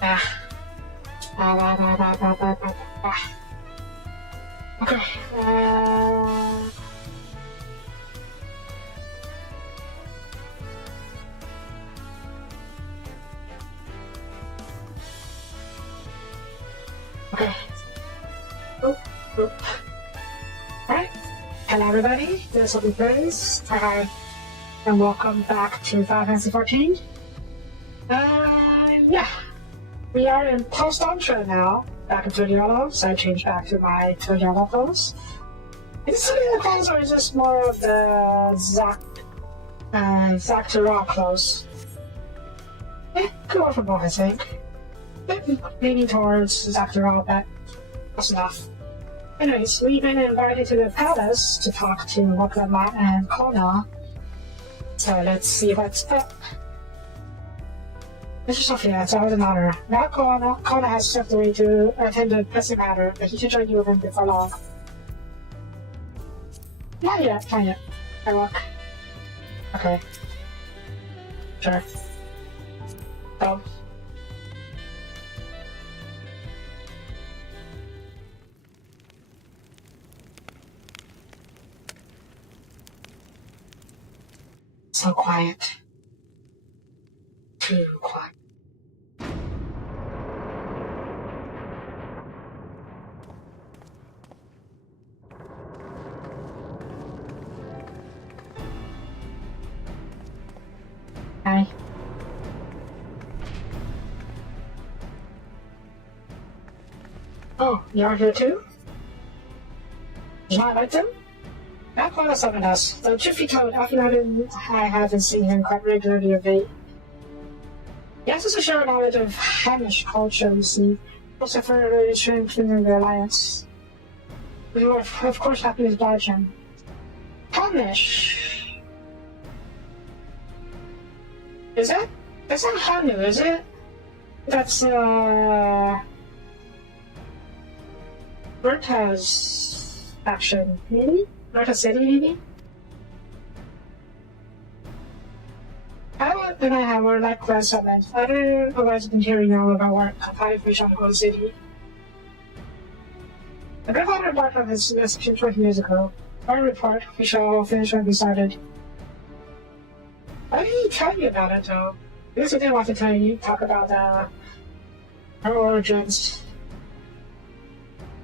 Ah. Ah. Okay. Okay. Oop, oop. Alright. Hello everybody, this will be Praise. Hi. And welcome back to Final Fantasy 14. Yeah. We are in post Dawntrail now. Back in Yellow, so I changed back to my Yellow clothes. Is this the clothes or is this more of the Zactorah clothes? Could go for both, I think. Leaning towards Zactorah, but that's enough. Anyways, we've been invited to the palace to talk to Waklama and Kona. So let's see what's up. Mr. Sophia, it's always an honor. Now Kona has stepped away to attend a pressing matter, but he should join you again before long. Not yet. I look. Okay. Sure. Oh. So quiet. Too quiet. Hi. Oh, you're here too? Did I like them? Not quite as someone else. Though truth be told, I haven't seen him quite regularly of late. He has a shared knowledge of Hamish culture, you see, also for strengthening the alliance. We were, of course, happy to oblige him. Hamish? That's not Hanu, is it? That's, Berta's action, maybe? Berta City, maybe? How and I have our likewise summit. I don't know what's been hearing all about work. I wish on the city. I got a report on this message 20 years ago. Our report, we shall finish when we started. Why did he tell you about it, though? I guess I didn't want to talk about her origins.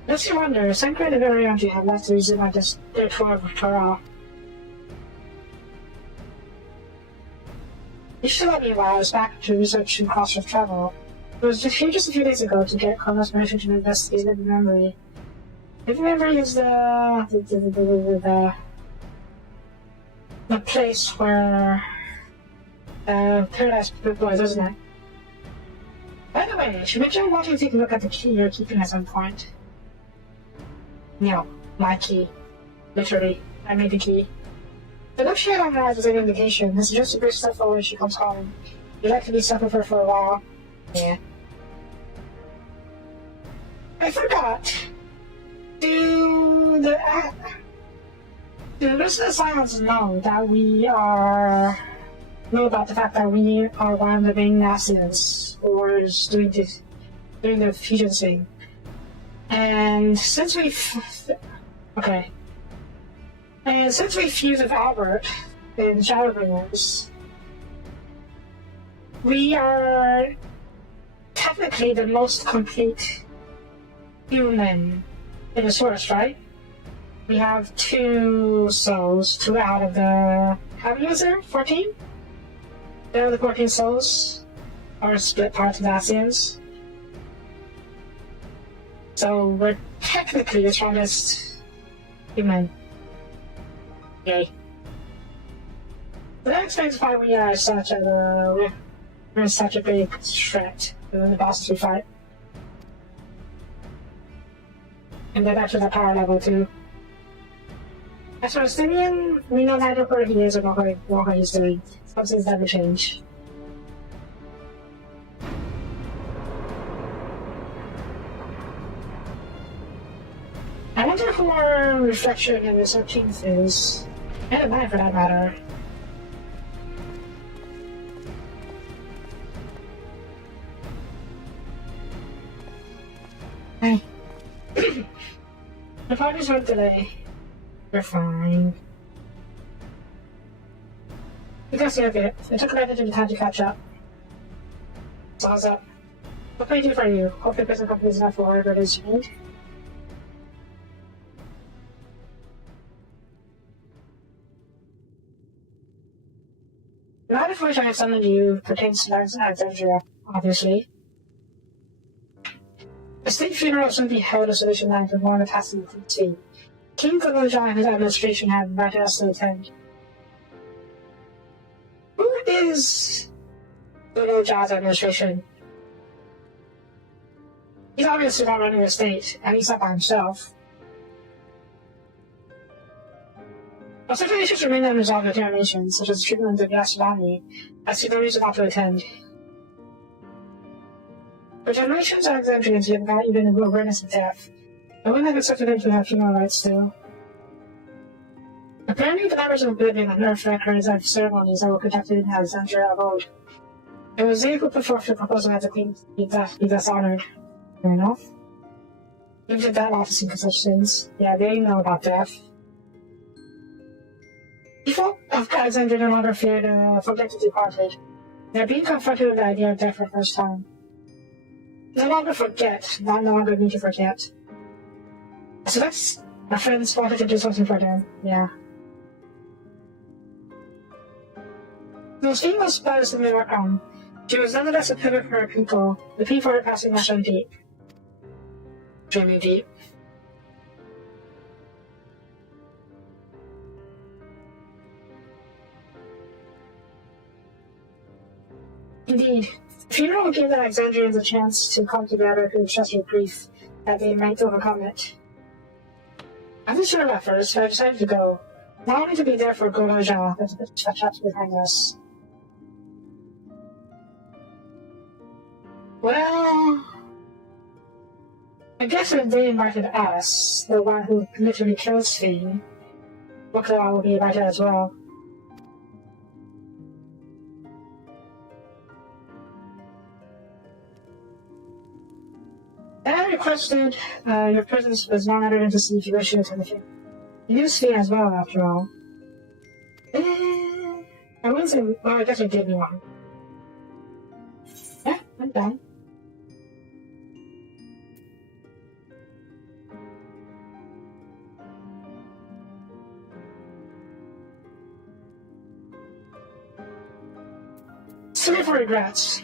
Makes you wonder, Sanctuary the very empty had left the reason I just did for Torah. You should let me while I was back to research and cost of travel. It was just a few days ago to get Kona's permission to investigate the memory. If memory is the place where Paradise was, isn't it? By the way, should we try wanting to take a look at the key you're keeping at some point? No, my key. Literally, I made the key. The look she had on her eyes was an indication. This is just a brief step forward when she comes home. You'd like to be stuck with her for a while. Yeah. I forgot. Do the rest of the Scions know that know about the fact that we are one of the main nations or is doing the fusion thing? And since we fused with Albert in Shadowbringers, we are technically the most complete human in the source, right? We have 2 souls, 2 out of the... How many was there? 14? Out of the 14 souls are split parts of the Asians. So we're technically the strongest human. Yay. But that explains why we are such a big threat in the boss we fight. And then after the power level too. As for Simeon, we know neither where he is or what he's doing. Some things never change. I wonder who our reflection in the 13th is. And mine for that matter. Apologies for the delay. You're fine. You can see a bit. It took a little bit of time to catch up. So how's up? What can I do for you? Hope your present company is enough for whatever it is you need. The matter for which I have summoned you pertains to Alexandria, obviously. A state funeral will soon be held at Solution 9 for more than passing the sea. King Godoja and his administration have invited us to attend. Who is Godoja's administration? He's obviously not running the state, and he's not by himself. But certain issues remain unresolved with your nation, such as the treatment of Yasudani. I see no reason not to attend. For generations, Alexandrians have not even awareness of death. No one has accepted them to have human rights still. Apparently, the members of Oblivion unearthed records of ceremonies that were conducted in Alexandria of old. It was they who put forth the proposal that the queen be thus honored. Fair enough. Even did that office for such sins. Yeah, they know about death. People of Alexandria no longer feared the forgotten departed. They are being confronted with the idea of death for the first time. No longer forget, no longer need to forget. So that's my friends wanted to do something for them, yeah. The most famous spell in the Arkham. She was nonetheless a pillar for her people, the people are passing much on deep. Extremely deep. Indeed, the funeral gave the Alexandrians a chance to come together to express their grief, that they might overcome it. I wasn't sure at first, but I decided to go. Not only to be there for Godoja, but to put the traps behind us. Well, I guess if they invited us, the one who literally kills Fiend, Wakla will be invited as well. I requested your presence was not uttered to see if you wish to attend the funeral. You knew Fiend as well, after all. I wouldn't say, well, I guess I did me wrong. Yeah, I'm done. Sorry for regrets.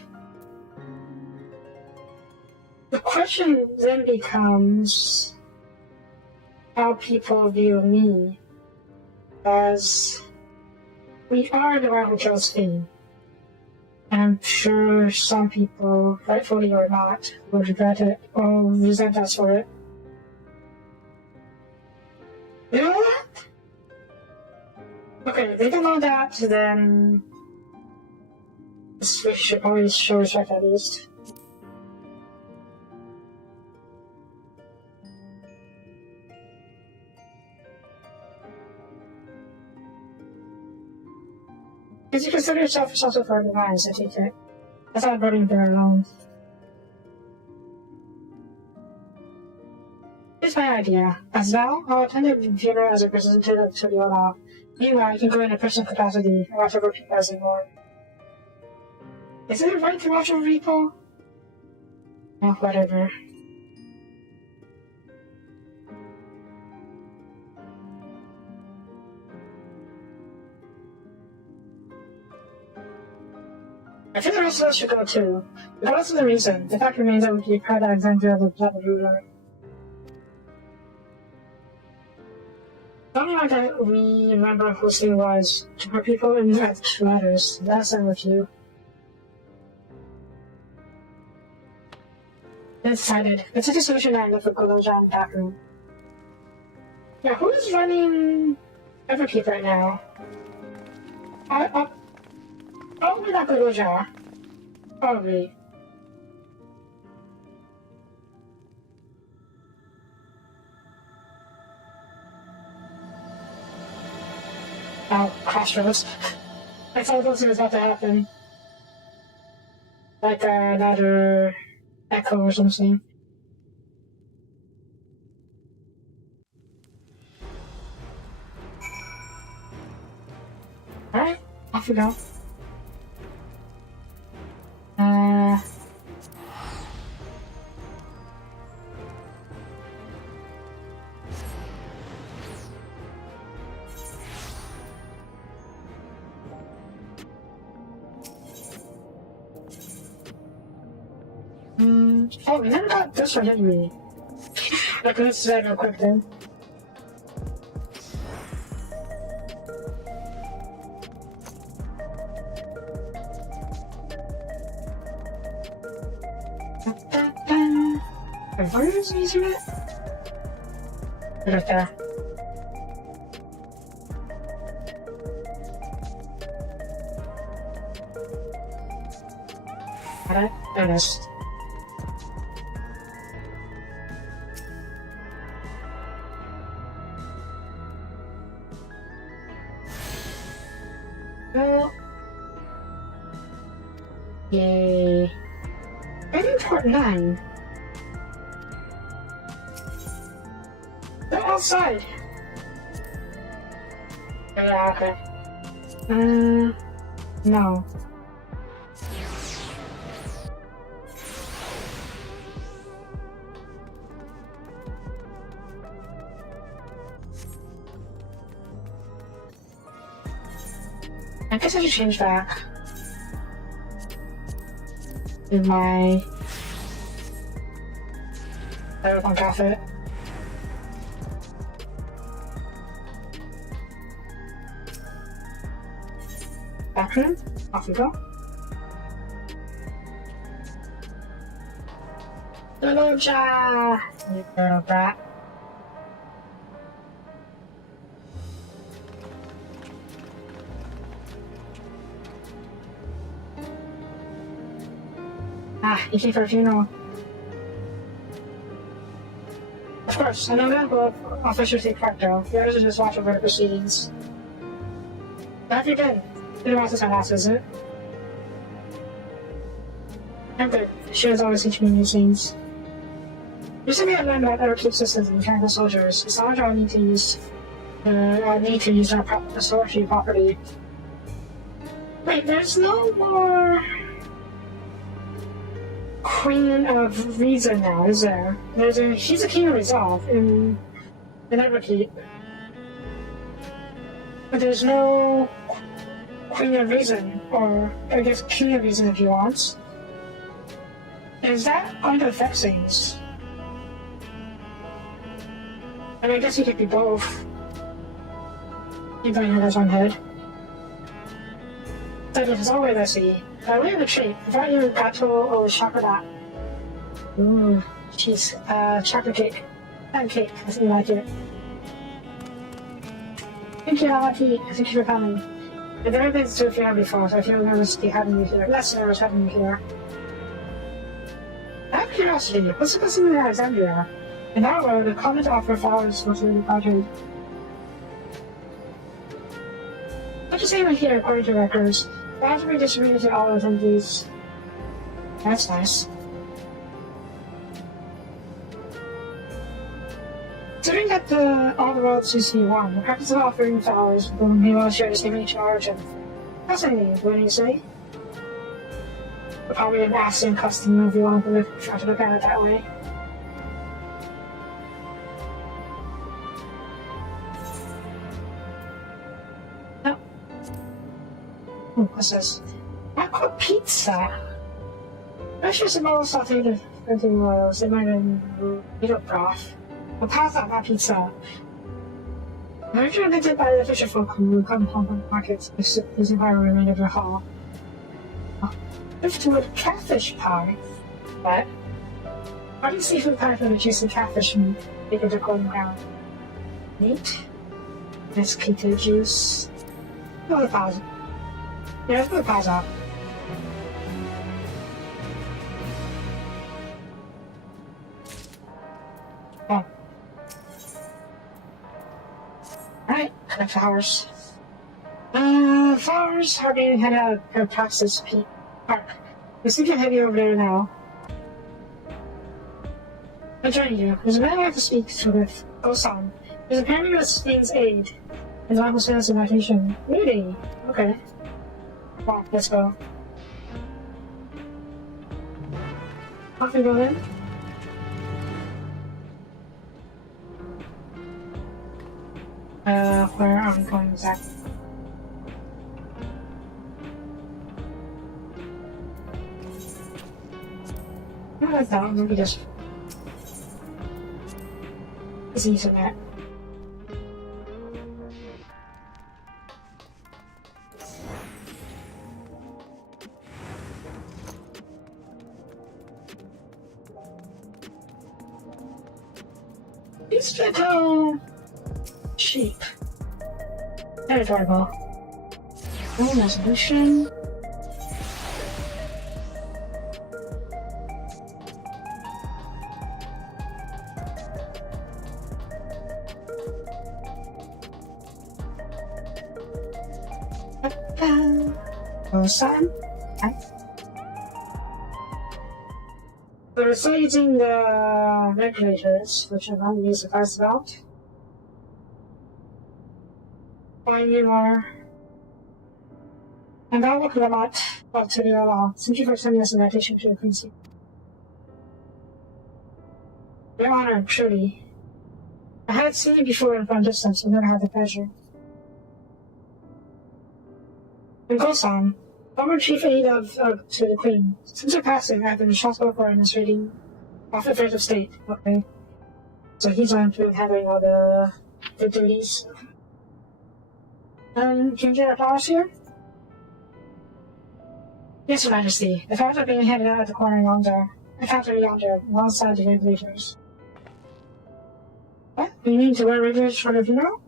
The question then becomes how people view me, as we are the one who chose Fiend. And I'm sure some people, rightfully or not, would regret it or resent us for it. You know what? Okay, if they don't know that, then we should always show respect at least. Because you consider yourself responsible for the lives, I take it. That's not burning there alone. Here's my idea. As now, I'll attend the funeral as a representative of Toriola. Meanwhile, you can go in a personal capacity and watch over people as they mourn. Is it right to watch over people? Oh, whatever. I think the rest of us should go too. Regardless of the reason, the fact remains that we can declare Alexandria the blood ruler. Tell me like that we remember who Sting was. To our people in that letters. That's done with you. Then decided. Let's take a solution and look for Godoja in the back room. Yeah, who is running Everkeep right now? Probably not Godoja. Probably. Oh, crossroads. I thought this was about to happen. Like another echo or something. Alright, off we go. Oh, we never got this one, didn't we? Like, let's say real quick then. Where is he using it? Right there. Alright, there it is. Well, yay. Maybe part 9. They're outside. Yeah, okay. No. I guess I should change back in my punk outfit. Backroom, off we go. Little Ja! You little brat. You came for a funeral. Of course, I know that will officially take part though. The others will just watch over the proceedings. But if you're good, you don't want to sign last, is it? I'm good. She was always teaching me new things. Recently I learned about other keep systems and mechanical soldiers. It's not I need to use our sorcery property. Wait, there's no more Queen of Reason now, is there? She's a King of Resolve in Everkeep. But there's no Queen of Reason, or I guess King of Reason if you want. Is that going to affect things? I mean, I guess he could be both. You don't have his own head. That is always I see. We're in the tree. Provide you with battle or chocolate. Ooh, cheese. Chocolate cake. Pancake. I think you like it. Thank you, Alaki. Thank you for coming. I've never been to a funeral before, so I feel nervous to be having you here. Less nervous having you here. I have curiosity. What's the custom in Alexandria? In our world, the common to offer flowers was really important. What you say right here, according to records? Flowers were distributed to all attendees. That's nice. Considering that all the world CC won, the practice of offering flowers will be well shared as given each origin. Fascinating, what do you say? Probably an Aston custom if you want to try to look at it that way. No. Oh, what's this? Aqua pizza! Let's use some more sauteed protein oils. It might have been meat broth. We'll pass out that pizza. I'm sure invented by the fisher folk who come home from markets using by the remainder of the hall. Driftwood catfish pie. What? Party seafood pie for the juicy catfish and make it a golden brown. Neat. Desiccated juice. Put the pause. Yeah, let's put the pause off. Oh. Alright, collect flowers. Flowers, how do you head out of Praxis Park? We seem to have you over there now. I join you. There's a man I have to speak to with. Go on. There's apparently with Spain's aid. His rival sales invitation. Really? Okay. Come on, let's go. Off we go in. Where are we going exactly? No, that's not. Maybe just easy that. These little sheep. They're adorable. No resolution. Sun. So we're still using the regulators, which I'm not really surprised about. Find you more. And I'll look a lot up to the law. Thank you for sending us an invitation to the Quincy. Your Honor, truly. I haven't seen you before from a distance, and never had the pleasure. And Gosan, former chief aide to the Queen. Since her passing, I've been responsible for administrating affairs of state. Okay. So he's on to handling all the duties. Can you get our flowers here? Yes, Your Majesty. The flowers are being handed out at the corner yonder. I found her yonder, alongside the regulators. What? You need to wear regulators for the funeral?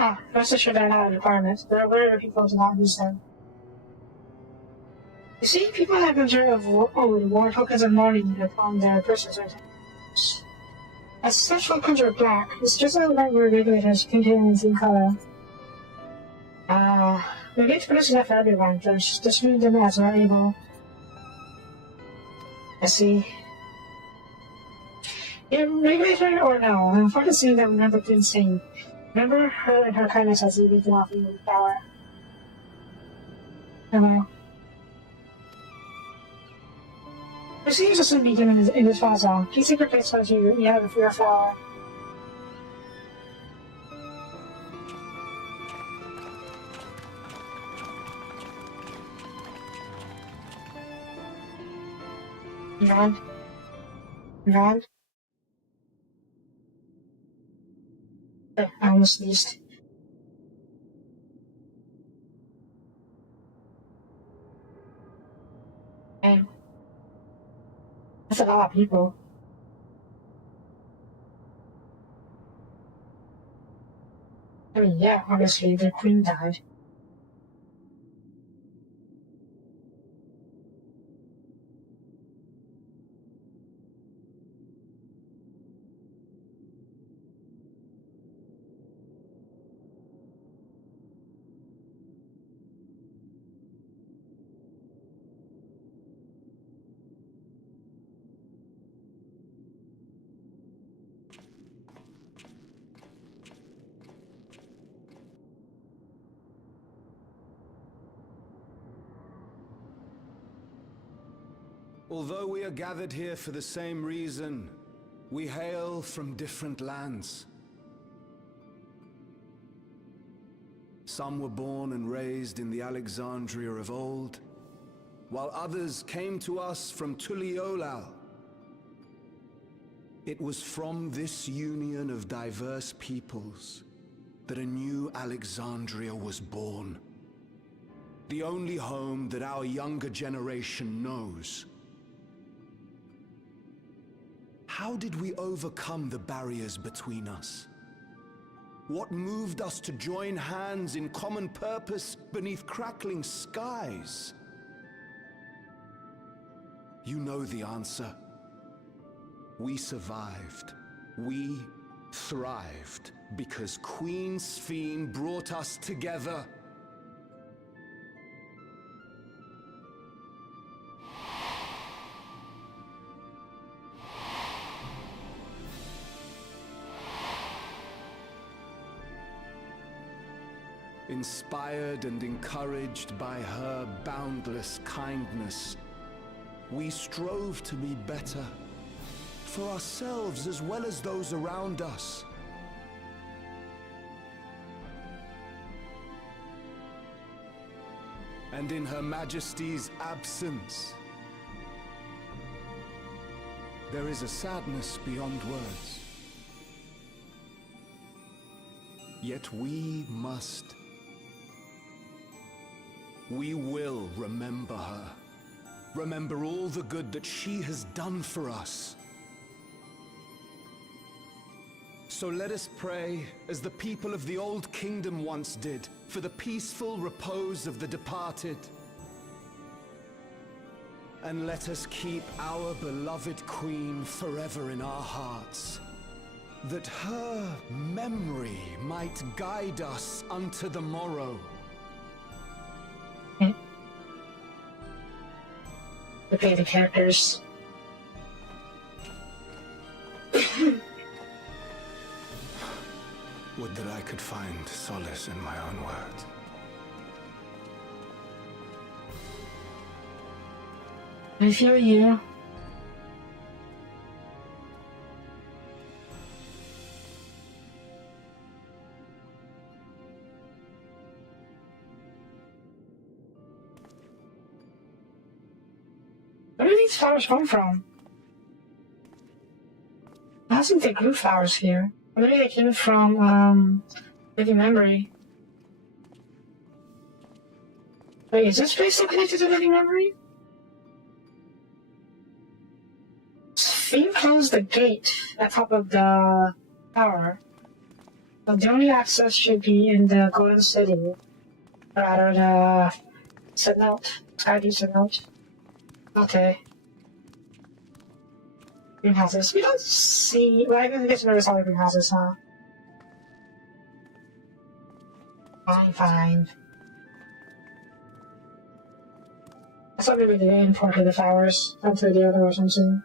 Ah, rest assured they're not a requirement. There are rare people do not use them. You see, people have been sort of war tokens of mourning upon their persons or temples. As such tokens are black, it's just like regular regulators painted in the same color. We're going to produce enough for everyone, just distribute them as we're able. I see. You're regulator or no? I'm fortunate seeing that we never been seen. Remember her and her kindness as we can offer you power. Hello. There seems to soon begin in this plaza. Please take your place as you have your flower. Nod. Nod. I almost sneezed. And that's a lot of people. I mean, yeah, obviously the queen died. Although we are gathered here for the same reason, we hail from different lands. Some were born and raised in the Alexandria of old, while others came to us from Tuliolal. It was from this union of diverse peoples that a new Alexandria was born. The only home that our younger generation knows. How did we overcome the barriers between us? What moved us to join hands in common purpose beneath crackling skies? You know the answer. We survived. We thrived because Queen Sphene brought us together. Inspired and encouraged by her boundless kindness, we strove to be better, for ourselves as well as those around us. And in Her Majesty's absence, there is a sadness beyond words. Yet we will remember her. Remember all the good that she has done for us. So let us pray, as the people of the Old Kingdom once did, for the peaceful repose of the departed. And let us keep our beloved Queen forever in our hearts, that her memory might guide us unto the morrow. Okay, the characters. Would that I could find solace in my own words. I feel you. Where do these flowers come from? I don't think they grew flowers here. Or maybe they came from, Living Memory. Wait, is this place still connected to Living Memory? Fiend closed the gate at top of the tower. So the only access should be in the Golden City. Or rather, the Cenote. Skyview Cenote. Okay. Greenhouses. We don't see. Well, I guess we never saw the greenhouses, huh? Fine. I thought maybe they imported the flowers onto the other or something.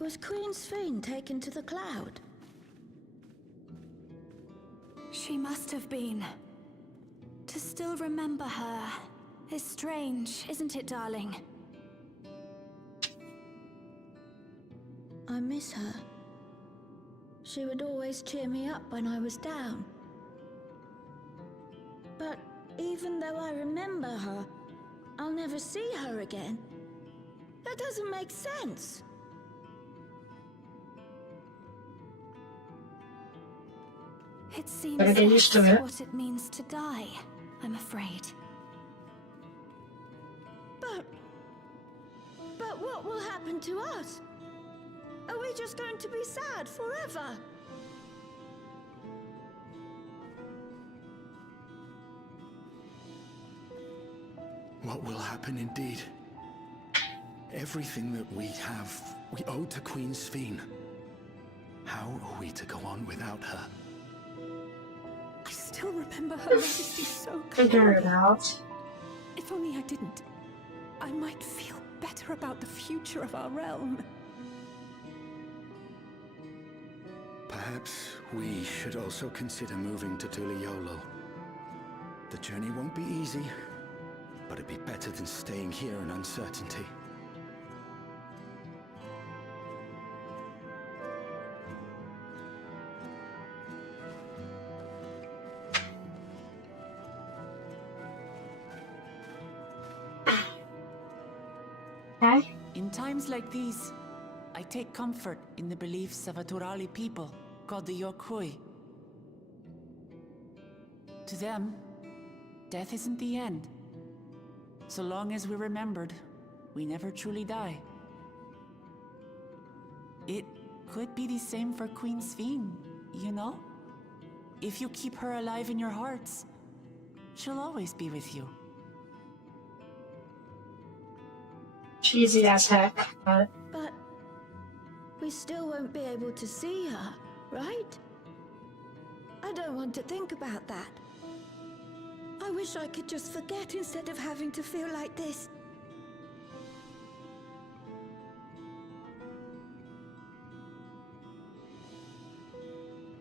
Was Queen Sphene taken to the cloud? She must have been. To still remember her is strange, isn't it, darling? I miss her. She would always cheer me up when I was down. But even though I remember her, I'll never see her again. That doesn't make sense. It seems Better get used to that's it. what it means to die, I'm afraid. But what will happen to us? Are we just going to be sad forever? What will happen indeed? Everything that we have, we owe to Queen Sphene. How are we to go on without her? I still remember Her Majesty so Figure it clearly. out. If only I didn't, I might feel better about the future of our realm. Perhaps we should also consider moving to Tuliolo. The journey won't be easy, but it'd be better than staying here in uncertainty. Okay? In times like these, I take comfort in the beliefs of a Turali people called the Yokui. To them, death isn't the end. So long as we're remembered, we never truly die. It could be the same for Queen Sveen, you know? If you keep her alive in your hearts, she'll always be with you. Cheesy as heck, but... But we still won't be able to see her, right? I don't want to think about that. I wish I could just forget instead of having to feel like this.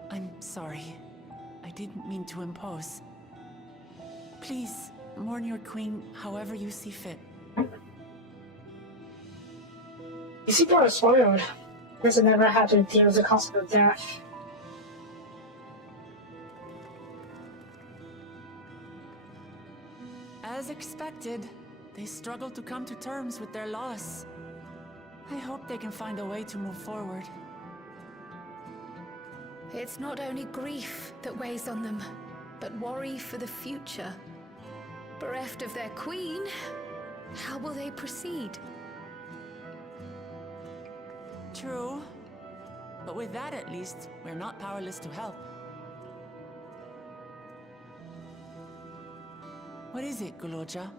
I'm sorry. I didn't mean to impose. Please, mourn your queen however you see fit. These people are spoiled. Because they never had to deal with the consequence of death. As expected, they struggle to come to terms with their loss. I hope they can find a way to move forward. It's not only grief that weighs on them, but worry for the future. Bereft of their queen, how will they proceed? True. But with that at least, we're not powerless to help. What is it, Guloja?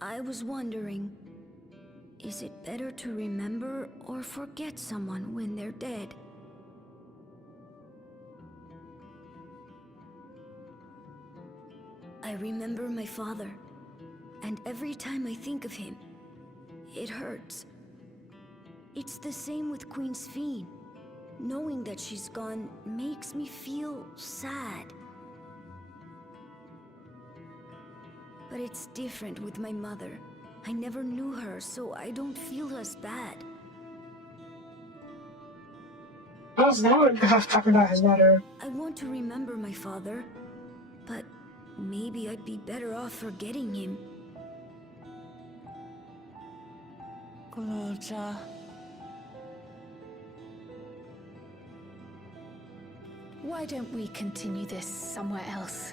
I was wondering, is it better to remember or forget someone when they're dead? I remember my father, and every time I think of him, it hurts. It's the same with Queen Sveen. Knowing that she's gone makes me feel sad. But it's different with my mother. I never knew her, so I don't feel as bad. Well, now we're talking about his mother. I want to remember my father, but maybe I'd be better off forgetting him. Guloja. Why don't we continue this somewhere else?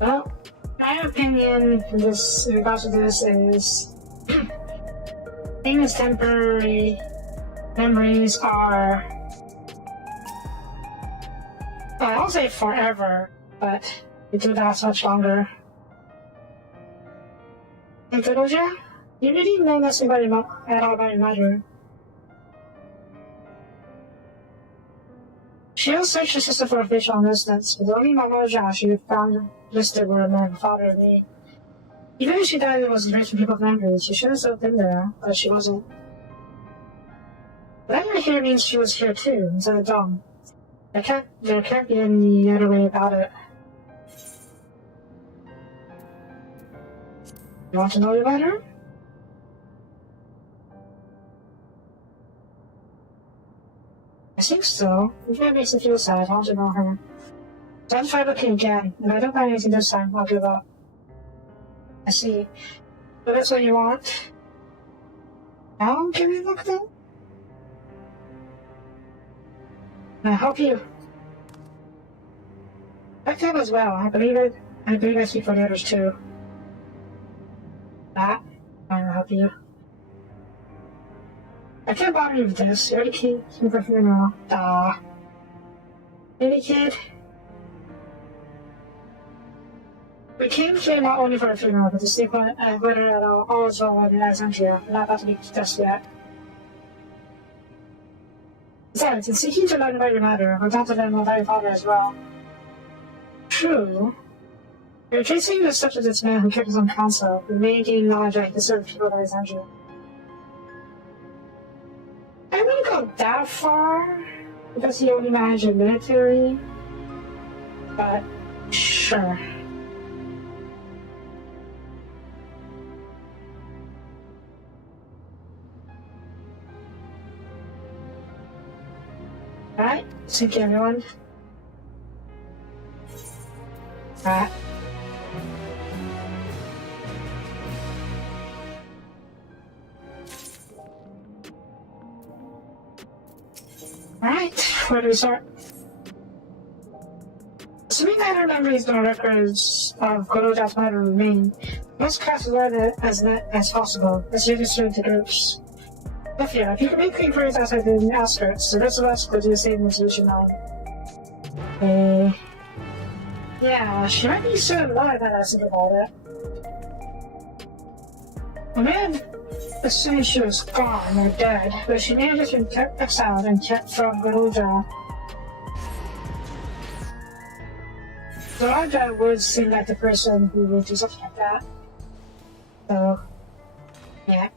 Well, my opinion in regards to this is thing is temporary. Memories are, well, I won't say forever, but it do last much longer. And Guloja, you really know nothing at all about your mother. She'll search the system for official enlistments, but only my Guloja she found listed were my father and me. Even if she died, it was erased from people's memories. She should have still been there, but she wasn't. Whatever here means she was here too, instead of Dawn. There can't be any other way about it. You want to know about her? I think so. If that makes me feel sad, I want to know her. So I'll try looking again. If I don't find anything this time, I'll give up. I see. So that's what you want? Now give me a look then? I help you. I feel as well. I believe I speak for the others too. That, I'll help you. I can't bother you with this. You're the key for a funeral. Baby kid. We came here not only for a funeral, but to see whether at all is well with Alexandria. We're not about to be just yet. Besides, in seeking to learn about your mother, we're bound to learn more about your father as well. True. You're tracing the steps of this man who kept us on council. We may gain knowledge that he can serve people of Alexandria. I wouldn't go that far, because he only managed a military, but sure. Alright, thank you everyone. Alright. Alright, where do we start? Assuming that our memories no records of Goroja's murder remain, let's cast as wide as possible. Let's redistribute the groups. Sophia, if you can make inquiries outside the outskirts, the rest of us will do the same in Solution 9. Yeah, she might be so alive that I think about it. The man assumed she was gone or dead, but she may have just been kept exiled and kept from Goroja. Goroja would seem like the person who would do something like that. So, yeah.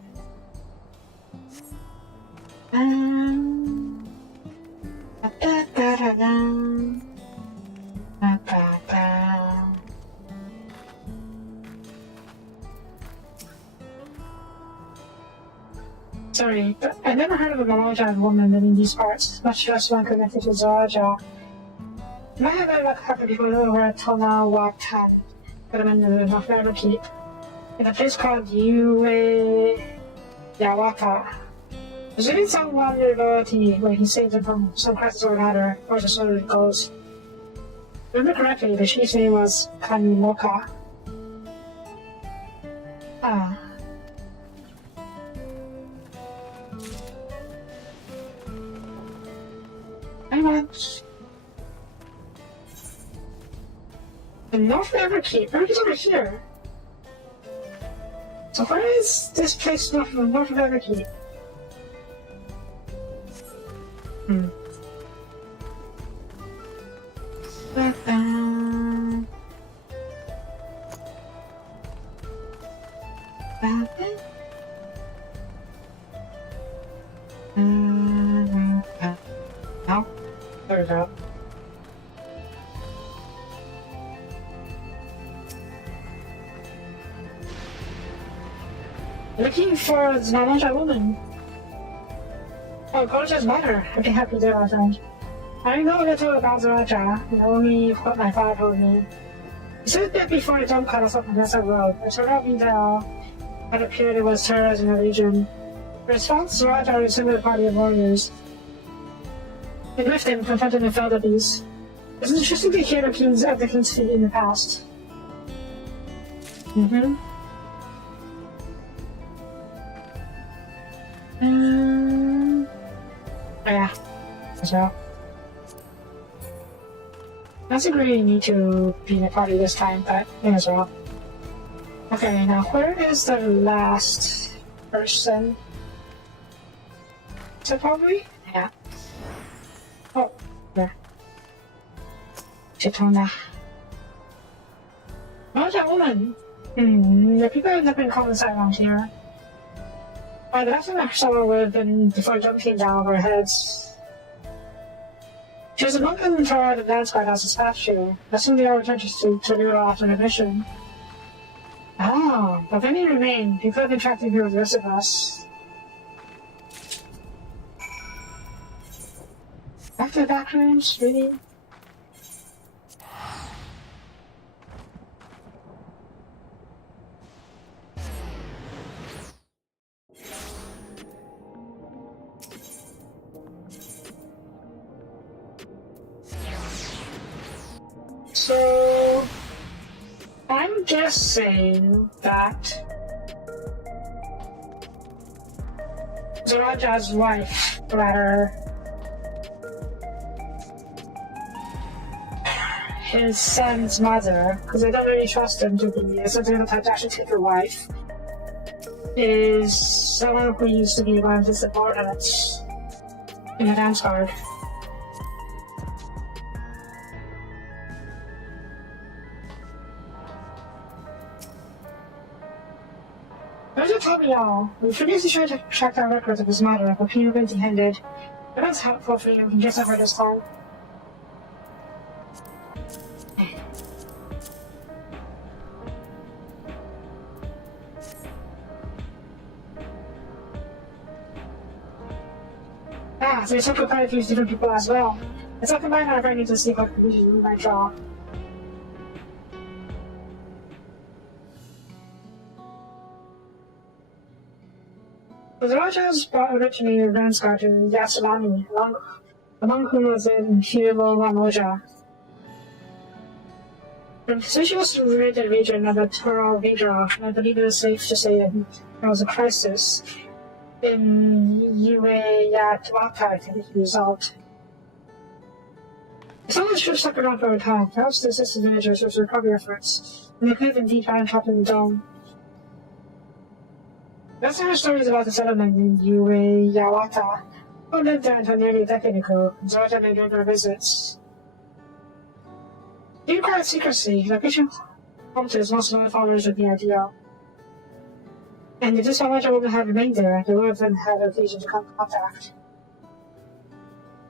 Sorry, but I never heard of a Malajan woman in these parts, much less one connected to Zoraja. I have ever happened before over at Tonawatan, but I'm in the North River Keep, in a place called Yawaka. There's even some vulnerability where he saved them from some crisis or another, or just so it goes. If I remember correctly, the chief's name was Kanimoka. Ah. Very much. The North River Keep? Everything's over here. So where is this place North River Keep? Oh, there we go. Looking for the Nanaja woman. Oh, Goroja's mother. I'd be happy there, I think. I know little about Zoraja, only what my father told me. He said that before the jump cut us off on the road, I turned out it appeared it was terrors in the region. In response, Zoraja assembled a party of warriors. They left them confronted the felder beast. It's interesting to hear the king's feat in the past. Yeah, as well. I don't think we really need to be in a party this time, but yeah, as well. Okay, now where is the last person? Is it probably? Yeah. Oh, yeah. Chitona. Oh, that woman! The people have never been calling sight around here. The last time I saw her would have been before Jump came down over our heads. She was a monk in for the dance guard as a statue. I assume they all returned to New after the mission. Oh, but then he remained. He could have been trapped here with the rest of us. Back to the back rooms? Really? So, I'm guessing that Zoraja's wife, rather, his son's mother, because I don't really trust him to be something of the type to actually take her wife, is someone who used to be one of his subordinates in the dance guard. Roger told me all. We previously tried to track down records of his murder, but Peter empty-handed. It was helpful for you, just over this time. Ah, so you took quite a few different people as well. Let's all combine our brains to see what conclusions we might draw. The Rajas brought originally a Ransgar to Yasulani, among whom was in Hiro Ramoja. So she was to rid the region of the Toro Vidra, and I believe it is safe to say that there was a crisis in Ueyatwaka to be resolved. Some of the troops stuck around for a time, perhaps to assist the villagers with recovery efforts, and they could have indeed found top in the dome. That's our stories about the settlement in Ueyawata, who lived there until nearly a decade ago, and Zorta made regular visits. He required secrecy, like Bishop Hunters, most of the followers of the ideal. And if this knowledge would have remained there, they would have then had occasion to come in contact.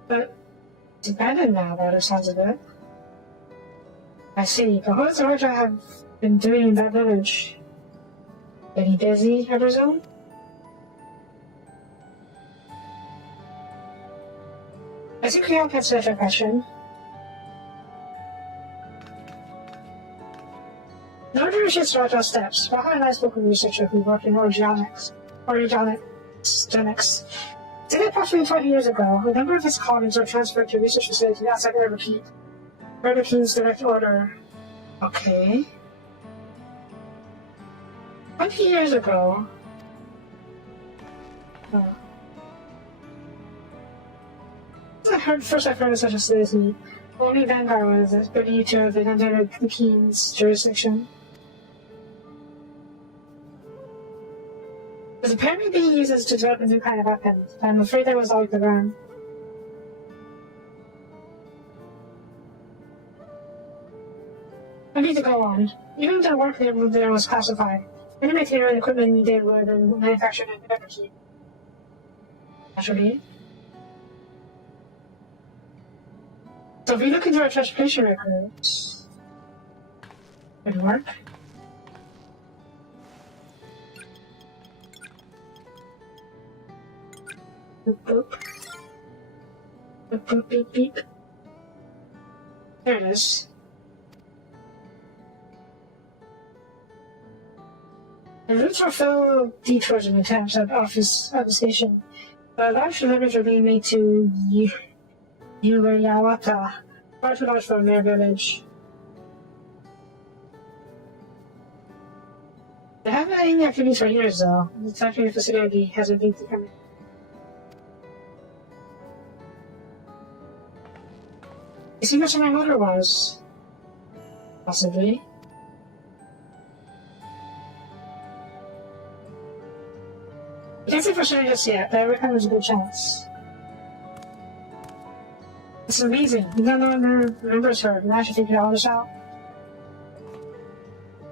But it's abandoned now, by the sounds of it. I see, but what does Zorta have been doing in that village? Getting busy, I presume? I think we all can answer that question. In order to shift our steps, Baha and I spoke with a researcher who worked in orogenics. Did it approximately 20 years ago, a number of his colleagues were transferred to a research facility outside Urbakeep. Urbakeep's direct order. Okay. 20 years ago. First I've heard of such a facility. Only Vanguard was believed to have been under the King's jurisdiction. It was apparently being used to develop a new kind of weapon, but I'm afraid that was all we could learn. I need to go on. Even the work there was classified. Any material and equipment needed were then manufactured in Urbakeep. Naturally. So if we look into our transportation records, good work. Boop boop. Boop boop beep beep. There it is. The routes were filled detours and attempts at office at the station, but large deliveries were being made to Ueyawata, far too large for a mere village. They haven't had any activities for years, though. The factory facility hasn't been becoming. You see where my mother was? Possibly. I can't say for sure just yet, but I reckon there's a good chance. It's amazing. No one remembers her, and I should figure all this out.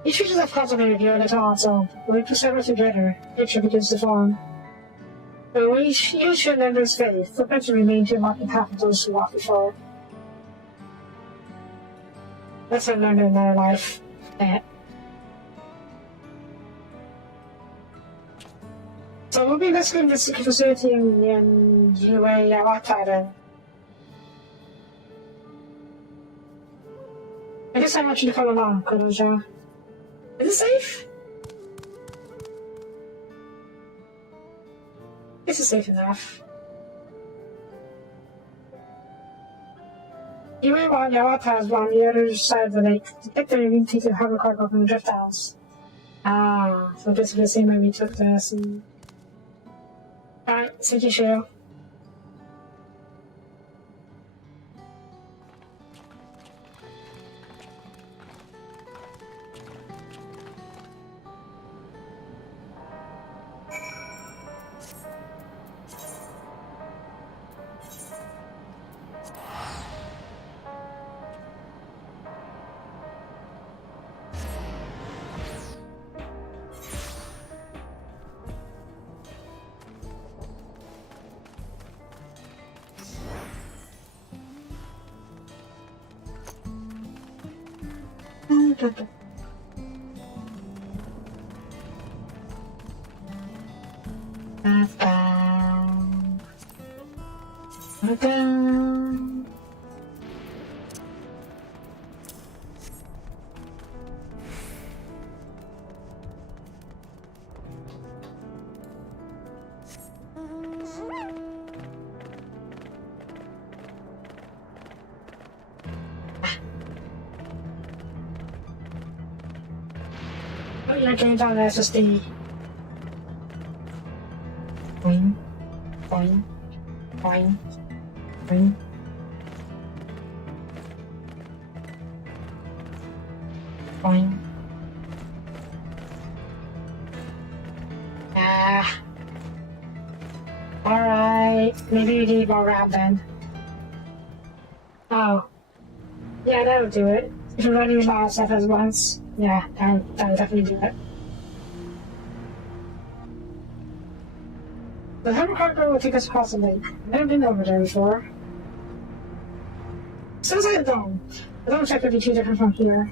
Each features have cultivated here at all, so when we put everything together, the picture begins to form. But we each should remember his faith, the picture remain to mark the path of those who walked before. That's what I learned in my life. So we'll be investigating the secret facility in Ueyawata then. I guess I want you to come along, Kuroja. Is it safe? This is safe enough. Ueyawata is on the other side of the lake. To pick the ring, take the harbor cargo from the drift house. Ah, so basically the same way we took the sea. Alright, thank you, Shiro. Oh, you're getting down the SSD. Boing, boing, boing, boing. Boing. Ah. Alright, maybe we need more RAM then. Oh. Yeah, that'll do it. If you're running a lot of stuff at once, yeah, that'll definitely do it. The hammer cargo will take us across the lake. I've never been over there before. Sounds like a dome. The dome check would be too different from here.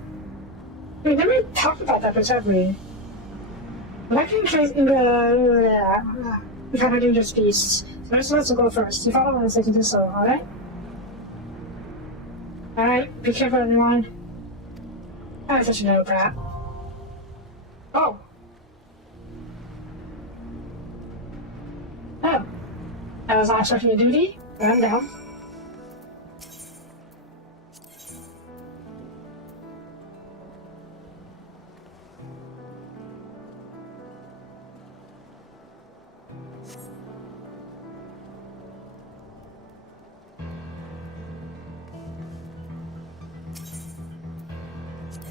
We never talked about that, have we? But I can trace in the... we kind of dangerous beasts. So let's go first. You follow me so you can do so, alright? Alright, be careful everyone. I'm such a little brat. Oh. Oh. I was not starting a duty, but I'm down.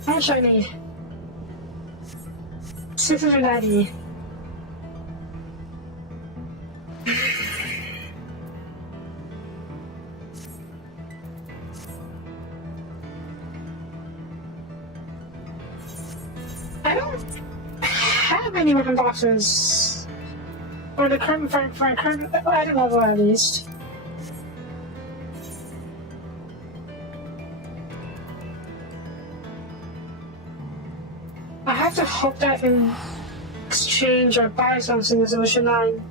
How much do I need? 690. I don't have any weapon boxes. Or the current, for my current, I don't know at least. I have to hope that I can exchange or buy something with Ocean 9.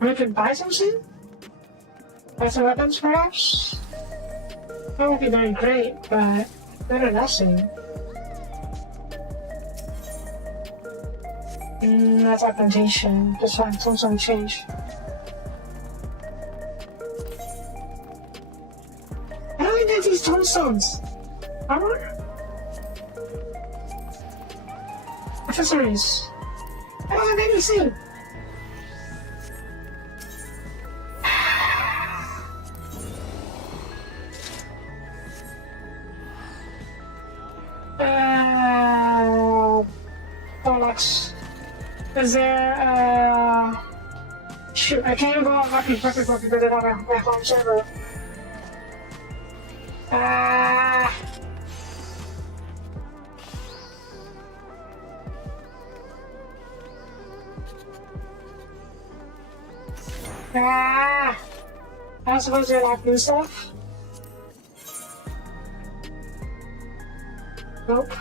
Or I could buy something? Buy some weapons perhaps? That won't be very great, but better than nothing. That's augmentation. Just find some change. How do I get these tombstones? Armor? Accessories. I don't have anything. Bollocks. Is there, shoot, I can't go on Lucky Perfect Book because I don't have my home server. I suppose they like new stuff? Nope.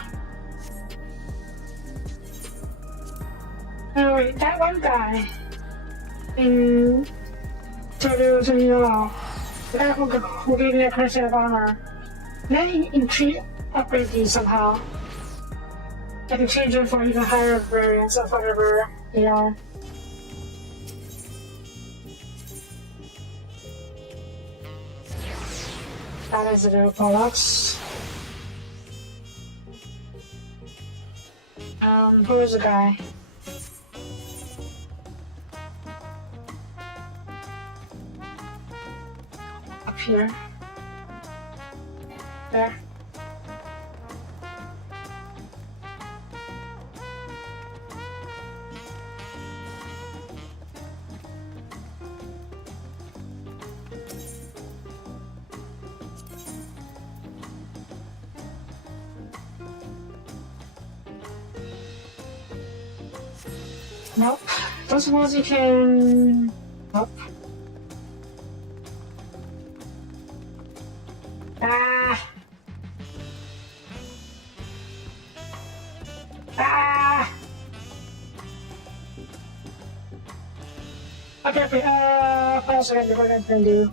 Oh wait, that one guy in the guy who gave me a curse of armor, may upgrade these somehow. I can change it for even higher variants of whatever they are. That is a real bollocks. Who is the guy? Up here. There. Those walls you can... Oh. Ah! Ah! Okay, what else are we gonna do?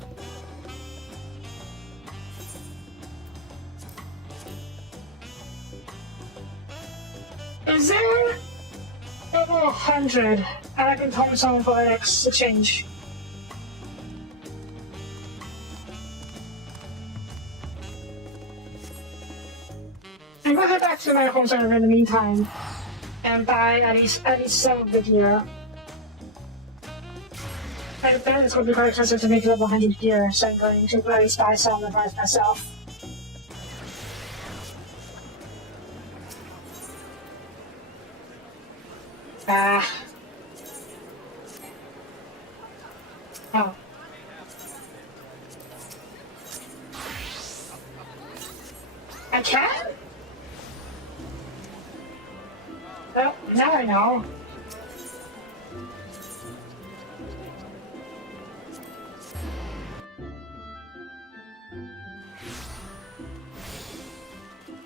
Is there over 100? And I can call someone for an exchange. I'm gonna head back to my home server in the meantime and buy at least some of the gear. And then it's going to be very expensive to make level 100 gear, so I'm going to at least buy some of it myself. Ah. Oh. I can? Well, now I know.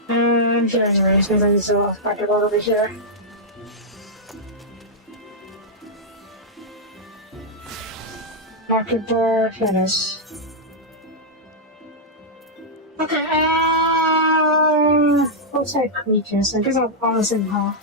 I'm here anyways, because I still have to go over here. Market door, finish. Okay, what's that creatures? I guess I'm honestly how.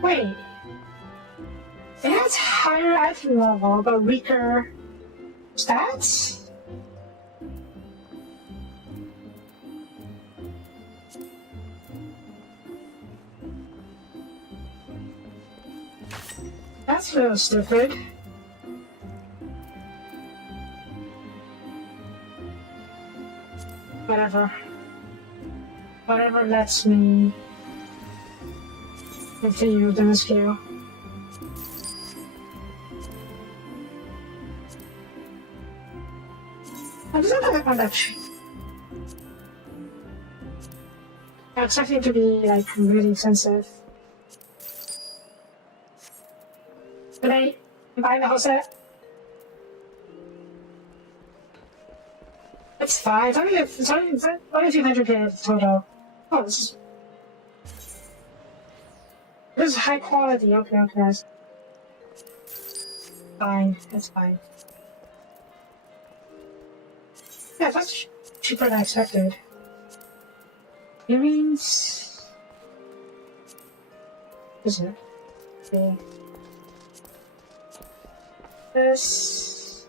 Wait. It has higher item level, but weaker stats? That's real stupid. Whatever. Whatever lets me continue with the scale. I just don't have that tree. I expect it to be like really expensive. But I'm buying the whole set. It's fine. It's only 200 total. Oh, this is high quality. Okay, that's fine. That's fine. Yeah, that's cheaper than I expected. Earrings. Isn't it? Okay. This.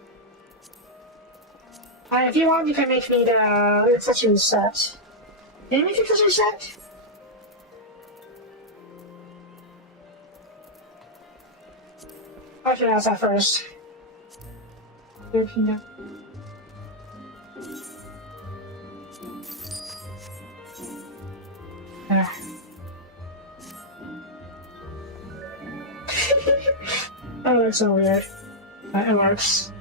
If you want, you can make me the accessory set. Can you make the accessory set? I'll ask that first. European. Ah. That looks so weird. But it works.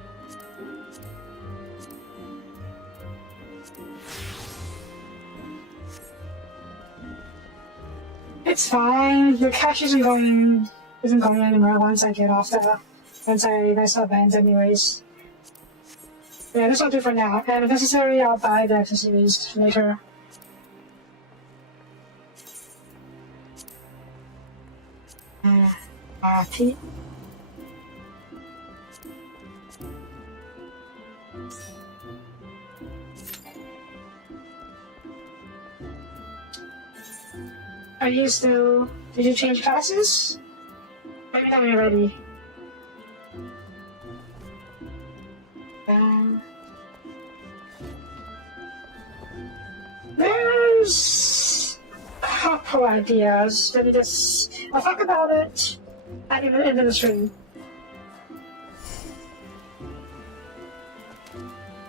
It's fine. The cash isn't going anywhere once I get off once I mess up ends anyways. Yeah, this will do for now. And if necessary, I'll buy the accessories later. Tea. Are you still... Did you change classes? Maybe not already. There's a couple ideas. Let me just... I'll talk about it at the end of the stream.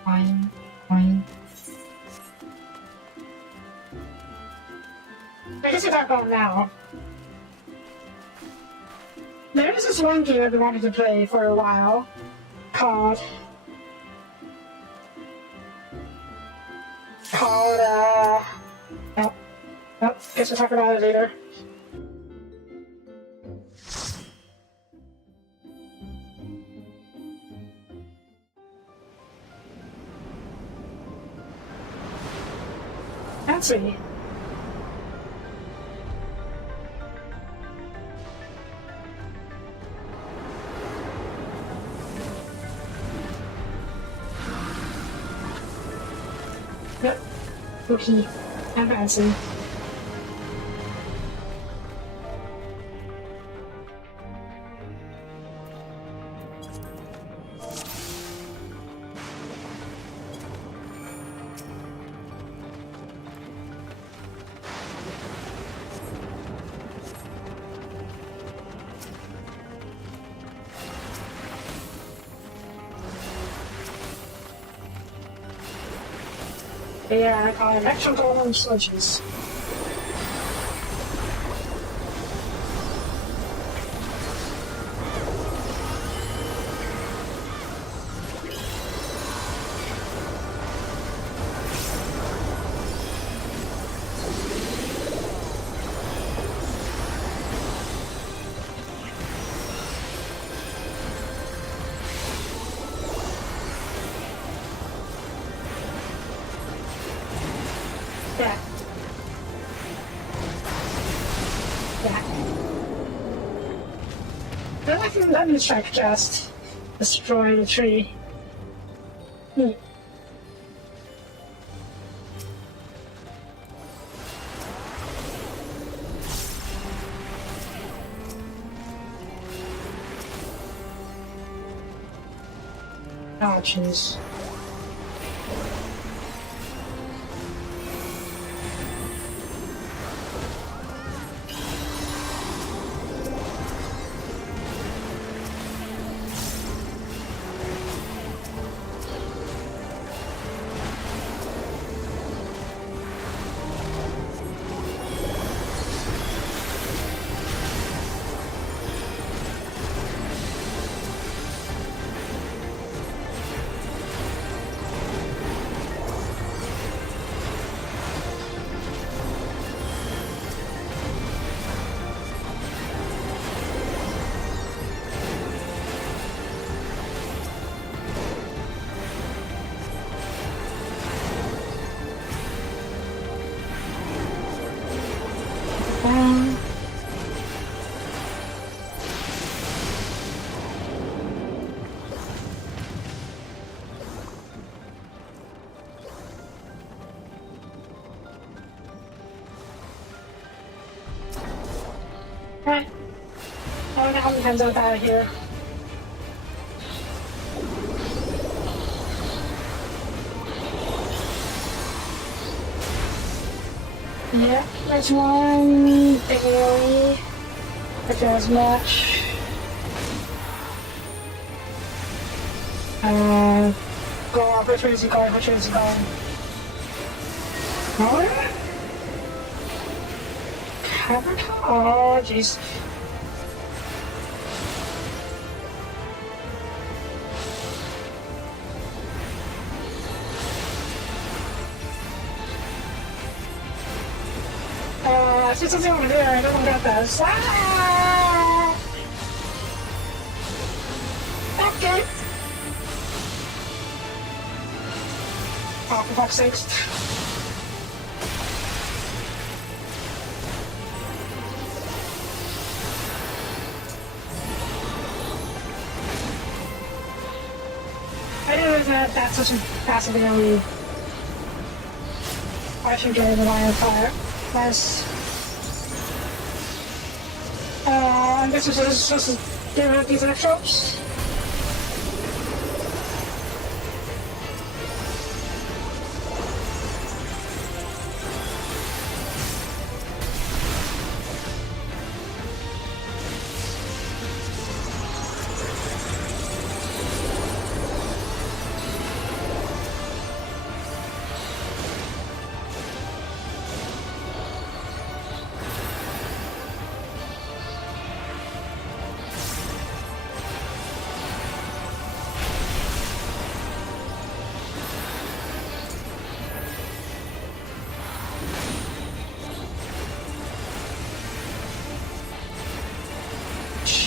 Fine. I guess we talk about it now. There is this one game I've been wanting to play for a while called oh, guess we'll talk about it later. Let's see. Yep. Okay. Advancing. Yeah, I call them extra golden switches. Yeah. Yeah. Let me check just destroy the tree. Oh, jeez. Right. I wonder how many times I'll die here. Yeah, there's one daily. If there's much. Go off, which way is he going? Which way is he going? Oh, jeez. I see something over there. I don't know about this. Ah! Okay. Oh, for fuck's sakes. I didn't realize that that's such a passive ability. I should get the line of fire. Nice. I guess we're supposed to get rid of these electropes.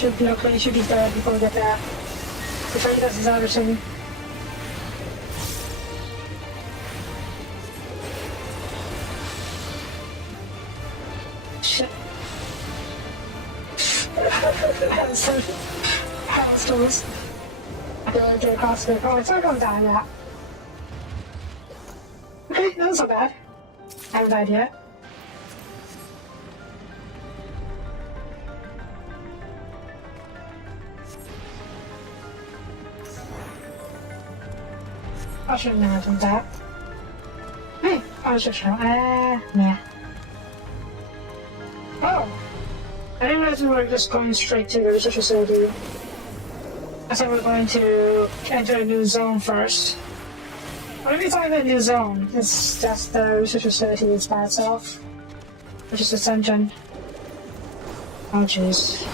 should be okay, should be dead before we get there. Before he does his other thing. Shit. Hailstones. I feel like they're across the oh, it's not going down yet. Okay, that's not bad. I haven't died yet. I shouldn't have done that. Hey, I was just yeah. Oh! I didn't realize we were just going straight to the research facility. I thought we were going to enter a new zone first. What if you talking about a new zone? It's just the research facility is by itself. Which is a dungeon. Oh jeez.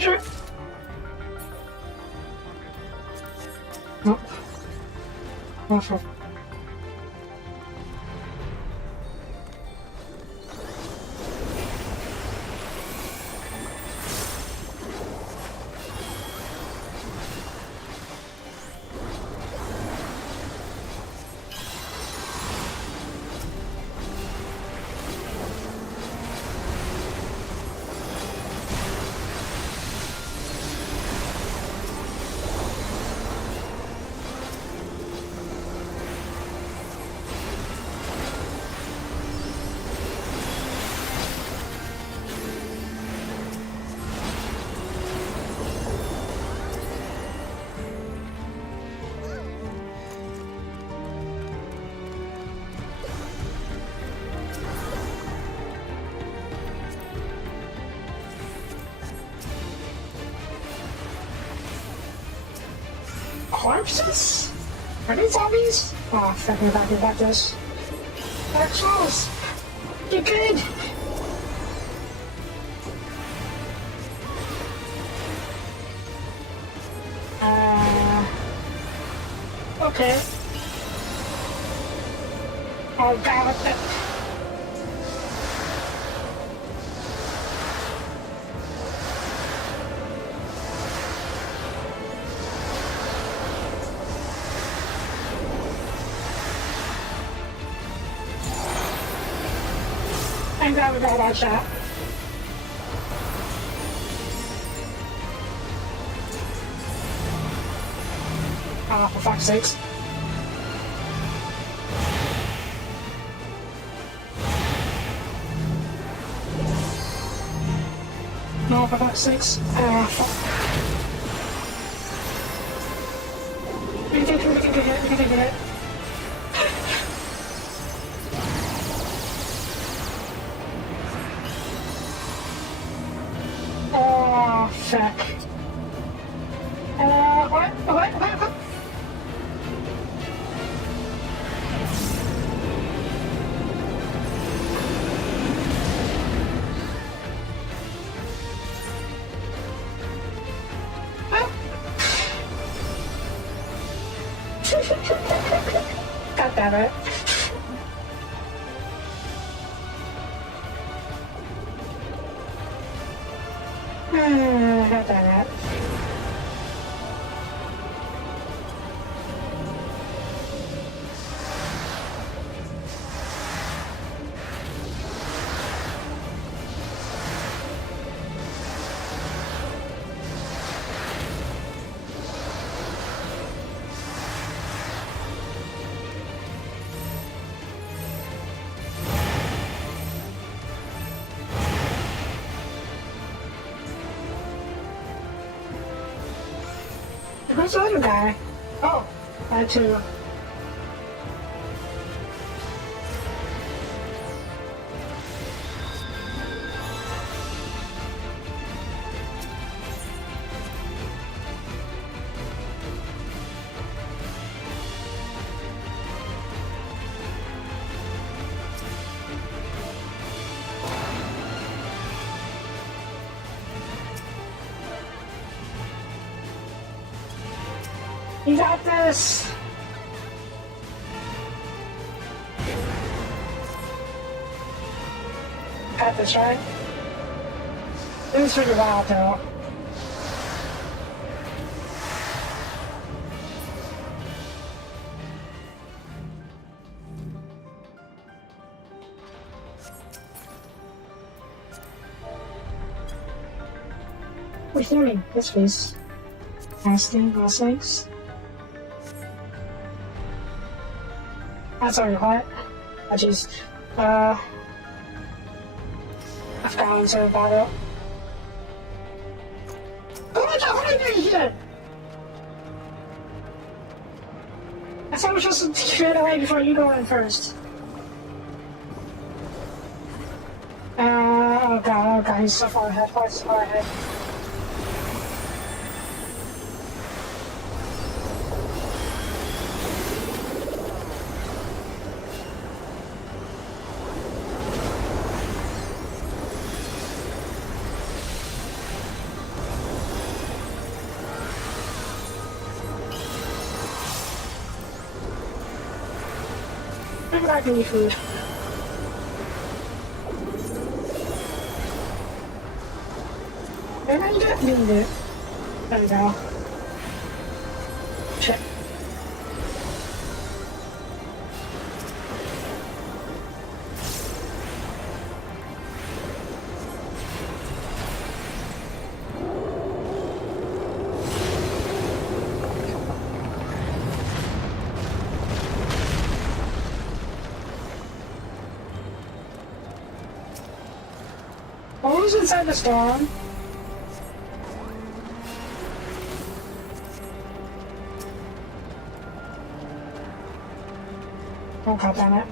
Sure. Nope. Awful. Corpses? Are they zombies? Oh, fucking about this. Dark Souls! You're good! Okay. Oh, damn it. I'm glad we got that shot. Oh, for fuck's sakes. No, for fuck's sakes. Fuck. We can take it. Oh, fuck. What? God damn it. God damn it. Who's the other guy? Oh, that too. You got this! Got this, right? It was pretty wild, though. What's your name? This face. Asking last legs. That's already hot. I just, I forgot sorry about it. Go on, how did you get it? I thought we were supposed to get away before you go in first. Oh god, he's so far ahead, so far ahead. Maybe I can eat food. Maybe I didn't need it. There we go. Check. What was inside the storm? Oh god damn it.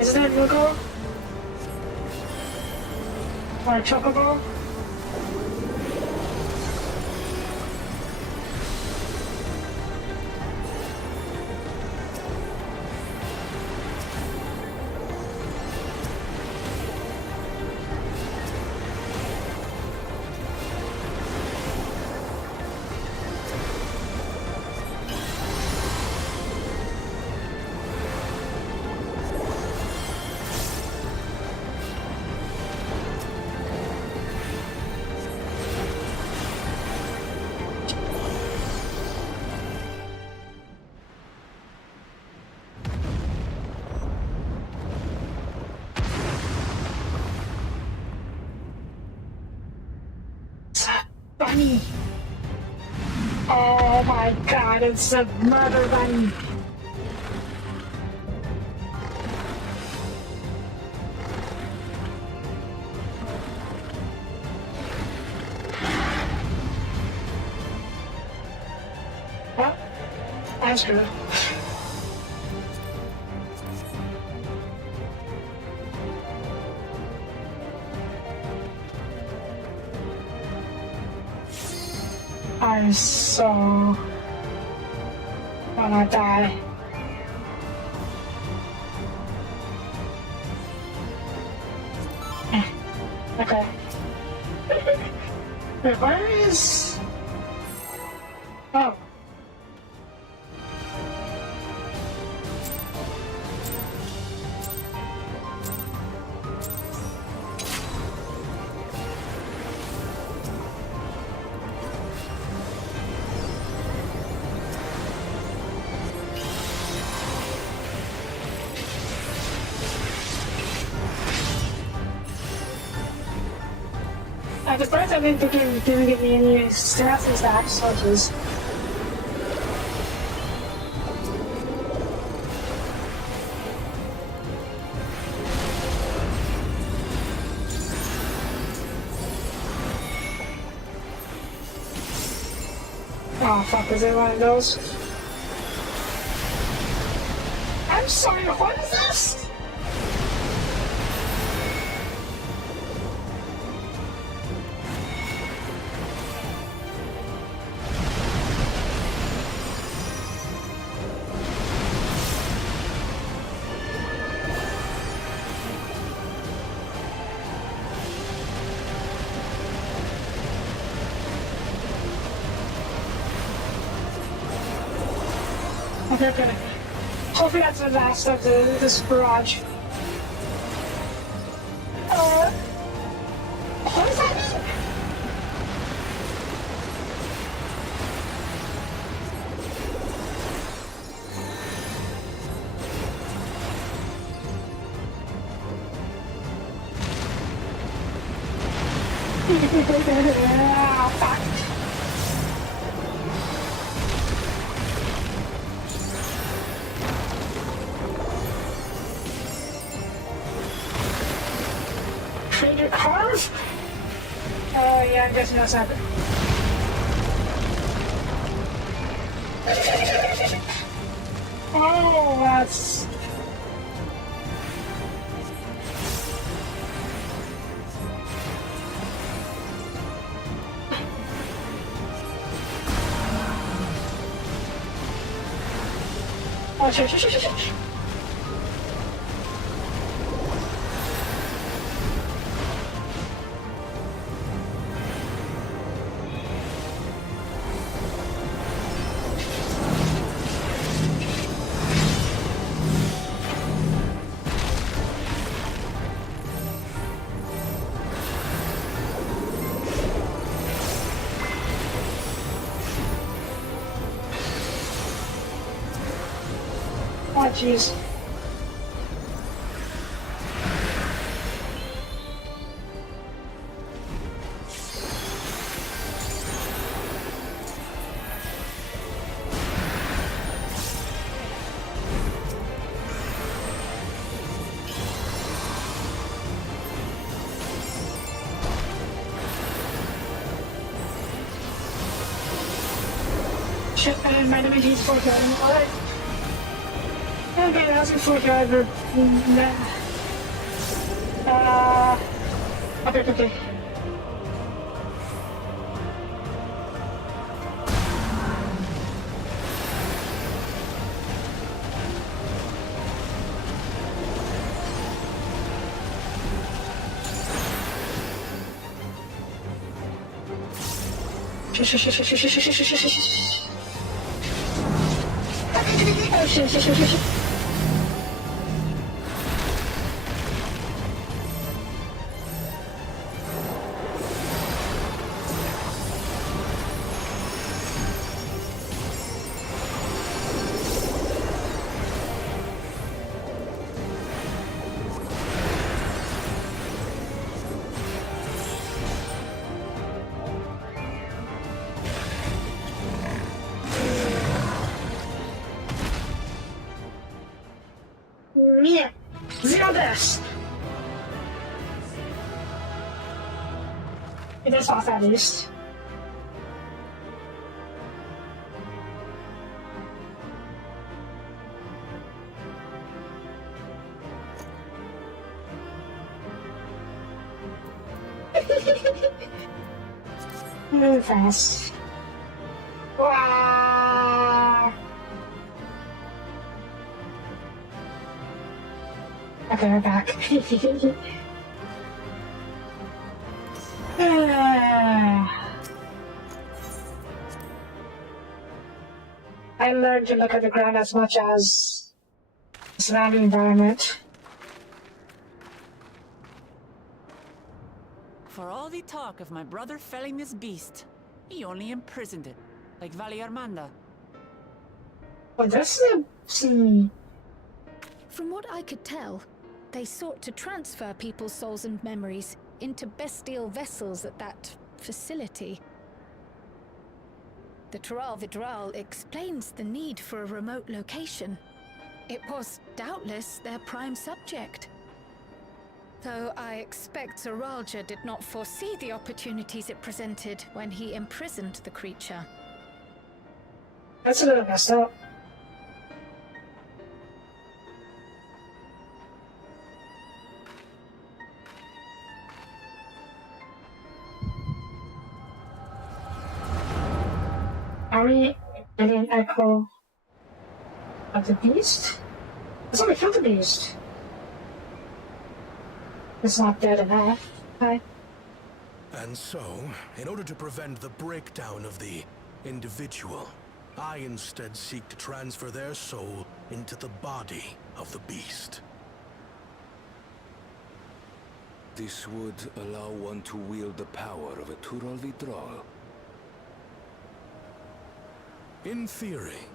Is that a Nugo? Or a Chocobo? Bunny! Oh my god, it's a mother bunny! Well, that's good. I'm so gonna die. Okay. Wait, where is... Oh. The first I didn't think it didn't give me any stats and stats, so just... Oh fuck, is it one of those? I'm sorry, what is this? Okay. Hopefully that's the last of this barrage. What does that mean? Ah, fuck. Trader Carve? Oh yeah, I'm guessing that's happening. Oh, that's... Oh, shit. Oh, jeez. Shit, man, my enemy needs 4 guarding. Alright. Okay, that's a 4 guard, okay. Oh, shit. Yeah, zero deaths. It is off at least. Move fast. Wow. Okay, we're back. I learned to look at the ground as much as the surrounding environment. For all the talk of my brother felling this beast, he only imprisoned it, like Valley Armanda. But this is From what I could tell, they sought to transfer people's souls and memories into bestial vessels at that facility. The Tural Vidral explains the need for a remote location. It was doubtless their prime subject. Though I expect Zoralja did not foresee the opportunities it presented when he imprisoned the creature. that's a little messed up. Are we getting an echo of the beast? It's only killed the beast. It's not dead enough. Hi. And so, in order to prevent the breakdown of the individual, I instead seek to transfer their soul into the body of the beast. This would allow one to wield the power of a Tural Vidral. In theory,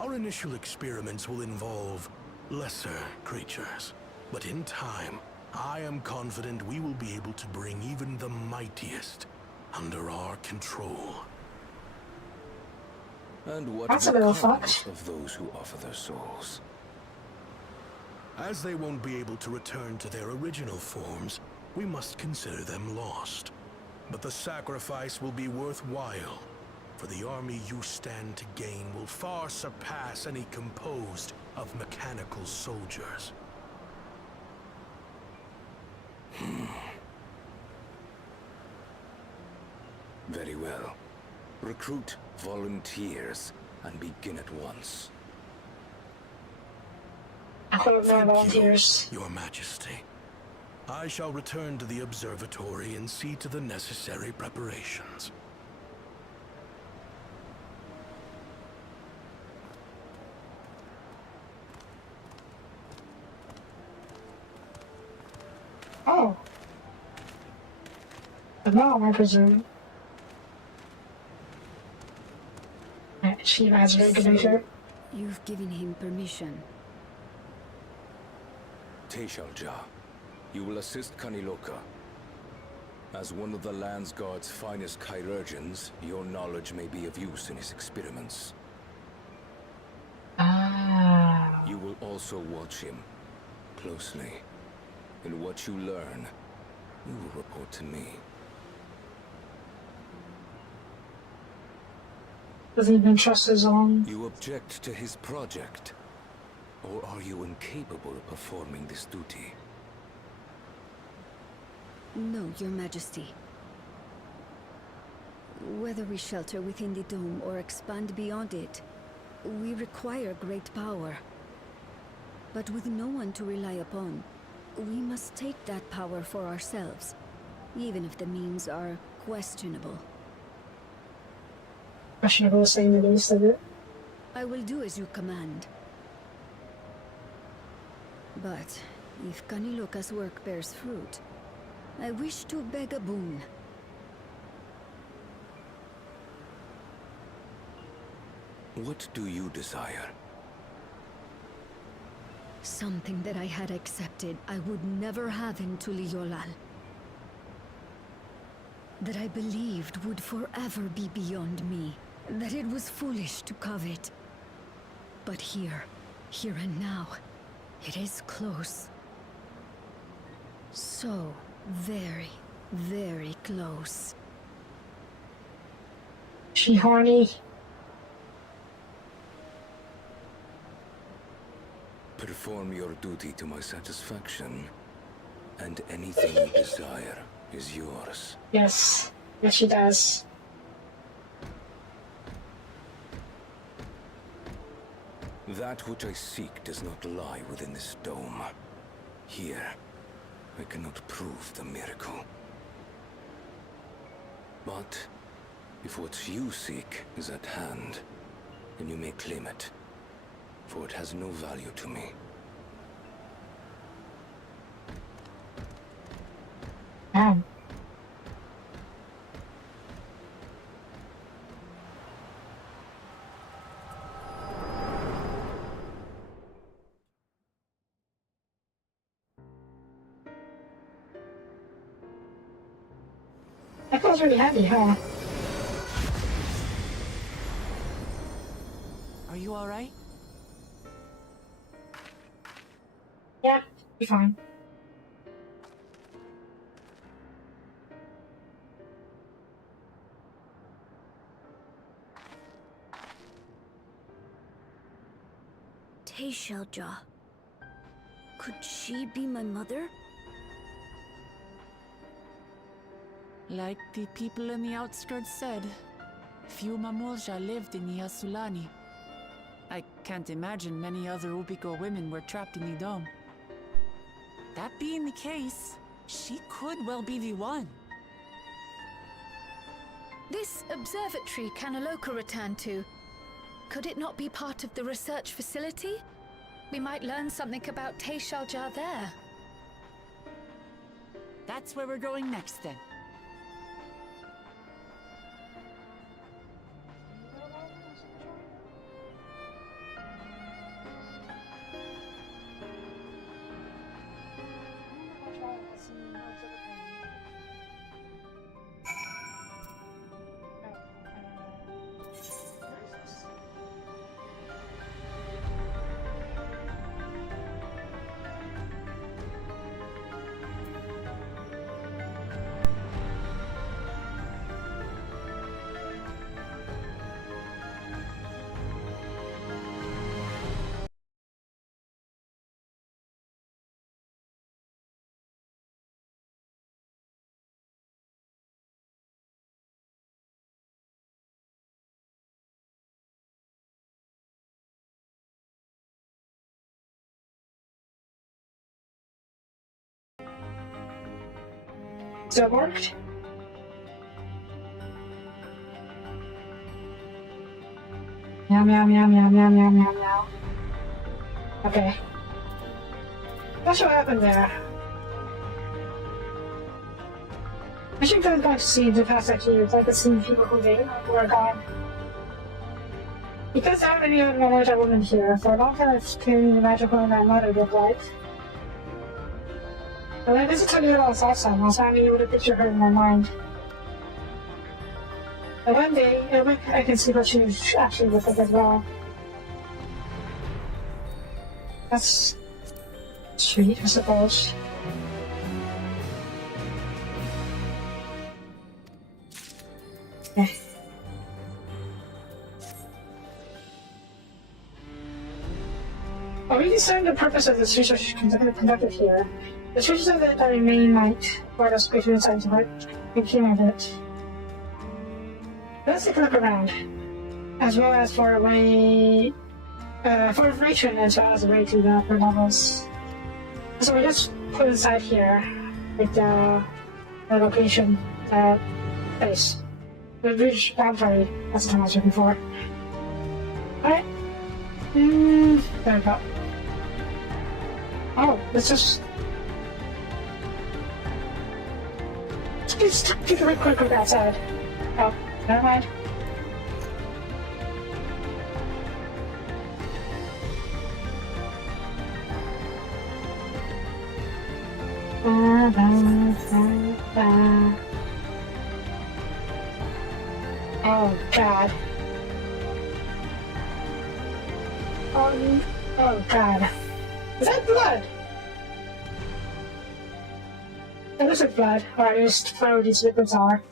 our initial experiments will involve lesser creatures. But in time, I am confident we will be able to bring even the mightiest under our control. And what That's a little becomes fucked. of those who offer their souls? As they won't be able to return to their original forms, we must consider them lost. But the sacrifice will be worthwhile, for the army you stand to gain will far surpass any composed of mechanical soldiers. Very well. Recruit volunteers and begin at once. I hope more Thank volunteers. you, Your Majesty. I shall return to the observatory and see to the necessary preparations. Oh. The mom, I presume. She has regulator. You've given him permission. Teishalja, you will assist Kaniloka. As one of the Land's Guard's finest chirurgeons, your knowledge may be of use in his experiments. Ah. You will also watch him closely. And what you learn, you will report to me. Doesn't even trust his own. You object to his project? Or are you incapable of performing this duty? No, Your Majesty. Whether we shelter within the dome or expand beyond it, we require great power. But with no one to rely upon, we must take that power for ourselves, even if the means are questionable. Questionable saying the least of it. I will do as you command. But if Kaniloka's work bears fruit, I wish to beg a boon. What do you desire? Something that I had accepted I would never have in Tuliyollal. That I believed would forever be beyond me. That it was foolish to covet. But here and now, it is close. So very, very close. She horny. Perform your duty to my satisfaction, and anything you desire is yours. Yes. Yes, she does. That which I seek does not lie within this dome. Here, I cannot prove the miracle. But if what you seek is at hand, then you may claim it, for it has no value to me. Damn. That feels really heavy, huh? Are you alright? Yeah, be fine. Teishalja. Could she be my mother? Like the people in the outskirts said, few Mamulja lived in the Yasulani. I can't imagine many other Ubiko women were trapped in the dome. That being the case, she could well be the one. This observatory Kaniloka returned to, Could it not be part of the research facility? We might learn something about Teishaljar there. That's where we're going next, then. So it worked? Meow, meow, meow, meow, meow, meow, meow, meow. Okay. That's what happened there. I should go back to see the past years. I could see people who are gone. Because I haven't even known a woman here, for a long time I've carried the magic woman my mother looked like. But I visited her last time, I was having able to picture her in my mind. And one day, I can see what she actually looked like as well. That's sweet, I suppose. Yeah. I'll rediscern the purpose of this research conducted here. The research of the main night, or the spatial scientific, became of it. Let's take a look around, as well as for a way, for information as well as a way to the upper levels. So we just put inside here, like the location, place. We've reached Dawntrail, that's the time I was looking for. Alright. There we go. Oh, let's just... Let's take a quick look outside. Oh, never mind. Oh, God. Oh, God. Is that blood? That looks like blood, or at least whatever these liquids are.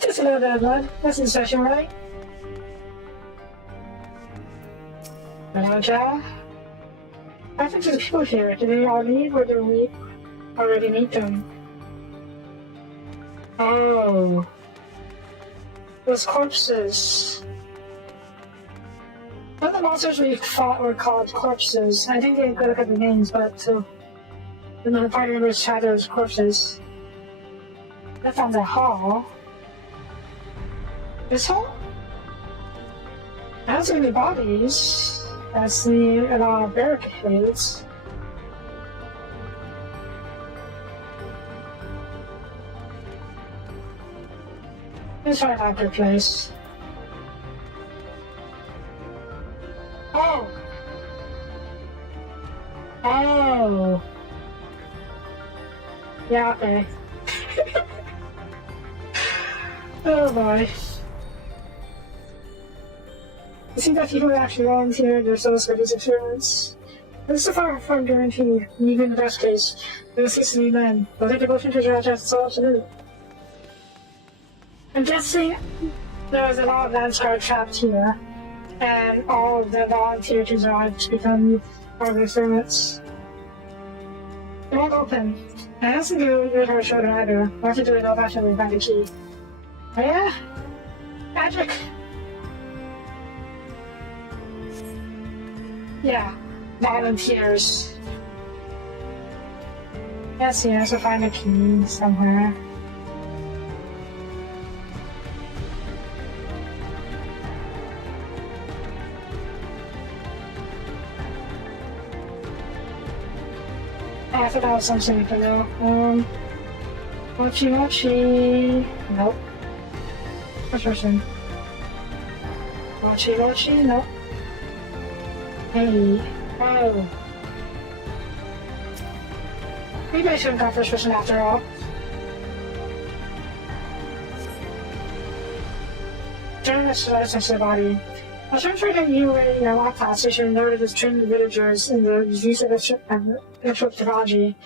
Just a little bit of blood. That's in session, right? Hello, Jaw. I think there's people here. Do they all leave, or do we already meet them? Oh. Those corpses. One of the monsters we fought were called corpses. I didn't get a good look at the names, but the party members had those corpses. I found a hall. This hall? I don't see any bodies. I see a lot of barricades. Let's try an actor place. Oh! Oh! Yeah, okay. Oh boy. You see that people actually volunteer their service for these experiments? This is a far guarantee, even in the best case. There are 60 men, but their devotion to Judge is so absolute. I'm guessing there was a lot of Landscar trapped here, and all of the volunteers survived to become part of the experiments. It won't open. I don't think it would hurt shoulder either. I'll have to do it old-fashioned and find a key. Oh yeah? Magic! Yeah, volunteers. Yes, I'll find a key somewhere. I thought that was something, but no. Mochi. Nope. First person. Mochi. Nope. Hey. Oh. Maybe I shouldn't go first person after all. During this resistance to the body, I was trying to get you in your lab class, so you noted as training the villagers in the use of virtual technology.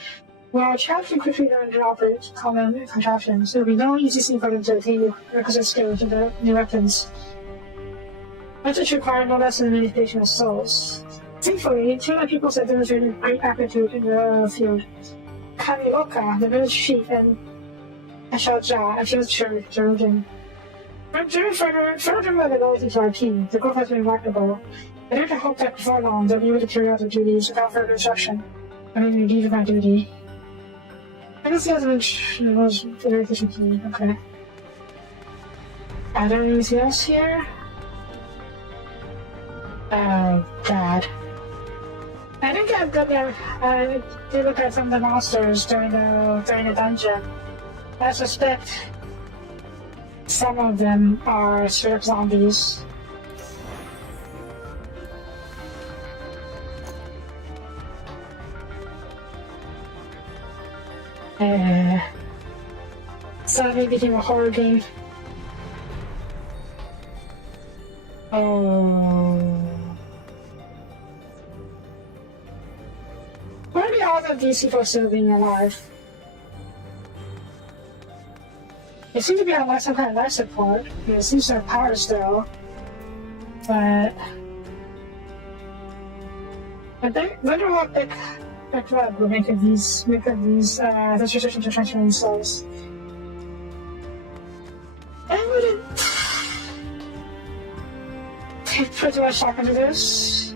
While chaps can quickly learn to operate common contraptions, it will be no easy thing for them to attain the requisite skills to develop new weapons. Methods require no less than the manipulation of souls. Thankfully, two other people have demonstrated great aptitude in the field. Kamiloka, the village chief, and Xiaojia, a field surgeon. During further ability to our team, the group has been remarkable. I dare to hope that before long they'll be able to carry out their duties without further instruction. I mean, relieved of my duty. I guess the other was very efficiently. Okay. Are there anything else here? Oh, God. I think I've got there. I did look at some of the monsters during the dungeon. I suspect some of them are straight zombies. Suddenly became a horror game. Oh. Why are all of these people still being alive? They seem to be on some kind of life support. It seems to have power still. But I wonder what big club will make of these this restriction to transfer themselves. I wouldn't take pretty much stock into this.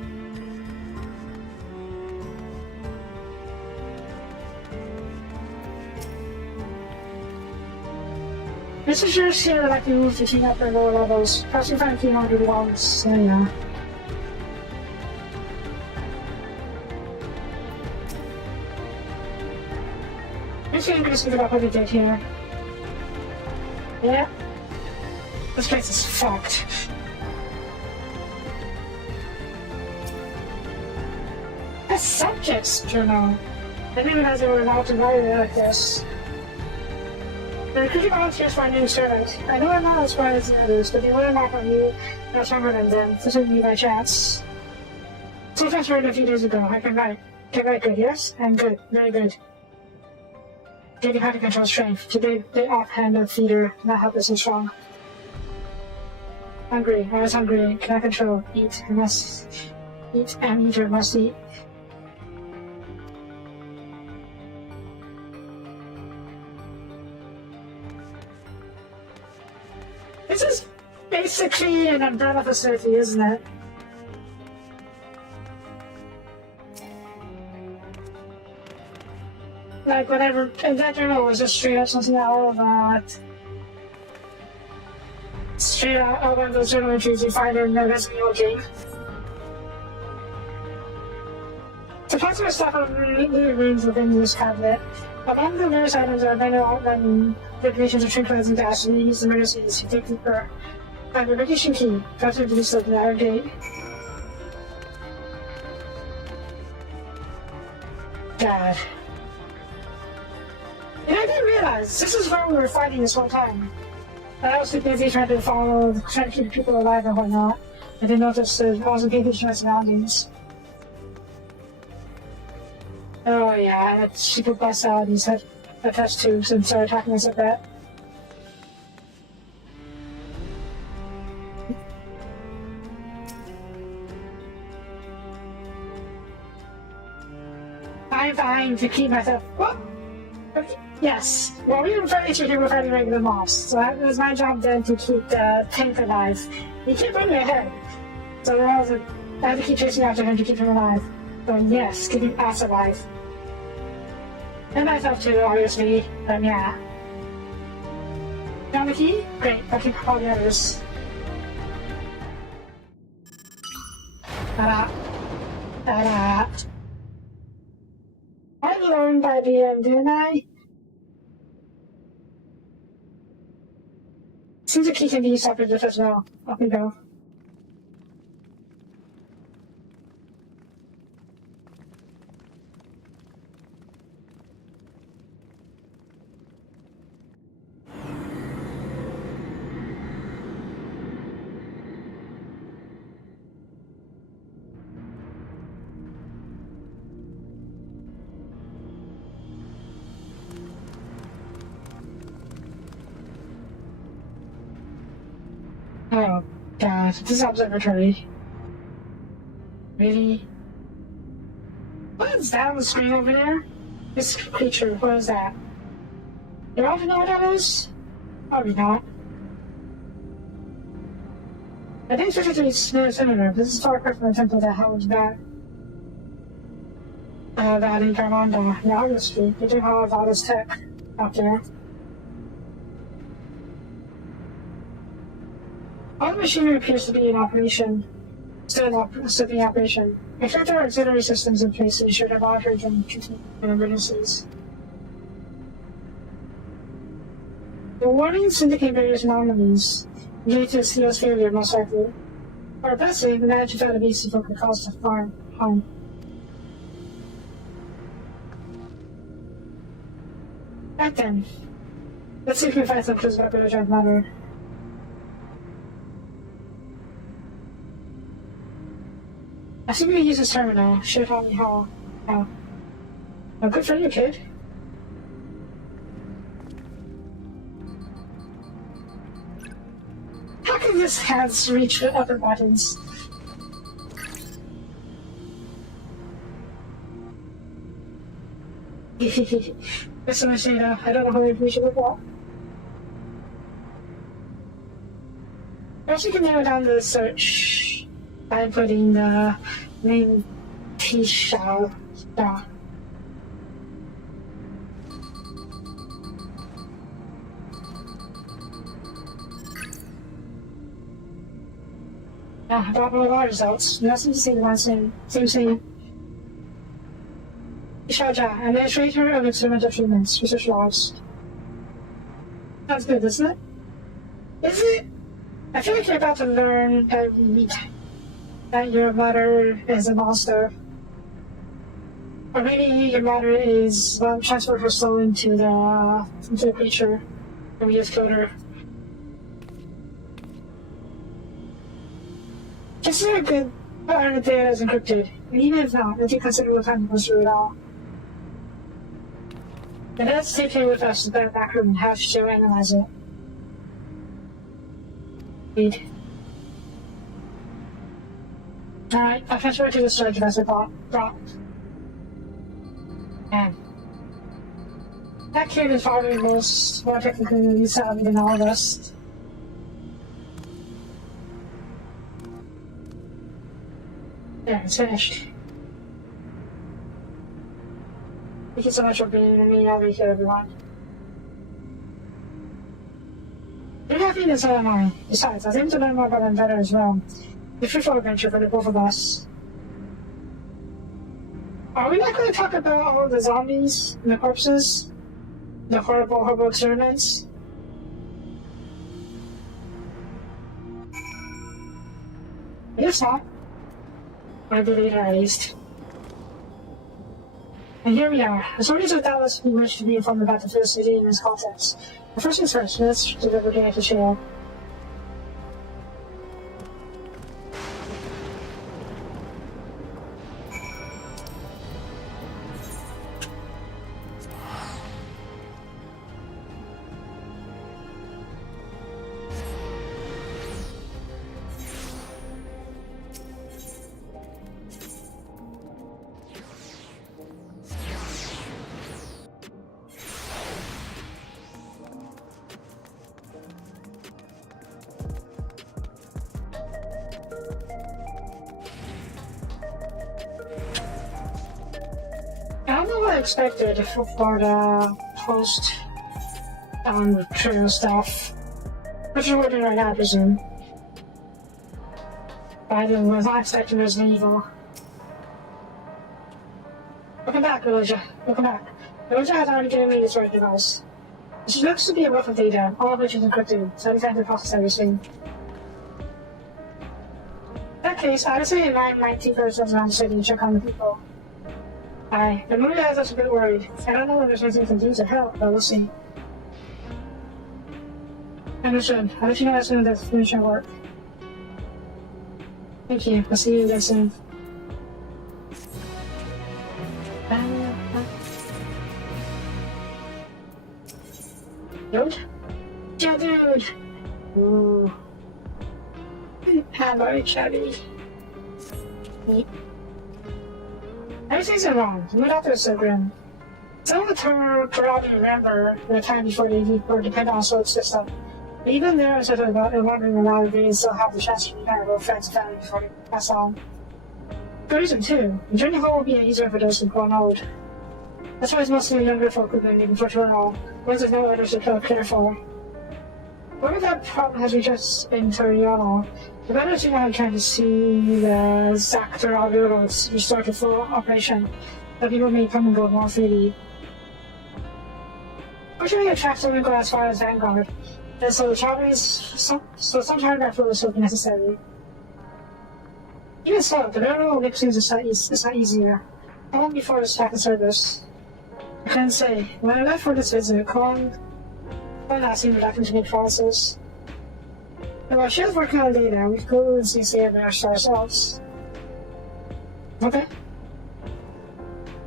Messengers here would like to move to team up at lower levels. Perhaps you find a team under the walls, so yeah. I'm just gonna think about what we did here. Yeah. This place is fucked. A subjects journal. I didn't realize they were allowed to write it like this. The recruiting volunteers for a new servant. I know I'm not as bright as the others, but they weren't off on me much younger than them. This would be my chance. So transferred a few days ago. I can write. Get right good, yes? I'm good. Very good. Getting how to control strength. Today, the offhand feeder, not helpless and strong. Hungry. I was hungry. Cannot control. Eat. I must eat. And eater must eat. This is basically an umbrella facility, isn't it? Like whatever, if that journal was just straight up something out of straight out of those journal entries you find in the Resident Evil game. The parts of stuff are neatly arranged within this cabinet. Among the various items are many outlining decorations of trinkets and gas and used emergencies to take deeper. And the vacation key, got to release of the iron gate. God. And I didn't realize this is where we were fighting this whole time. I was too busy trying to keep people alive and whatnot. I didn't notice that I wasn't paying attention to my surroundings. Oh yeah, and that stupid bus out these had test tubes and started attacking us like that. I'm fine to keep myself. What? Okay. Yes. Well, we were fighting here, we were fighting regular mobs, so it was my job then to keep the tank alive. He kept running ahead, so I had to keep chasing after him to keep him alive. So yes, keeping us alive. And myself too, obviously, but yeah. Found the key? Great, I'll keep all the others. Ta-da. Ta-da. already learned by the end, didn't I? Seems like he can be used separately as well. Up we go. Oh, God. This is observatory. Really? What is that on the screen over there? This creature, what is that? You all know what that is? Probably not. I think it's really similar. This is far apart from the temple that held back. That in Garmanda, the August Street. They do have all this tech out there. All the machinery appears to be in operation, still in operation. In fact, there are auxiliary systems in place to ensure that monitoring can continue in emergencies. The warnings indicate various anomalies related to the CEO's failure, most likely. Or best say, the managed database could cause harm. Right then, let's see if we can find some clues about the giant matter. I think we can use this terminal. Should tell me how. Oh, good for you, kid. How can this hands reach the upper buttons? There's so much data. I don't know how we should look at. Perhaps we can narrow down the search by putting the name T-Shao. I got one of our results. Nothing to see the same thing. Xiaojia, Administrator of Experimental Treatments, Research Labs. Sounds good, isn't it? Is it? I feel like you're about to learn that your mother is a monster. Or maybe your mother is transferred her soul into the creature, and we just killed her. Consider good the data is encrypted, and even if not, if you consider what time goes through it all. Then let's take it with us to the back room and have Joe analyze it. Read. Alright, I'll transfer it to the storage vessel brought. Man. That kid is probably more technically savvy than all of us. There, it's finished. Thank you so much for being with me. I'll be here, everyone. Your happiness and I. Besides, I aim to learn more about them better as well. It's a fruitful adventure for the both of us. Are we not going to talk about all the zombies and the corpses? The horrible experiments? I guess not. Maybe later, at least. And here we are. Authorities would doubtless be wish to be informed about the facility in this context. But first things first, let's deliver data to Shale. I don't know what I expected for the post trail stuff. Which is working right now, I presume. But I was not expecting Resident Evil. Welcome back, Elijah. Welcome back. Elijah has already given me this right device. This looks to be a wealth of data, all of which is encrypted, so I decided to process everything. In that case, I would say my team first goes around the city and check on the people. The movie has us a bit worried. I don't know if there's anything to do to help, but we'll see. Understood. I'll let you know as soon as I finish your work. Thank you. I'll see you again soon. Dude? Yeah, dude! Ooh. Hello, Chubby. Everything's wrong. The doctor is so grim. Some of the terror probably remember the time before they were dependent on Soap's system. But even there, sort of wondering why they still have the chance to repair both friends and family before they pass on. Good reason too. The journey home will be easier for those who grow old. That's why it's mostly younger folk who've been leaving for too long, ones with no others to care for. Whatever that problem has just been Toriano, the better to now trying to see the sector of Euros restore to full operation, that people may come and go more freely. Fortunately, it tracks only go as far as Vanguard, and so some paragraph rules will be necessary. Even so, the railroad mixing is not easier. How long before the stack in service? I can't say. When I left for this visit, Kong not seemed reluctant to make promises. But while she was working on the data, we could go and see the ourselves. Okay.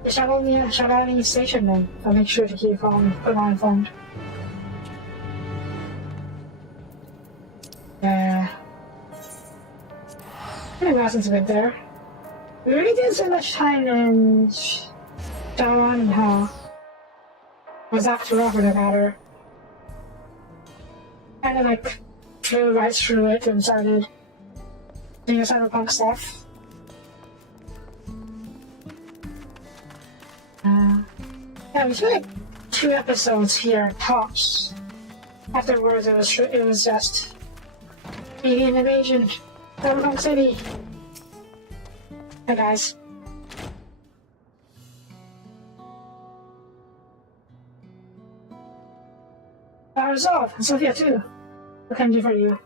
The Shabani station then. I'll make sure to keep put on informed. Pretty wasn't a bit there. We really didn't spend much time in Dawn and how was after all for that matter. Kind of like flew right through it and started doing cyberpunk stuff. Yeah, it was like 2 episodes here tops. Afterwards, it was just alien invasion, Cyberpunk City. Hi guys. Resolve, and Sophia too. What can I do for you?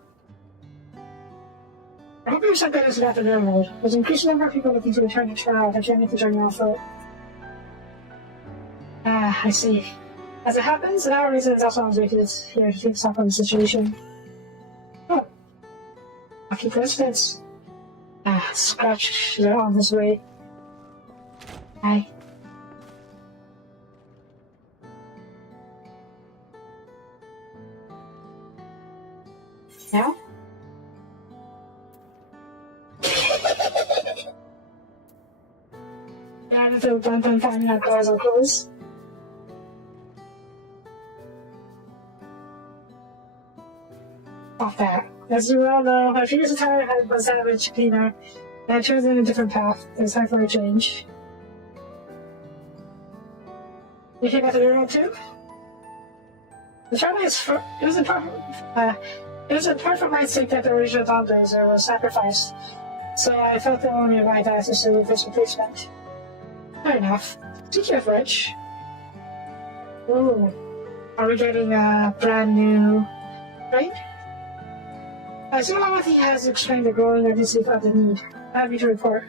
I hope you said that this about the railroad. There's an increasing number of people looking to return to trial that journey to journey on foot. I see. As it happens, an hour reason is also on his way to this here to take stock on the situation. Oh. Lucky coincidence. Scratch, they're on his way. Hi. Now? Yeah, I feel done finding out doors are closed. Off that. As you all know, my previous attire had been savage cleaner, and I chose in a different path. It's time for a change. You came out to the railroad too? The trouble is, it was in part for my sake that the original Dawntrail was sacrificed, so I felt the only right to associate this replacement. Fair enough. Speaking of which... Ooh. Are we getting a brand new... right? I assume Amati has explained the growing urgency of the need. Happy to report.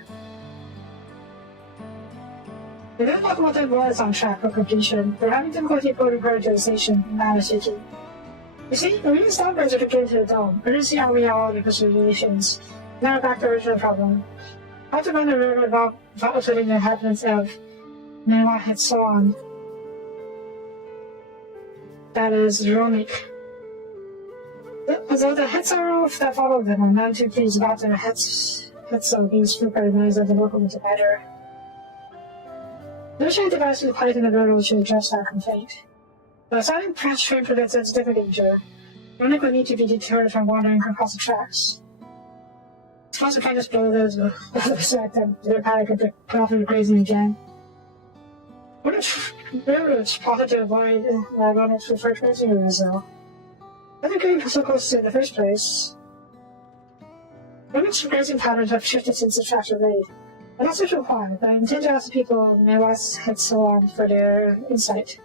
The new locomotive was on track for completion. They're having difficulty putting her to the station in Nagasaki. You see, the real stoppers are to get into the dome. Urgency are we all because of relations. Now back to the original problem. How to run the railroad without outfitting the inhabitants of Neva and so on. That is ironic. Although the Hetzo that followed them are none too pleased about the Hetzo being spooked by the noise of the locomotive either. The mission device to the pilot in the railroad should address that complaint. The silent crash train presents a different danger. The only would need to be deterred from wandering across the tracks. Suppose we can't just blow those aside that their panic and put off into grazing again. What if railroads plotted to avoid running through first grazing areas though? Why are they getting so close to it in the first place? Women's grazing patterns have shifted since the tracks were laid. I'm not so sure why, but I intend to ask the people in my last head salon for their insight.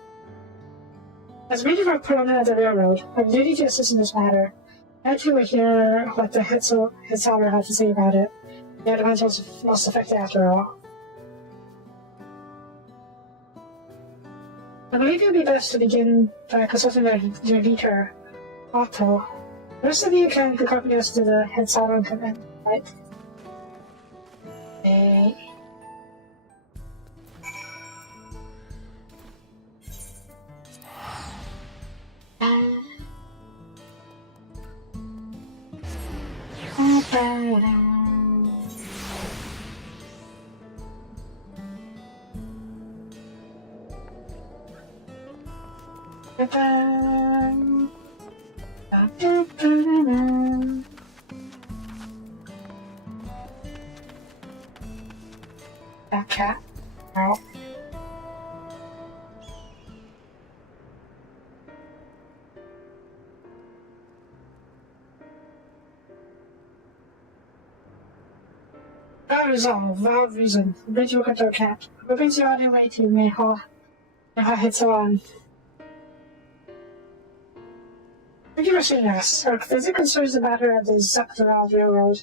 As a major put on the railroad, I'm duty to assist in this matter. I too will hear what the head sailor had to say about it. The advance was most effective after all. I believe it would be best to begin by consulting your leader, Otto. The rest of you can accompany us to the head salon and come in, right? Okay. That cat. No. Valid reason. Bridge will cut our cat. We're going to on your way to Meha hits on. Thank you for seeing us. Our visit concerns the matter of the Dawntrail Railroad.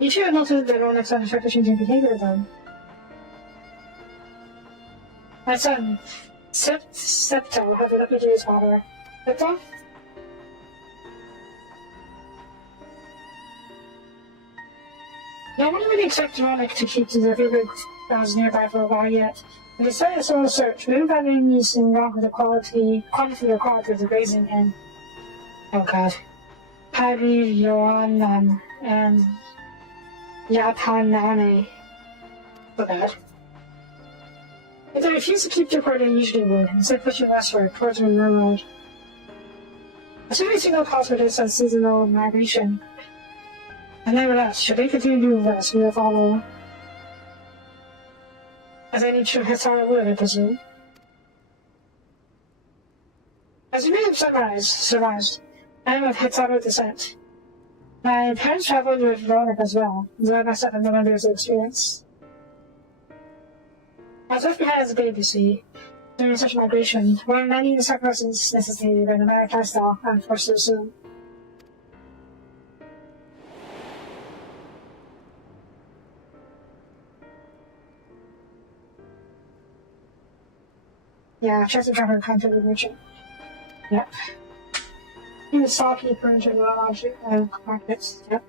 You should have noted their own unexpected change in behavior, though. My son, Septo, had let me do his father. Septo? No one really expected Ronick to keep the favorite crowds nearby for a while yet. And despite a solo search, we didn't find anything wrong with the quality of the grazing in. Oh god. Paddy, Yoan, and Yatanane. So bad. If they refuse to keep the report they usually would, instead pushing westward towards the railroad. Assuming signal calls for this as seasonal migration. And nevertheless, should they continue to do this, we will follow. As any true Hitsara would, I presume. As you may have surmised, I am of Hitsara descent. My parents traveled with Ronick as well, though I myself have no wonders of experience. I was left behind as a baby, see. During such migration, one of many sacrifices necessitated by the nomadic lifestyle I'm forced to assume. Yeah, chance to travel content with merchant. Yep. Even Soapie for general markets. Yep.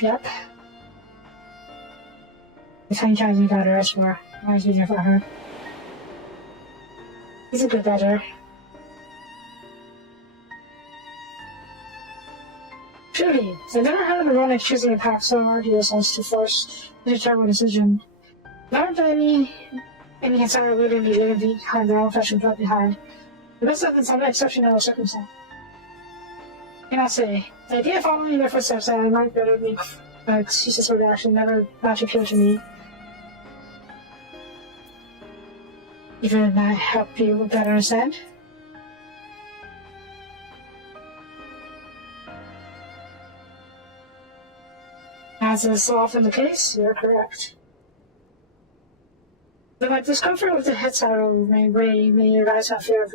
Yep. The tiny times we got her as for. Always easier for her. He's a good better. Truly, I've never heard of a Ronick choosing a path so arduous as to force a terrible decision. Not that any Hitsara would be leaving behind their own fashioned left behind. But this has been some exceptional circumstance. I cannot say. The idea of following their footsteps I might better make excuses for their action never much appealed to me. Even I help you better understand. As is so often the case, you're correct. Though my discomfort with the Hitsara may arise out of fear of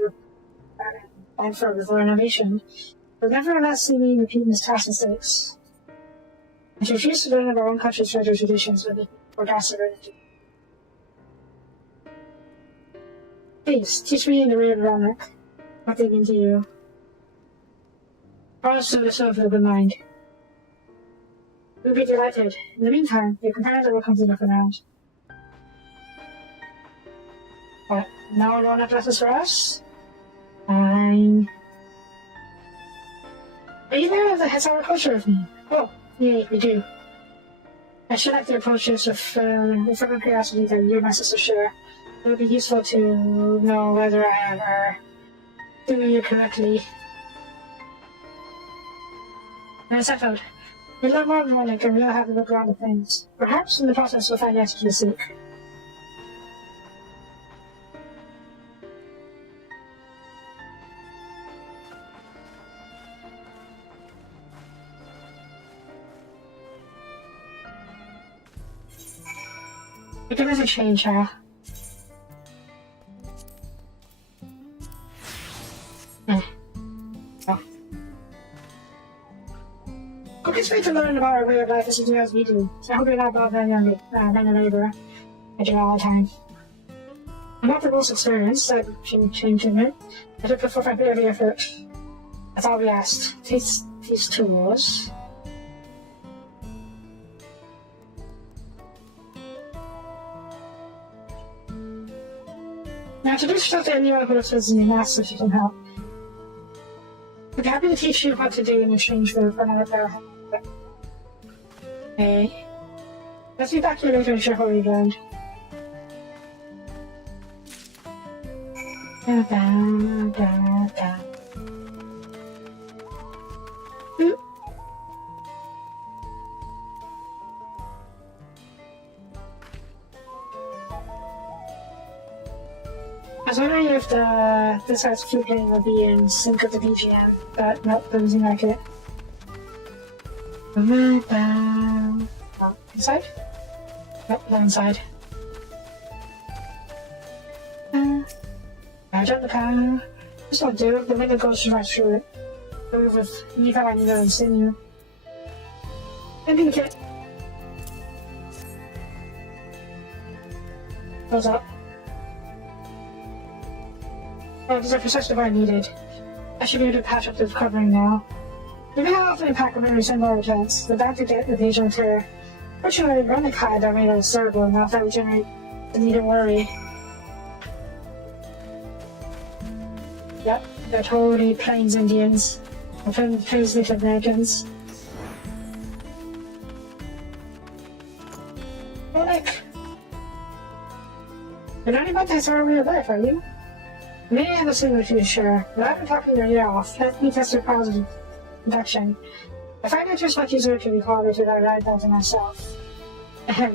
and for renovation, but nevertheless see me repeat his past mistakes. And to refuse to learn of our own country's treasure traditions with the audacity. Please, teach me in the way of Ronick what they mean to you. Promise to listen with a good mind. We'll be delighted. In the meantime, your companions will come to look around. What? Now Ronick dresses for us? Fine. Are you aware of the Hitsara culture with me? Oh, yeah, we do. I should like to approach this with some curiosity that you and my sister share. It would be useful to know whether I am doing it correctly. And settled. We learn more than one and can really have a look around the things. Perhaps in the process we'll find the answer to the seek. Give us a change, huh? Oh. Cookies way to learn about our way of life as easy as we do. I hope you're not about that young than a laborer. I do all the time. I'm not the most experienced at changing it. I took the full for every effort. That's all we asked. These tools. Now, to do stuff to anyone who looks as you ask if you can help. We'd be happy to teach you what to do in exchange for another pair of hands. Okay. Let's be back here later and share what we learned. Da da da da. I was wondering if this guy's flute playing would be in sync with the BGM, but nope, doesn't seem like it. Oh, inside? Nope, not inside. I jump the car. This won't do. The window goes right through it. Move with you thought I knew that I'd seen you. Ending kit. Close up. Oh, these are precisely what I needed. I should be able to patch up the covering now. Maybe I'll often pack a very similar chance. The back to get the page on tear. Fortunately, running hide are made of cerebral enough that would generate the need to worry. Yep, they're totally Plains Indians. Or Plains Native Americans. Oh, Nick! You're not about this our way of life, are you? Maybe I have a signal to sure, but I've been talking your ear off. Let me test your positive induction. I find it just much easier to recall it if I write that to myself. Ahem.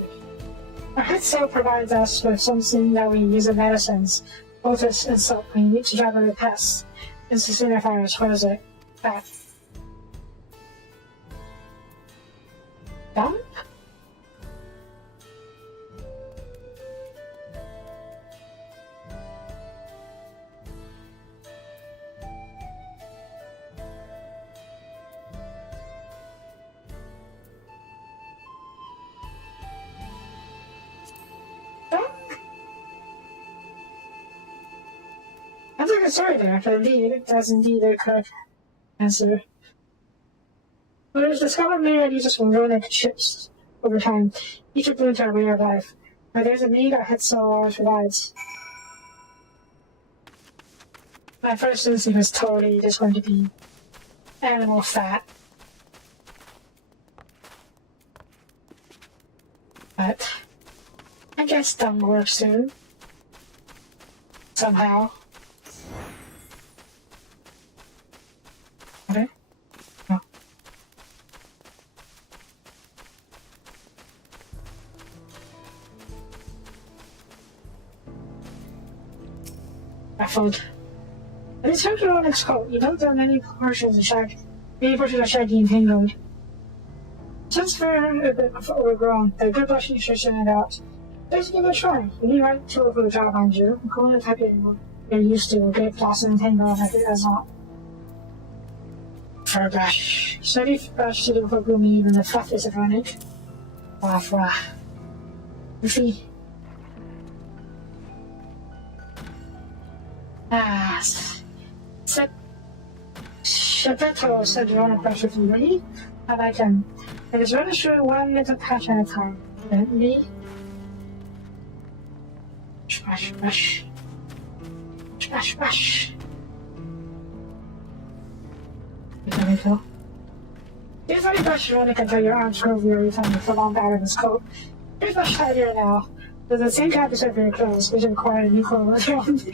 Our head cell provides us with something that we use in medicines, poultice and soap when we need to drive away pests. It's the signifiers. What is it? That. Dump? I'm not sorry there, but indeed, it does indeed the correct answer. But it was discovered many ideas from Ronin ships over time, each of them into our way of life. But there's a need our head cell always provides. My first instinct was totally just going to be animal fat. But I guess dung works too. Somehow. Okay. Oh. Baffled. In its terms of Onyx coat, you don't have many portions of shaggy and tangled. Since they're a bit overgrown, they're good brushing stretching it out. Let's give it a try. You need right tool for the job, mind you. I'm calling the type you're used to, a great floss and tangle like it does not. Fur brush. Steady brush to do for grooming even the fluffiest of Onyx. Wah. Goofy. Shepetto said Rona pressure from me. I like him. It is running through one little patch at a time. Then me. Splash. There we go. Here's how you brush Ronic until your arms grow weary from the prolonged out of his coat. Here's much tidier now. There's the same type of set for your clothes, which require an equal response.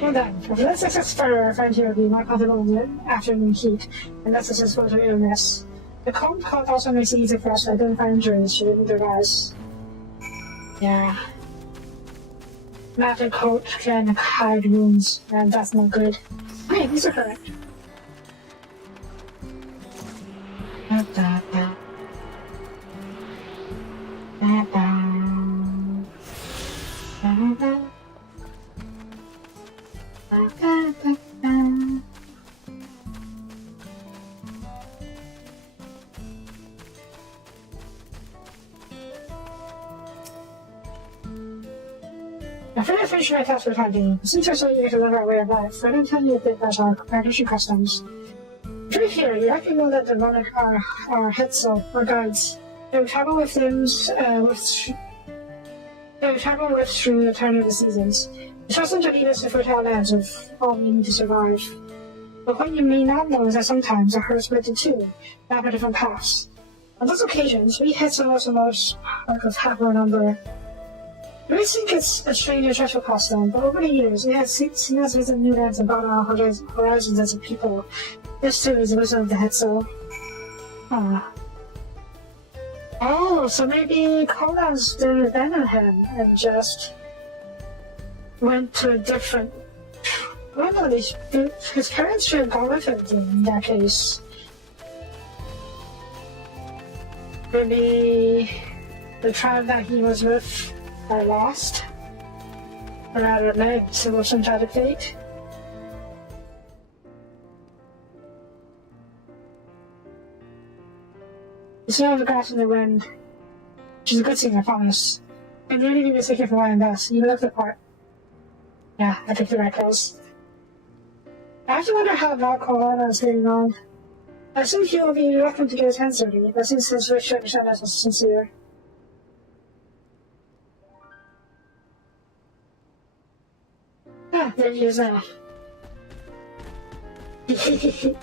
Well done. Let's success for Frontier will be more comfortable in the afternoon heat, and less successful to illness. The cold coat also makes it easy for us to identify injuries should it arise. Yeah. Matted coat can hide wounds, and that's not good. Okay, these are correct. I feel like finishing my task for the time being. Since we're so eager to live our way of life, I don't tell you a bit about our tradition customs. Through here, you likely know that the Ronic are Hetzel, or guides. They would travel with them, through the turn of the seasons. We trust them to lead us to fertile lands of all we need to survive. But what you may not know is that sometimes the herds split in two, map a different paths. On those occasions, we Hetzel also most like of half our number. You may think it's a strange and stressful custom, but over the years, it has seen us visit new lands and broaden our horizons as a people. This too is the wisdom of the Hetzel. Oh, so maybe Colas didn't abandon him and just went to a different... Well, no, his parents should have gone with him in that case. Maybe the tribe that he was with are lost, or rather led to some tragic fate. The smell of the grass in the wind, which is a good thing, I promise. And really be mistaken for wearing this. You look the part. Yeah, I picked the right clothes. I actually wonder how Valkorana is getting on. I assume he will be reluctant to get his hands dirty, but since his wish to understand us was sincere. Ah, there he is now. He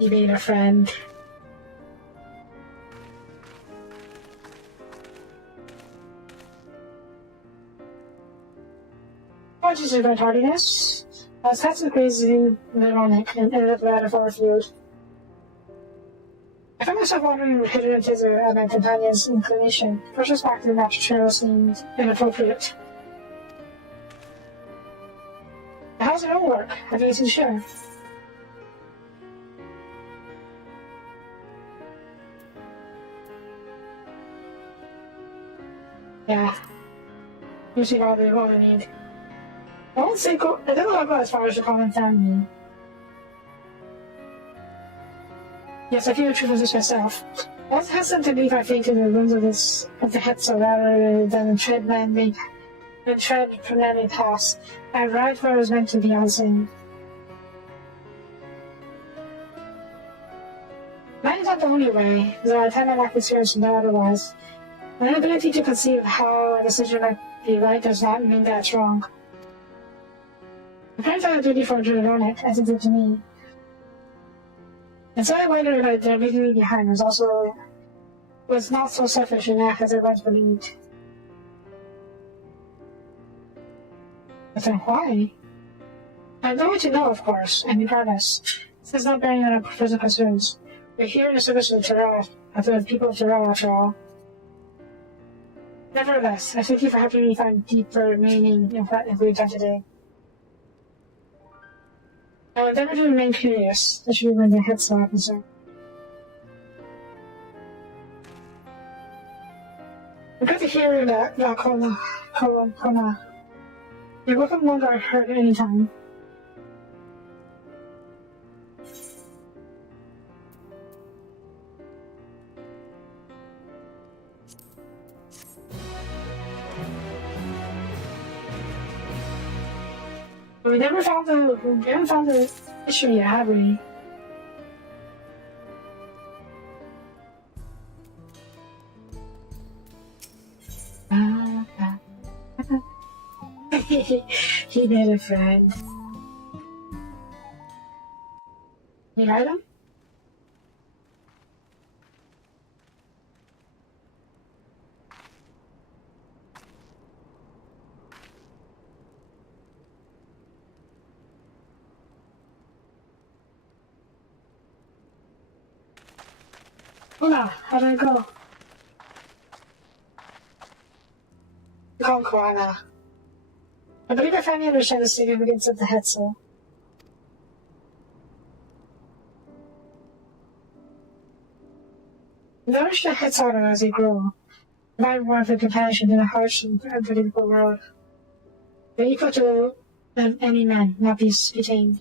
made a friend. Apologies for my tardiness. I was had some crazy Veronic and ended up at a far field. I found myself wandering hither and thither at my companion's inclination. First back to the natural trail seemed inappropriate. How's it all work? Have you to share? Yeah. Usually all we need. I won't say go. I don't know about as far as the common family. Yes, I feel the truth of this myself. I also hesitant to leave my fate in the rooms of the Hetzel rather than tread from landing paths. I arrived where I was meant to be unseen. Mine is not the only way, though I tend to lack experience to know otherwise. My inability to conceive how a decision might be right does not mean that it's wrong. My parents had a duty for Veronic, as it did to me. And so I wondered if their leaving me behind was not so selfish an act as I once believed. But then why? I know what you know, of course, and regardless, this is not bearing on our present concerns. We're here in the service of the people of Terrell, after all. Nevertheless, I thank you for helping me find deeper meaning in what we've done today. I will endeavor to remain curious, especially when the Hetzel are concerned. I'm glad to hear that Kona. You're welcome whenever I heard at any time. But we haven't found the issue yet, have we? He made a friend. You heard him? Hola, how did it go? Calm, Koala. I believe I finally understand the significance of the Hetzel. Nourish the Hetzel as they grow. Provide warmth and compassion in a harsh and unpredictable world. They're equal to any man, not be tamed.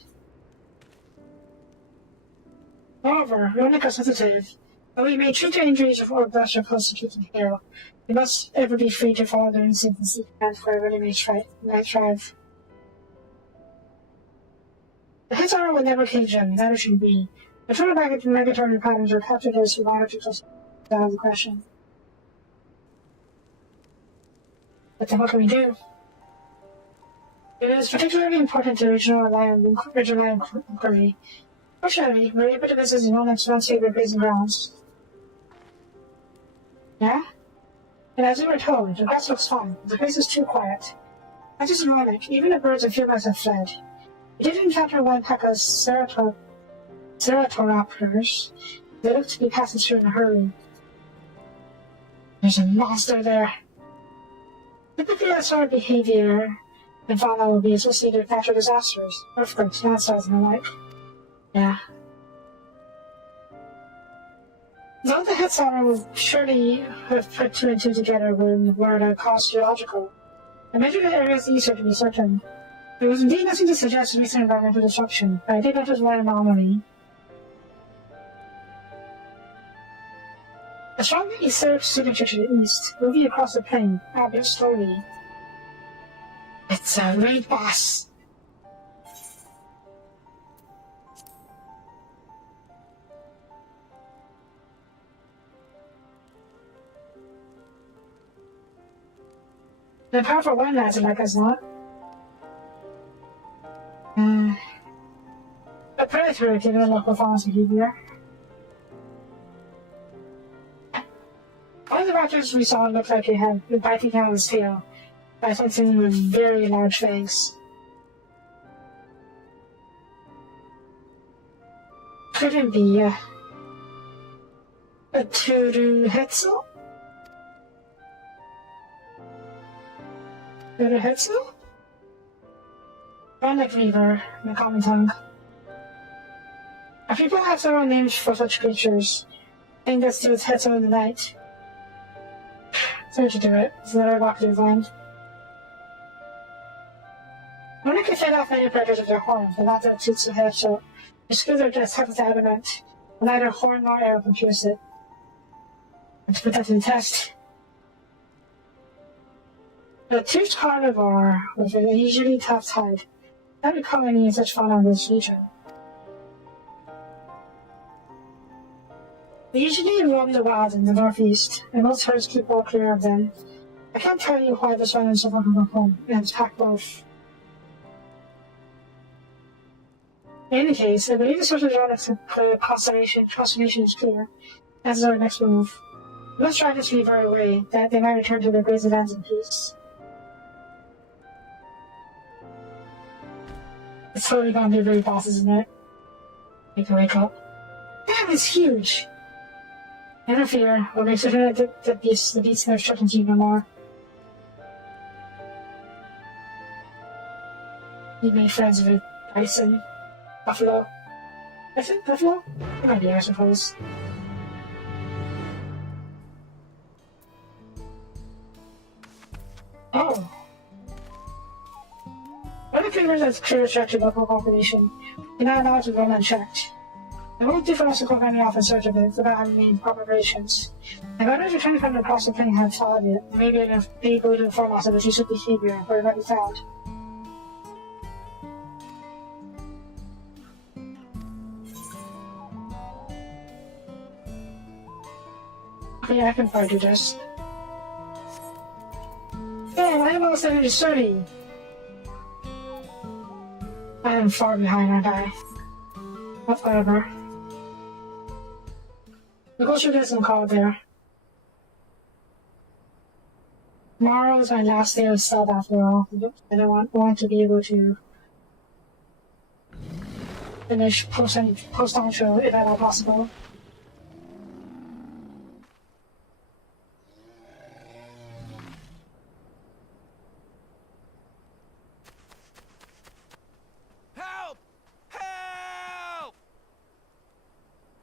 Moreover, Ronic are sensitive. Though we may treat their injuries or brush or close to keep them hale, they must ever be free to follow their instincts and seek command wherever they may thrive. The Hetzel will never cage them, neither should we. The total migratory patterns are captivators who want to just out of the question. But then what can we do? It is particularly important to regional land inquiry. Fortunately, we're able to visit the Onyx once favorite grazing grounds. Yeah? And as we were told, the grass looks fine, but the place is too quiet. Not just Onyx, even the birds and females have fled. We did encounter one pack of Ceratoraptors. They look to be passing through in a hurry. There's a monster there. Typically, that sort of behavior and fauna will be associated with natural disasters, earthquakes, landslides, and the like. Yeah. Though the Hetzel will surely have put two and two together when the word caused geological, I measured the areas easier to be certain. There was indeed nothing to suggest recent environmental disruption, but I did notice one anomaly. A strong etheric signature to the east, moving across the plain, albeit slowly. It's a raid boss. The powerful one lads like us not. A predator to the local faun's behavior. One of the raptors we saw looked like he had been biting down his tail by something with very large fangs. Couldn't be a Turu Hetzel? Turu Hetzel? Ronic Reaver, in the common tongue. Our people have their own names for such creatures. I think that's to do with Hetzel in the night. Sorry to do it. It's another evocative line. Ronic can fend off many predators with their horns, but not their tooths of Hetzel. Their skills are just tough as adamant, and neither horn nor arrow can pierce it. And to put that to the test, a toothed carnivore with an unusually tough hide. Not recall any such fauna in this region. They usually roam the wild in the northeast, and most herds keep all clear of them. I can't tell you why this one is so far from home, and pack both. In any case, I believe the source of John's consternation is clear, as is our next move. We must try this reaver away, that they might return to their grazing lands in peace. It's totally gonna be very boss, isn't it? Make her wake up. Damn, it's huge! Never fear, we'll make certain that the beast never threatens you no more. You made friends with bison, buffalo. I think buffalo? It might be, I suppose. Oh. One of the figures that's clear threat to local population, we now know to go unchecked. It won't do for us to go running off in search of it without having made proper preparations. If others are trying to come across the plane had followed it, maybe they go to inform us of its recent behavior where it might be found. Okay, I can probably do this. Oh, I am almost at 30. I am far behind, aren't I? Whatever. The culture doesn't call there. Tomorrow is my last day of sub after all. I don't want to be able to finish post Dawntrail if at all possible.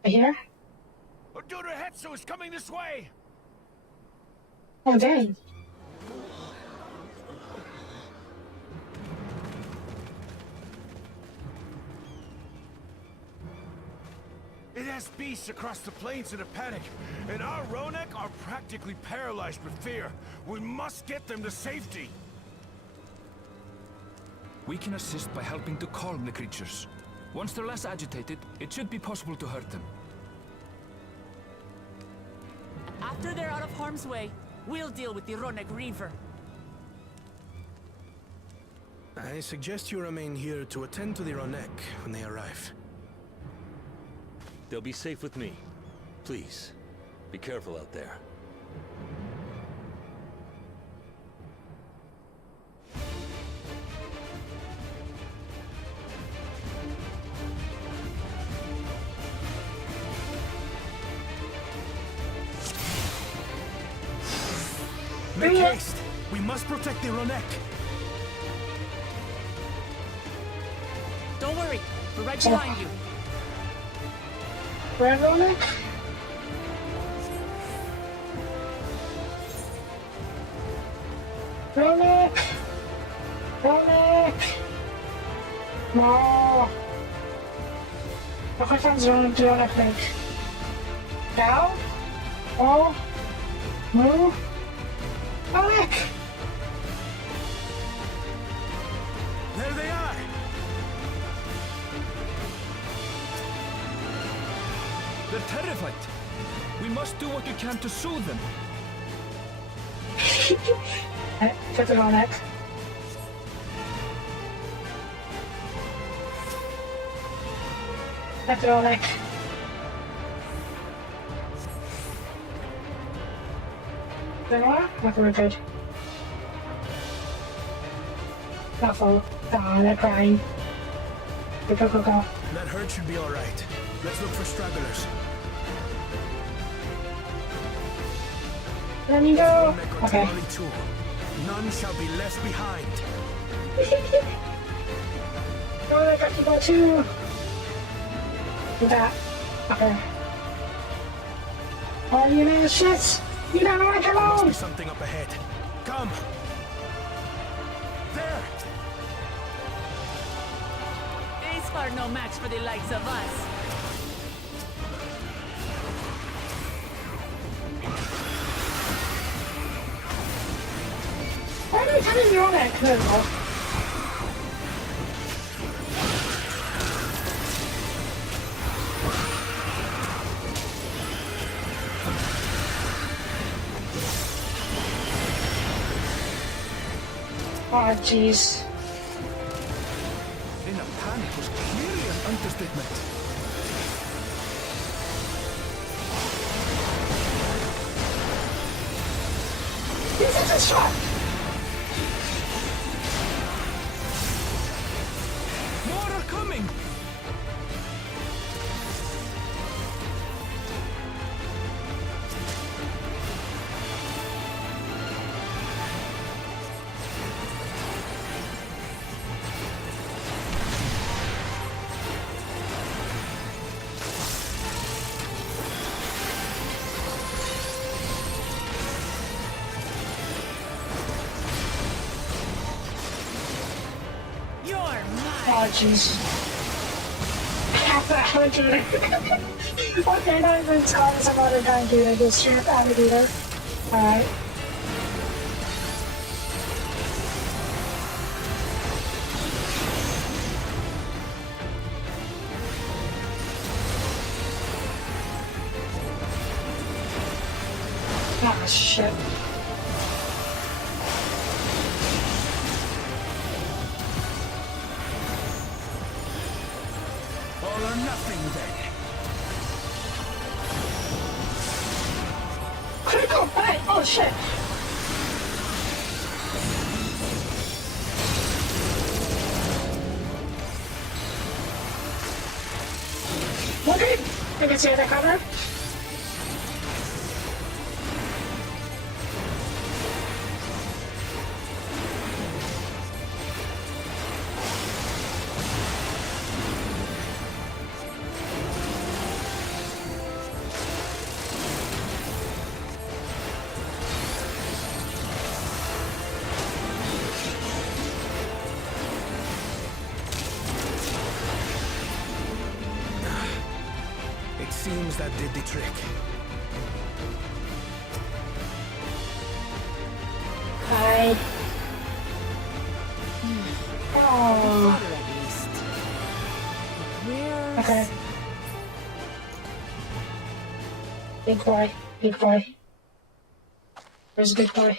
Right here? Odura Hetsu is coming this way! Oh, dang. It has beasts across the plains in a panic, and our Ronek are practically paralyzed with fear. We must get them to safety. We can assist by helping to calm the creatures. Once they're less agitated, it should be possible to hurt them. After they're out of harm's way, we'll deal with the Ronek Reaver. I suggest you remain here to attend to the Ronek when they arrive. They'll be safe with me. Please, be careful out there. Make haste! We must protect the Ronek! Don't worry, we're right behind you. Red Ronek? Ronek! Ronek! No! Nog even zo'n Ronek link. Down? Oh? Move? Ronek! There they are! They're terrified. We must do what we can to soothe them. Put it on it. Put it on it. Vanilla? Not very good. Not full. Ah, they're crying. Go, go, go, go. That herd should be alright. Let's look for stragglers. There you go. Ronek are Okay. Tamali too. None shall be left behind. Oh, I got to go too. Do that. Okay. Oh, you know shit. You don't know what There must alone. be something up ahead. Come! There! These are no match for the likes of us. Why are they telling me all that? There we go. Oh, jeez. In a panic was clearly an understatement. This is a shot. More are coming! You're mine. Oh, jeez. Half a hundred. Okay, not even telling some other guy, dude. I just straight alligator. Alright. Oh, shit. All or nothing then. Critical! Hey! Oh, shit! Okay, I can see the cover. seems that did the trick. Hi. Oh. Father, at least. Where's... Okay. Big boy. Big boy. Where's the big boy?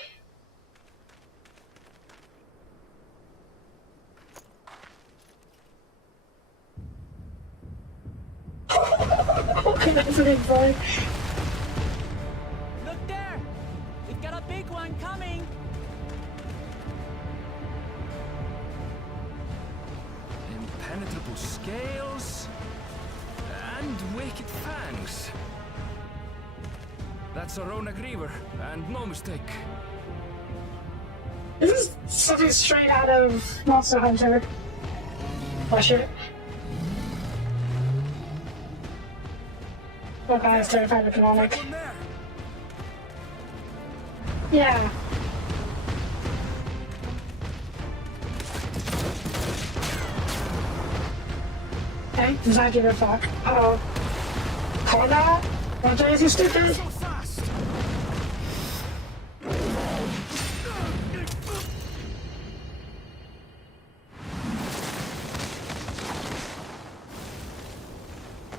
Okay, that's a big boy. Look there! We've got a big one coming! Impenetrable scales and wicked fangs. That's a Rona Griever, and no mistake. This is something straight out of Monster Hunter. Watch it. Oh god, it's terrified economic. One there. Yeah. Okay, does not give a fuck. Uh-oh. Corner? What is you stupid? So fast.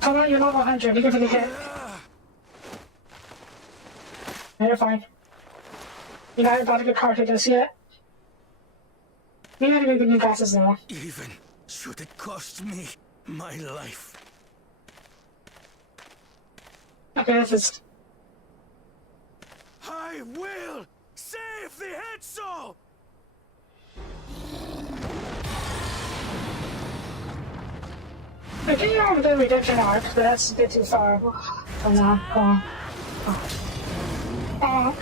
Come on, you're not 100. You're gonna hit. No, you're fine. You're not about to get cartridges yet. You gotta go get new glasses now. Even should it cost me my life. Okay, this is... I will save the head soul. I think you're on the redemption arc, but that's a bit too far. Come on, come on.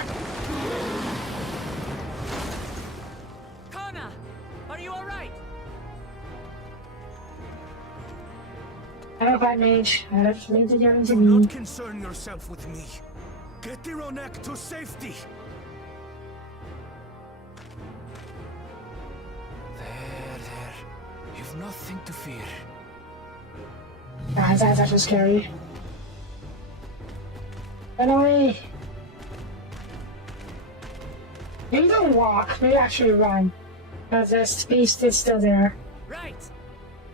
Kona! Are you alright? I don't fight mage. I don't need to get into Do me. not concern yourself with me. Get the Ronek to safety. There. You've nothing to fear. His eyes actually scary. Run away! Maybe don't walk, maybe actually run. Because the beast is still there. Right!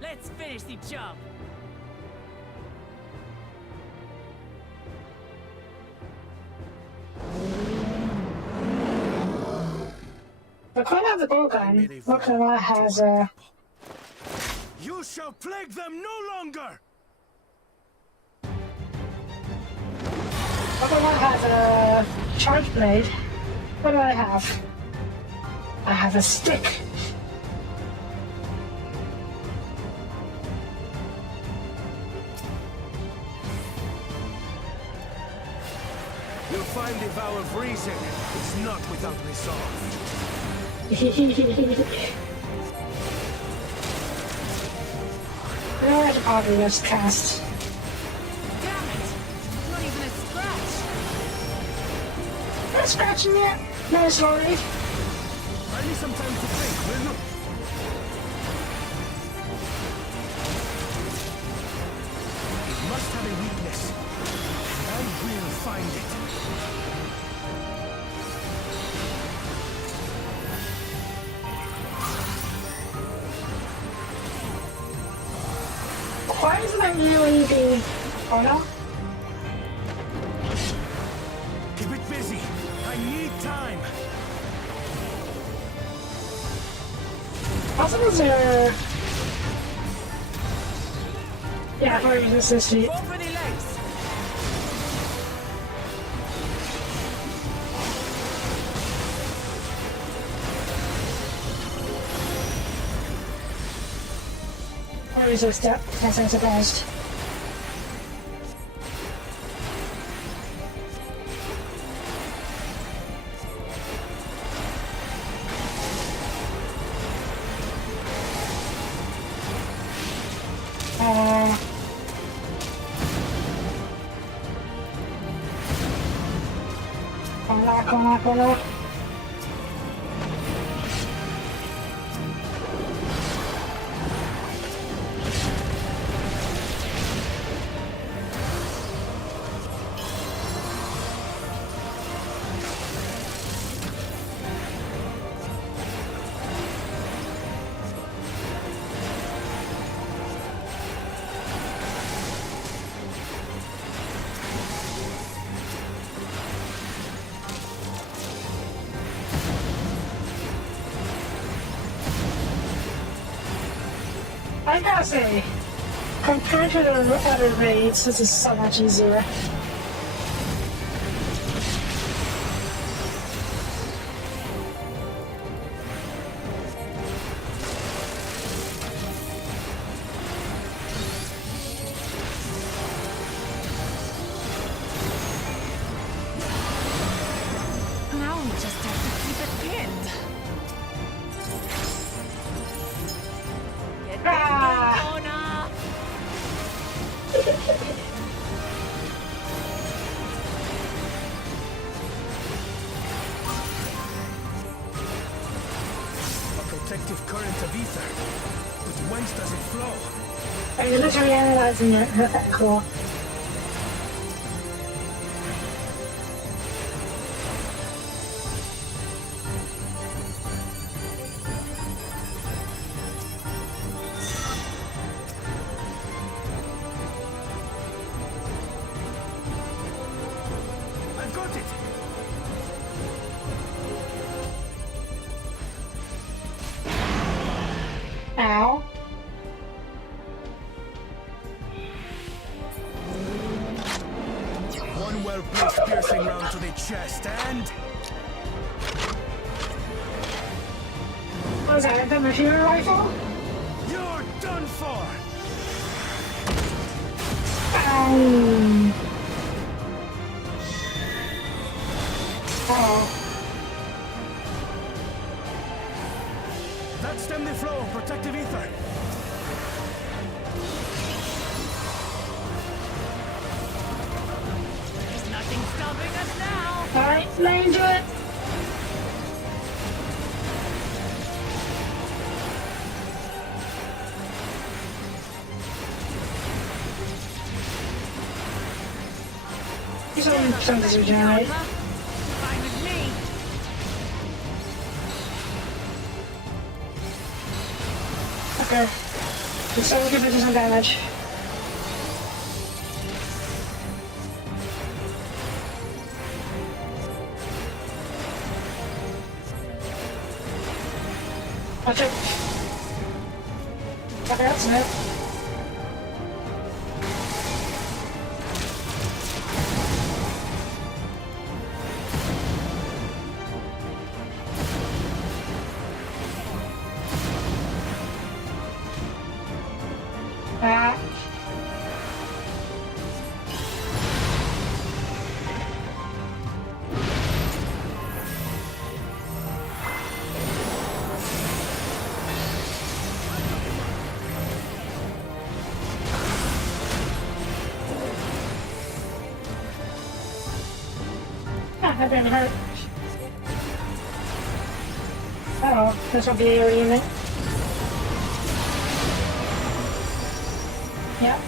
Let's finish the job! The queen of the bowgun, Mokama has You shall plague them no longer. Mokama has a charge blade. What do I have? I have a stick. You'll find the vow of reason is not without resolve. No, I should probably just cast. Damn it! Not even a scratch! Not scratching yet. No, sorry. I need some time to think, will you? It must have a weakness, and I will find it. Why isn't that really being... Oh no? Keep it busy. I need time. Also, is there... Yeah, I've already used this sheet. Go for the legs! I'll use this step. That's I'm surprised. Come on. I gotta say, compared to the other raids, this is so much easier. Now we just have to keep it pinned. Get Ah! Jonah! A protective current of ether. But whence does it flow? Are you literally analyzing it? Cool. I've got it! Ow. One well-placed piercing round to the chest, and... What was that? The machine rifle? You're done for! Oh. That stemmed the flow of protective ether. There's nothing stopping us now. Alright, lay into it. Something to regenerate. Fine with me. Okay. Can someone give it some damage? Watch it. Okay, that's it. Ah. That didn't hurt. Uh-oh, this will be a unit. Yep.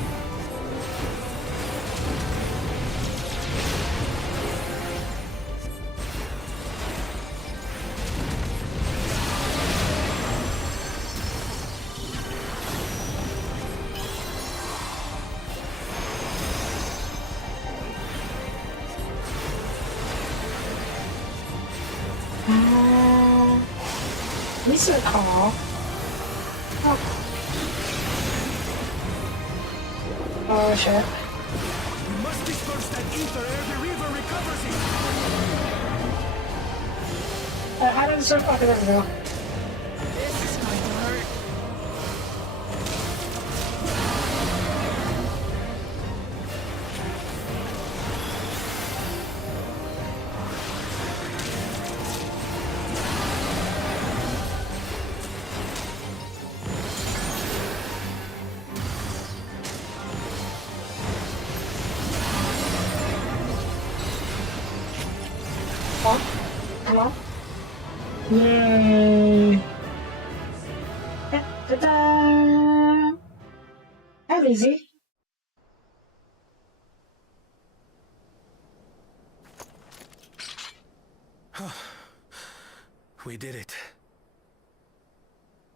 This is a call. Oh shit. We must disperse that ether ere the river recovers it. How did this work? Okay, there we go. This is going to hurt. Come on. Yay. Ta-da! That easy. We did it.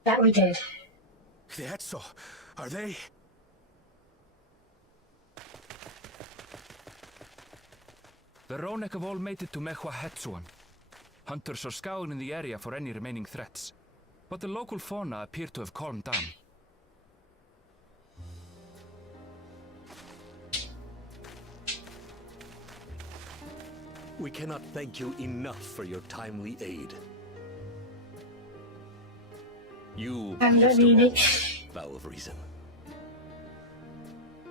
That we did. The Etso, are they? The Ronek have all made it to Mehua Hetsuan. Hunters are scouring in the area for any remaining threats, but the local fauna appear to have calmed down. We cannot thank you enough for your timely aid. You, And most of then all, vow of reason.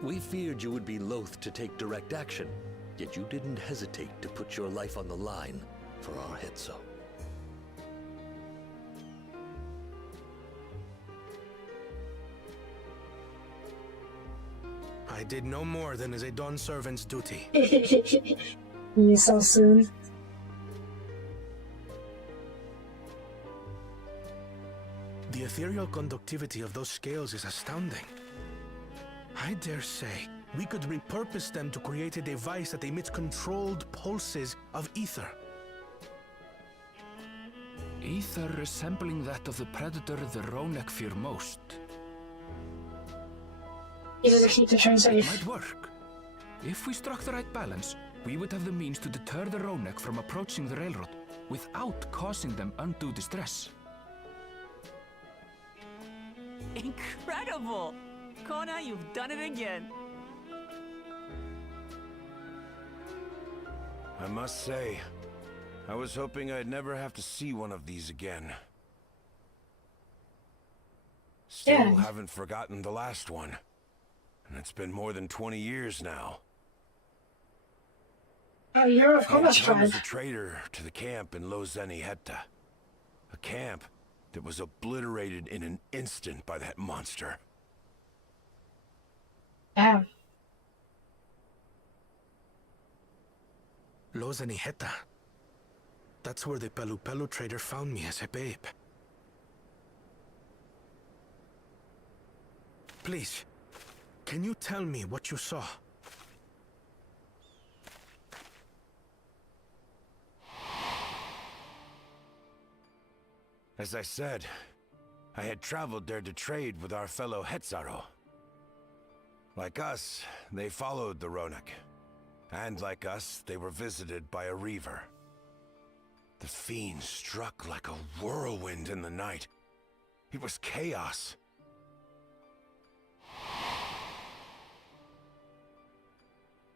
We feared you would be loath to take direct action, yet you didn't hesitate to put your life on the line for our Hetzo. I did no more than is a Dawn servant's duty. You so soon. The ethereal conductivity of those scales is astounding. I dare say we could repurpose them to create a device that emits controlled pulses of ether. Ether resembling that of the predator the Ronek fear most. Either to keep the train It safe. might work. If we struck the right balance, we would have the means to deter the Ronek from approaching the railroad without causing them undue distress. Incredible! Kona, you've done it again. I must say, I was hoping I'd never have to see one of these again. Still Yeah. haven't forgotten the last one. And it's been more than 20 years now. Oh, you're of I had Kona's come tribe. as a trader to the camp in Lozeni Hetta. A camp that was obliterated in an instant by that monster. Damn. Lozeni Hetta. That's where the Pelu Pelu trader found me as a babe. Please, can you tell me what you saw? As I said, I had traveled there to trade with our fellow Hetzaro. Like us, they followed the Ronek. And like us, they were visited by a reaver. The fiend struck like a whirlwind in the night. It was chaos.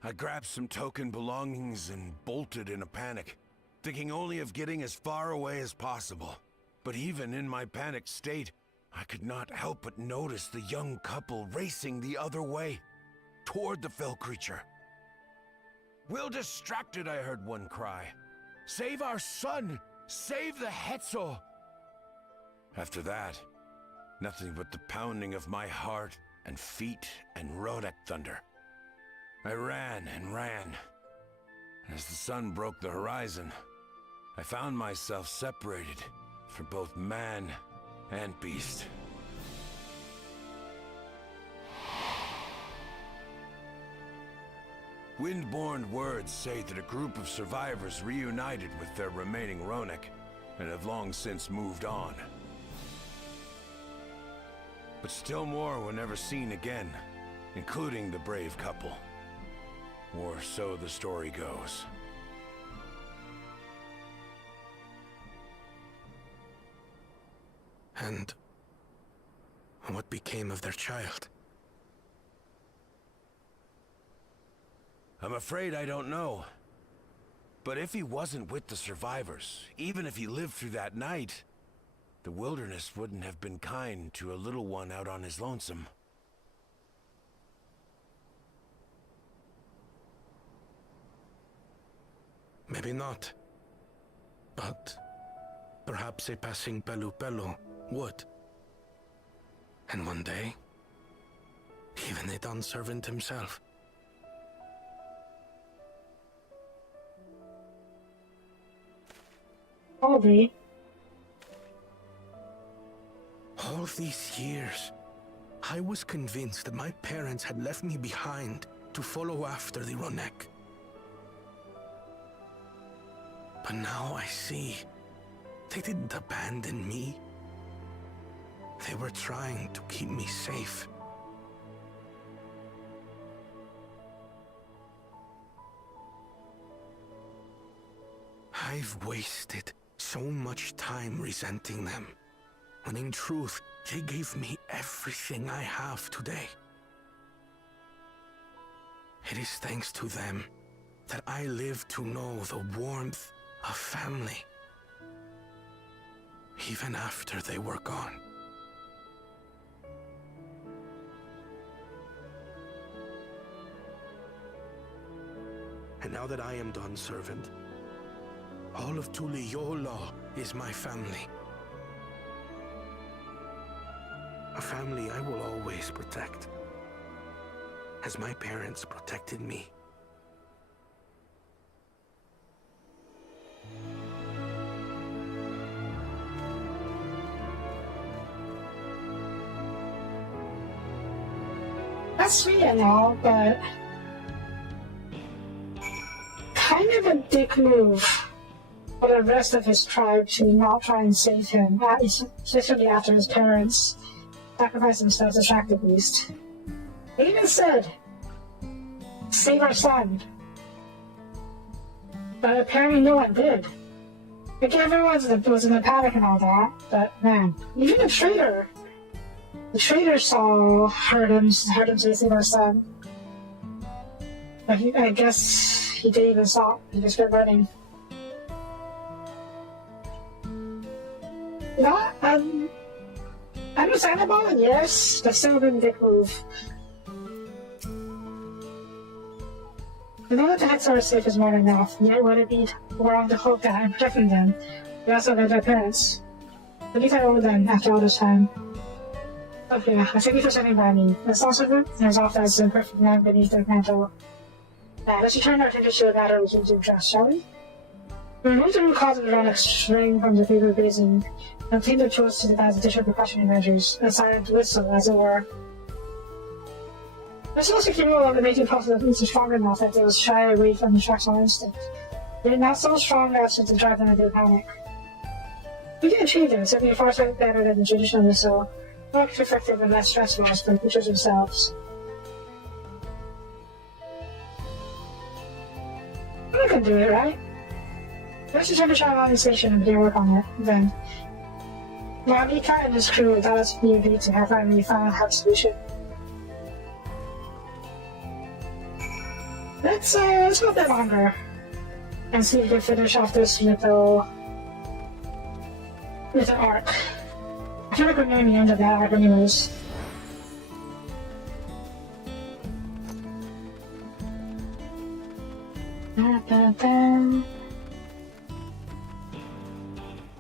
I grabbed some token belongings and bolted in a panic, thinking only of getting as far away as possible. But even in my panicked state, I could not help but notice the young couple racing the other way, toward the fell creature. "We're distracted," I heard one cry. "Save our son! Save the Hetzo!" After that, nothing but the pounding of my heart and feet and Ronek thunder. I ran and ran. As the sun broke the horizon, I found myself separated from both man and beast. Windborne words say that a group of survivors reunited with their remaining Ronek and have long since moved on. But still more were never seen again, including the brave couple. Or so the story goes. And what became of their child? I'm afraid I don't know. But if he wasn't with the survivors, even if he lived through that night, the wilderness wouldn't have been kind to a little one out on his lonesome. Maybe not. But perhaps a passing Pelu Pelu would. And one day, even a Dawn servant himself. Probably. All these years, I was convinced that my parents had left me behind to follow after the Ronek. But now I see, they didn't abandon me. They were trying to keep me safe. I've wasted so much time resenting them, when in truth, they gave me everything I have today. It is thanks to them that I live to know the warmth of family, even after they were gone. And now that I am done, servant, all of Tuliyola is my family. A family I will always protect, as my parents protected me. That's sweet and all, but kind of a dick move for the rest of his tribe to not try and save him, especially after his parents sacrificed themselves to track the beast. They even said, "Save our son." But apparently no one did. Like, everyone was in a panic and all that, but man, even the traitor heard him say, "Save our son." But I guess he didn't even stop. He just kept running. Yeah, understandable, yes, but still a big dick move. The moment the Hexar is safe is more than enough, yet would it be wrong to hope that I'm protecting them? We also have their parents. At least I owe them after all this time. Okay, I thank you for sitting by me. This also is off as a perfect man beneath the mantle. Let's return our attention to the matter we came to address, shall we? We removed the root cause of the Ronak string from the favorite basin, and obtained the tools to devise additional precautionary measures, a silent whistle, as it were. This also came along the making process of things strong enough that they will shy away from the structural instinct. They're not so strong as to drive them into a panic. We can achieve this if we far better than the traditional missile, more effective and less stressful for the creatures themselves. We can do it, right? Let's return to Charlotte Station and begin work on it, then. Monica and his crew without us being able to have finally found a solution. Let's go a bit longer and see if we can finish off this little arc. I feel like we're nearing the end of that arc anyways.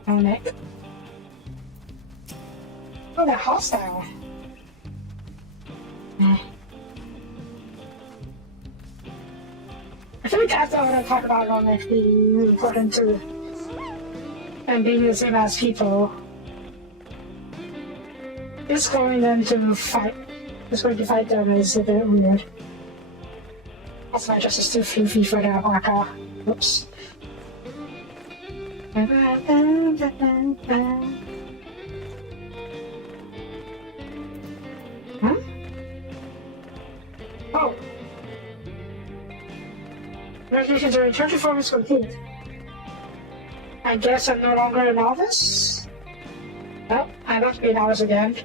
On it. Oh, they're hostile. I feel like after I want to talk about Ronak being important to and being the same as people, it's going them to fight. It's going to fight them is a bit weird. That's not just a too floofy for the Waka. Oops. Huh? Oh. Congratulations, your return to form is complete. I guess I'm no longer a novice? Well, I must be a novice again.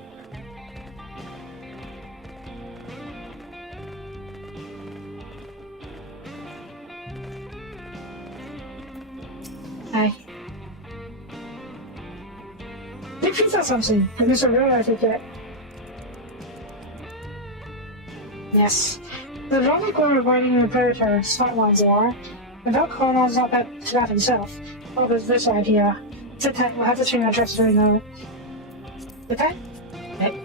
Hi. Big pizza something. I guess a real life yet. Yes. The Ronak were avoiding the predator, smart ones they are. The Dark Colonel's not that to that himself. Oh, there's this idea. Sit tight, we'll have to change our tricks during the... Okay? Okay.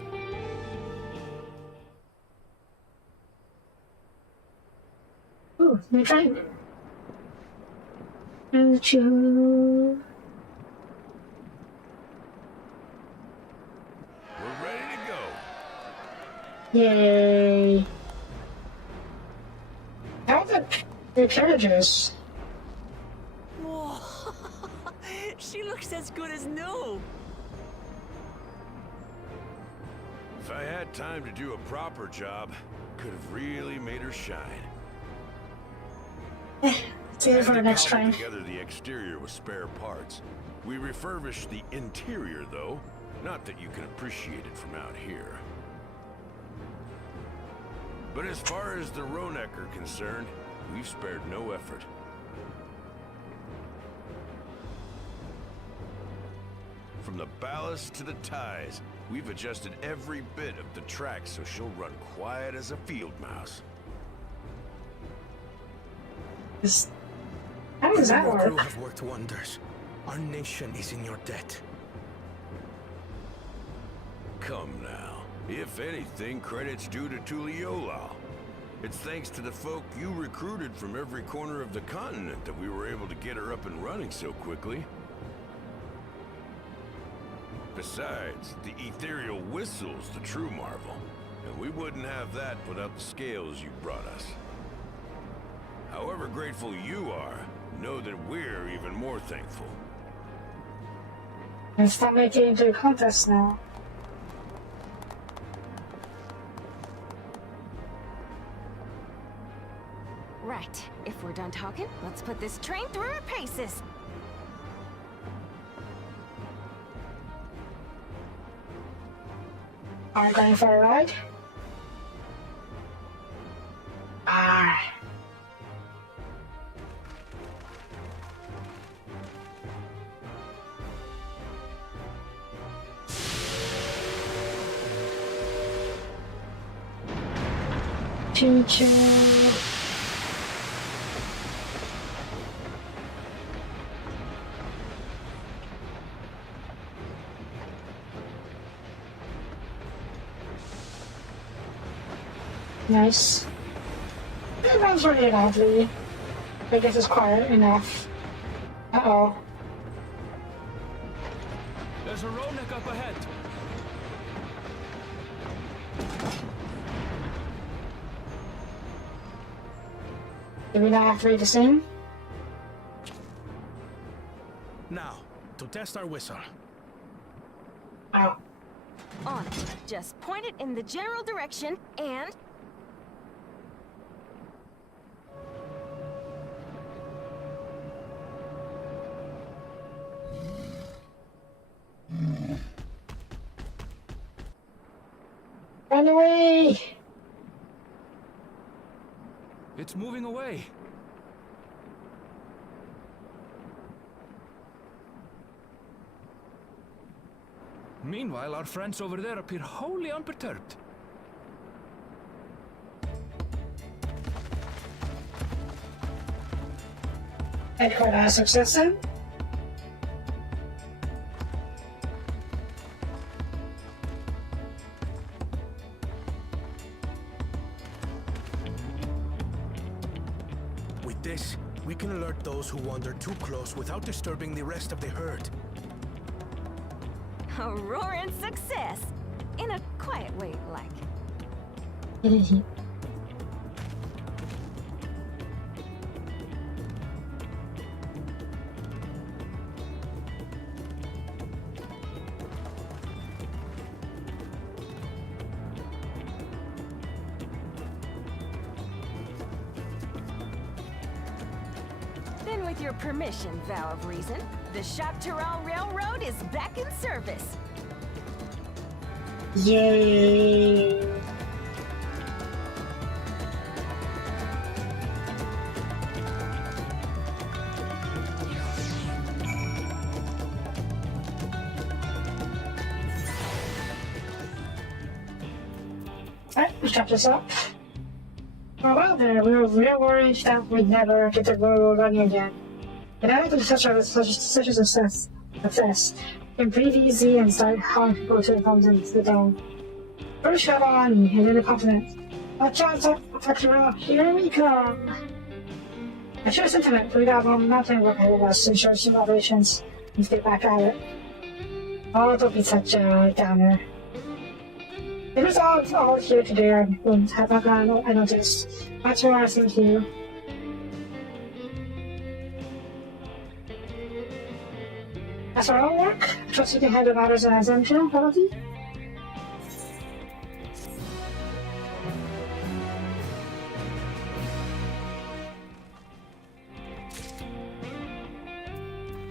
Ooh, new train. Choo-choo. We're ready to go. Yay. How the carriages? Whoa. She looks as good as new. If I had time to do a proper job, could have really made her shine. See you for the next train. Together the exterior with spare parts. We refurbished the interior, though. Not that you can appreciate it from out here. But as far as the Ronak are concerned, we've spared no effort. From the ballast to the ties, we've adjusted every bit of the track so she'll run quiet as a field mouse. How does that Your crew work? have worked wonders. Our nation is in your debt. Come now. If anything, credit's due to Tuliolao. It's thanks to the folk you recruited from every corner of the continent that we were able to get her up and running so quickly. Besides, the ethereal whistle's the true marvel, and we wouldn't have that without the scales you brought us. However grateful you are, know that we're even more thankful. Let's not make it into a contest now. Right. If we're done talking, let's put this train through her paces. Are you going for a ride? Ah. Choo choo. Nice. It runs really loudly. I guess it's quiet enough. Uh-oh. There's a Ronek up ahead. Do we not have to read the same? Now, to test our whistle. Oh. On it. Just point it in the general direction and... Run away! It's moving away. Meanwhile, our friends over there appear wholly unperturbed. And quite a success then? With this, we can alert those who wander too close without disturbing the rest of the herd. A roaring success! In a quiet way, like. Then with your permission, Vow of Reason, the Chapteral Railroad is back in service. Yay! Alright, let's chop this up. For a while there, we were real worried that we'd never get the railroad running again. But now that the such a success can breathe easy and start hauling people to the homes and to the dome. First shot on and then the continent. Watch out, Chapteral, here we come! I should have sentiment, but we got one mountain work ahead of us to ensure some operations and to get back at it. Oh, don't be such a downer. It was all here today, and have not gone unnoticed. That's where I thank you. That's our own work. Trust you can handle matters as exemption, probably.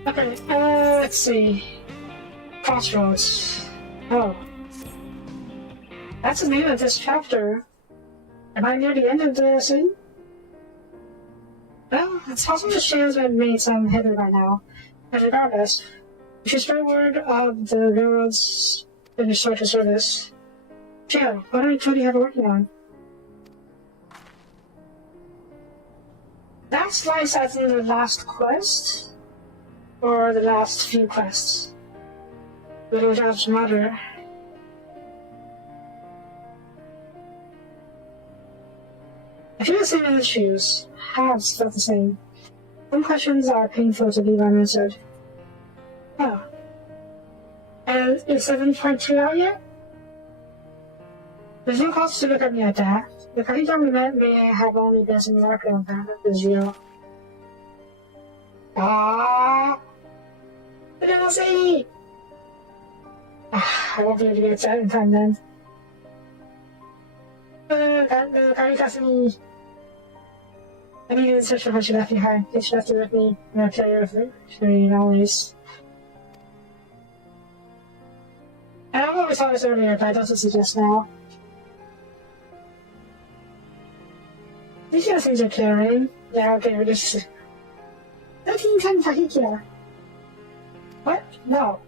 Okay, let's see. Crossroads. Oh. That's the name of this chapter. Am I near the end of the scene? Well, it's possible the shares have made some headway by now. And regardless, we should spread word of the railroad's finished social service. Jill, what are you have working on? That slice as in the last quest? Or the last few quests? Little Job's mother. I feel the same in the shoes. Halves felt the same. Some questions are painful to leave unanswered. Oh. And is 7.3 out yet? There's no cause to look at me like that. The kind time we met may have only been some market on that is real. Ah! I didn't say! I won't be able to get that in time then. Me. I needed to search for what she left behind. She left it with me, and I'll carry it with me always. And I've always thought this earlier, but I don't suggest now. These are things are carrying. Yeah, okay, we're just... 13 times Tahikia. What? No.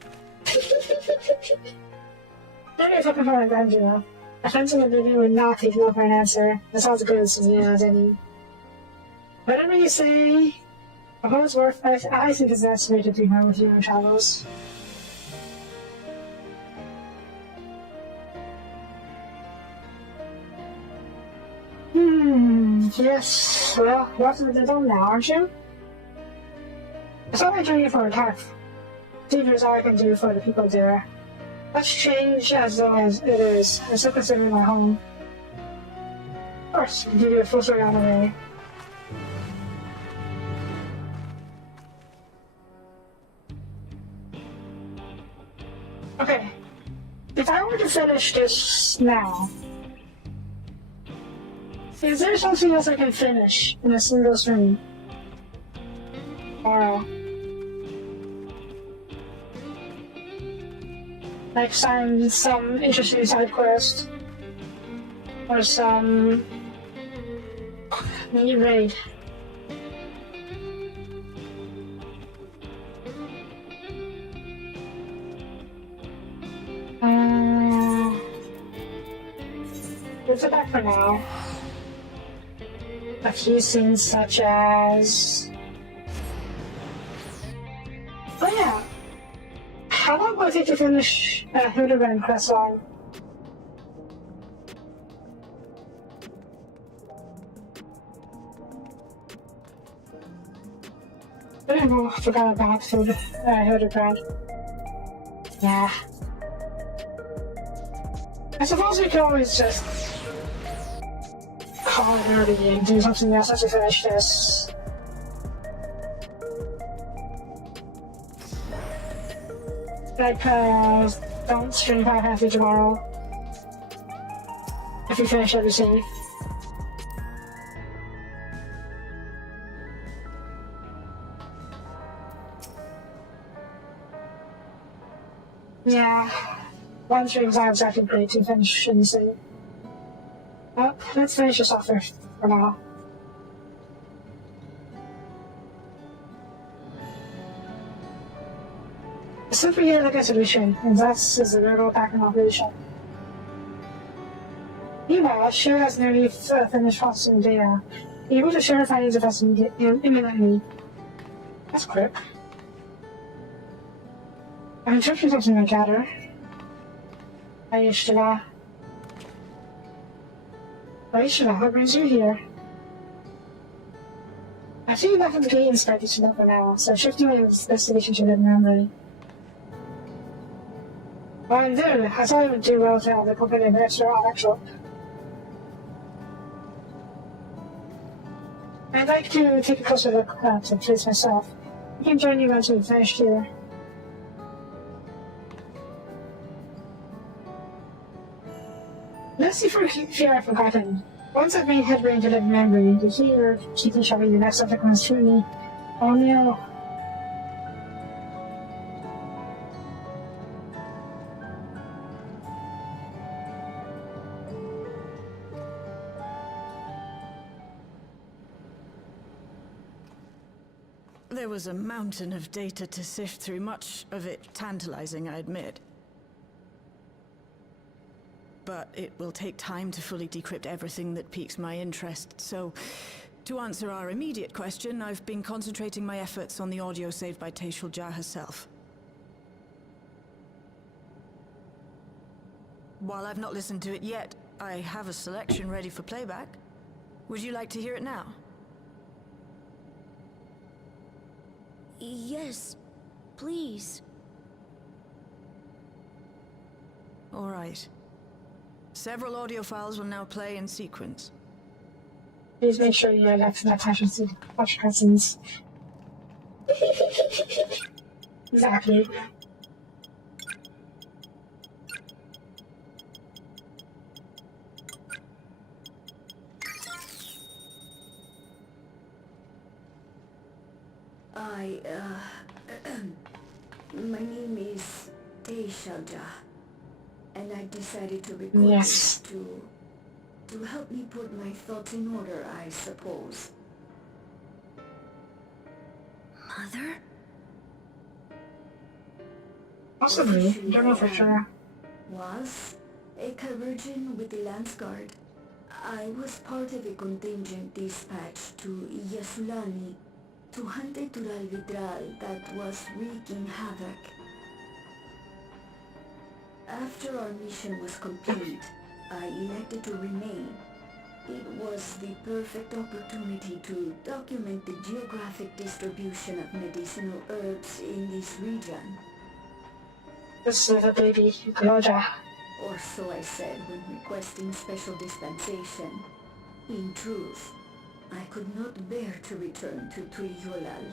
Maybe if I can find a dungeon. Offensive ability would not take no for an answer. That sounds good as any. Whatever you say, for what it's worth, I think it's necessary to be home with you in travels. Yes. Well, welcome to the dome now, aren't you? I saw my journey for a turf. See if there's all I can do for the people there. Let's change as though as it is. I still consider it my home. Of course, I'll give you a full story on the way. Okay. If I were to finish this now, is there something else I can finish in a single stream? Or like some interesting side quest or some mini raid. Leave it back for now. A few scenes such as... Oh yeah! How long will it take to finish Hildebrand quest line? I don't know, I forgot about Hildebrand. Yeah. I suppose we can always just call it early and do something else as we finish this. Like, don't stream 5 halfway tomorrow. If you finish everything. Yeah. One stream's not exactly great to finish anything. Well, let's finish this off first, for now. Simply get like a solution, and thus is the railroad back in operation. Meanwhile, Share has nearly finished processing data, able to share findings of us imminently. That's quick. I'm interpreting something I gather. Aishla, what brings you here? I think enough of the game inspired to know for now, so shifting my investigation to the memory. Well, I'm there. I thought it would do well to have the company of extra actual. I'd like to take a closer look at the place myself. I can join you once we've finished here. Let's see for fear I've forgotten. Once I've made headway into the memory, the key or keeping shall be the next subject comes to me. Oh no. There was a mountain of data to sift through, much of it tantalizing, I admit. But it will take time to fully decrypt everything that piques my interest, so to answer our immediate question, I've been concentrating my efforts on the audio saved by Taishul Jah herself. While I've not listened to it yet, I have a selection ready for playback. Would you like to hear it now? Yes, please. All right. Several audio files will now play in sequence. Please make sure you left that attention to watch cutscenes. Exactly. My name is Taishul Jah, and I decided to record Yes. this to help me put my thoughts in order, I suppose. Mother? Possibly. Don't know for sure. Was a chirurgeon with the Lance Guard. I was part of a contingent dispatched to Yasulani to hunt a Tural Vidral that was wreaking havoc. After our mission was complete, I elected to remain. It was the perfect opportunity to document the geographic distribution of medicinal herbs in this region. This is a baby Gloja. Or so I said when requesting special dispensation. In truth, I could not bear to return to Tuyulal.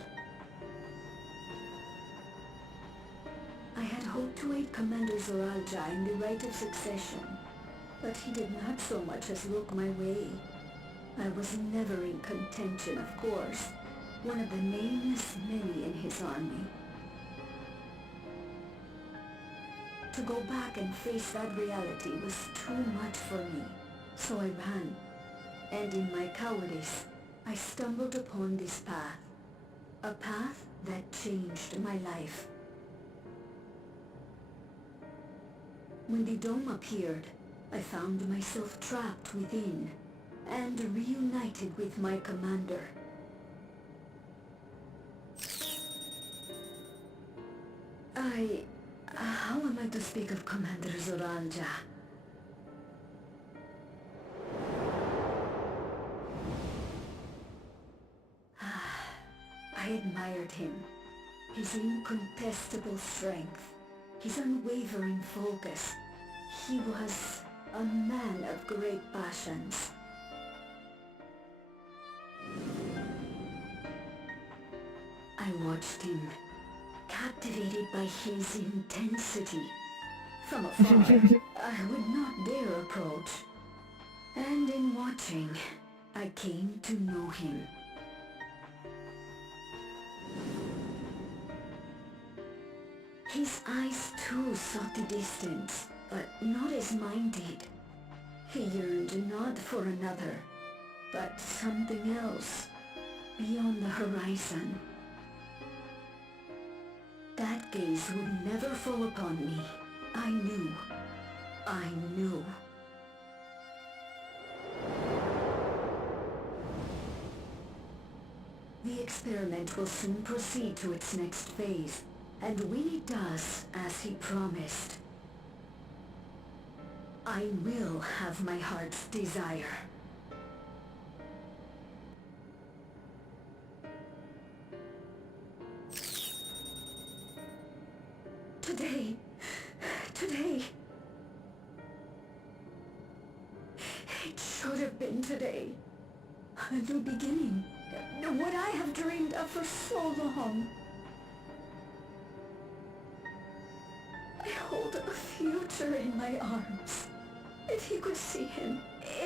I had hoped to aid Commander Zoralja in the right of succession, but he did not so much as look my way. I was never in contention, of course, one of the nameless many in his army. To go back and face that reality was too much for me, so I ran. And in my cowardice, I stumbled upon this path. A path that changed my life. When the dome appeared, I found myself trapped within, and reunited with my commander. How am I to speak of Commander Zoralja? I admired him. His incontestable strength, his unwavering focus. He was a man of great passions. I watched him, captivated by his intensity. From afar, I would not dare approach. And in watching, I came to know him. His eyes too sought the distance, but not as mine did. He yearned not for another, but something else, beyond the horizon. That gaze would never fall upon me. I knew. The experiment will soon proceed to its next phase, and when it does, as he promised, I will have my heart's desire. Today. It should have been today. A new beginning. What I have dreamed of for so long. I hold a future in my arms. If you could see him,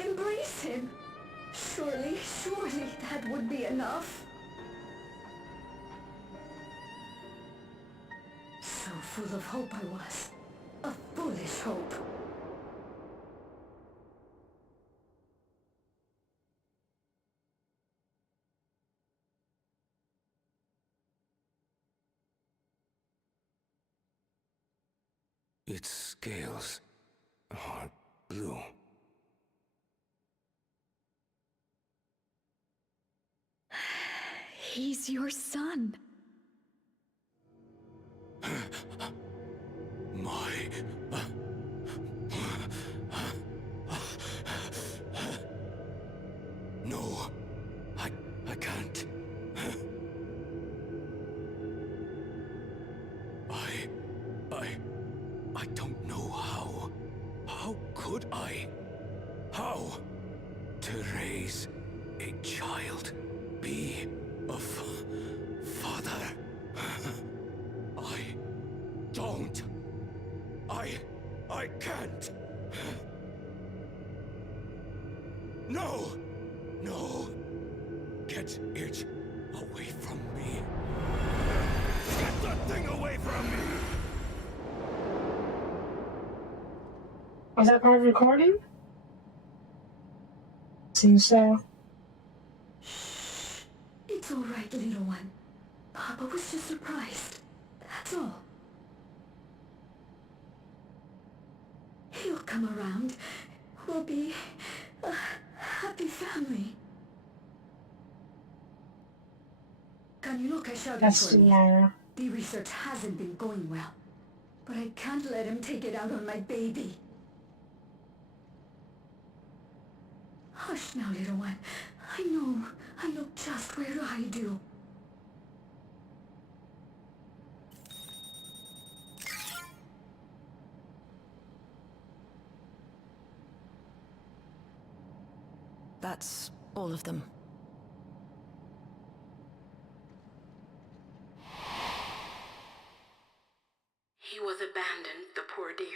embrace him. Surely that would be enough. So full of hope I was. A foolish hope. Its scales are blue. He's your son. No, I can't. I don't know how. How could I? How? To raise a child, be a father. I don't. I can't. No! No! Get it away from me. Get that thing away from me! Was that part of the recording? Seems so. It's all right, little one. Papa was just surprised. That's all. He'll come around. We'll be a happy family. Can you look at Shaggy for me? The research hasn't been going well, but I can't let him take it out on my baby. Hush now, little one. I know just where I do. That's all of them. He was abandoned, the poor dear.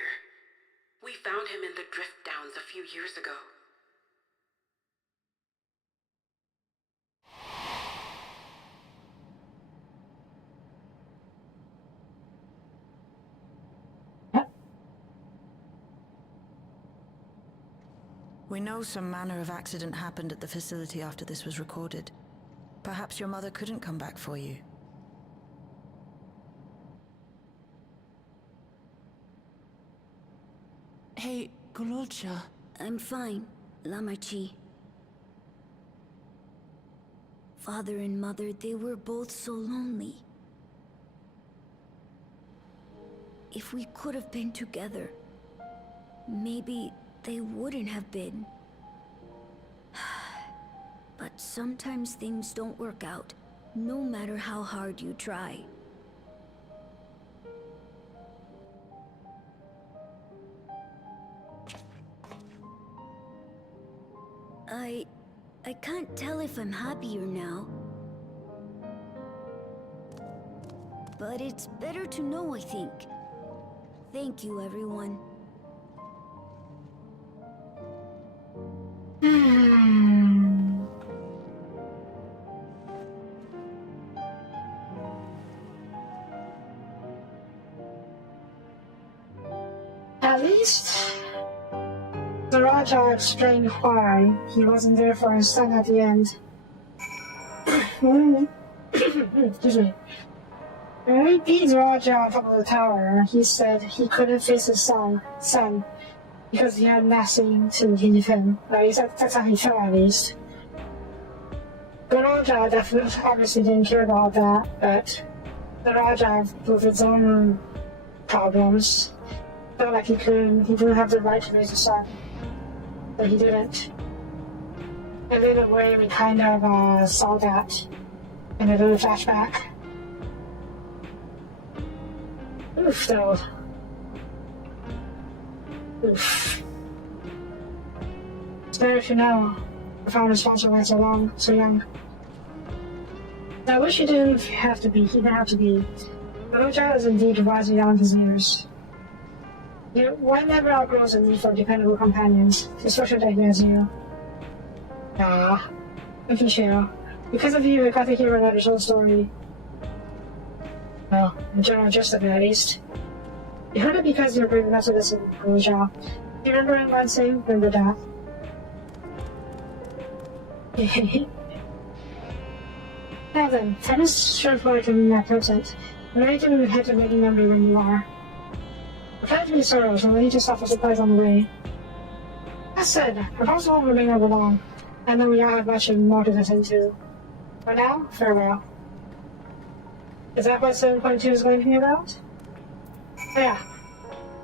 We found him in the drift downs a few years ago. We know some manner of accident happened at the facility after this was recorded. Perhaps your mother couldn't come back for you. Hey, Gololcha. I'm fine, Lamachi. Father and mother, they were both so lonely. If we could have been together, maybe they wouldn't have been. But sometimes things don't work out, no matter how hard you try. I can't tell if I'm happier now. But it's better to know, I think. Thank you, everyone. At least the Raja explained why he wasn't there for his son at the end. Excuse me. When we beat Raja on top of the tower, he said he couldn't face his son because he had nothing to leave him. At least that's how he felt, at least. The Raja definitely, obviously didn't care about that, but the Raja, with its own problems, felt like he didn't have the right to raise a son. But he didn't. In a little way, we kind of saw that in a little flashback. Oof, though. Oof. It's better to know the founder's sponsor went so young. I wish he didn't have to be. He didn't have to be. Roja is indeed wise beyond his years. One never outgrows the need for dependable companions, especially like as you. Ah, if you share. Because of you, I got to hear another whole story. Well, the general gist of it, at least. You heard it because you're brave enough to listen, Roja. You remember anyone saying, remember that? Now then, tennis short forward from that present. I'm ready to head to making memory when you are. Prepare to be served, and ready to stop for supplies on the way. That said, I promise I won't remain over long. I know we all have much more to attend to. For now, farewell. Is that what 7.2 is going to be about? Yeah.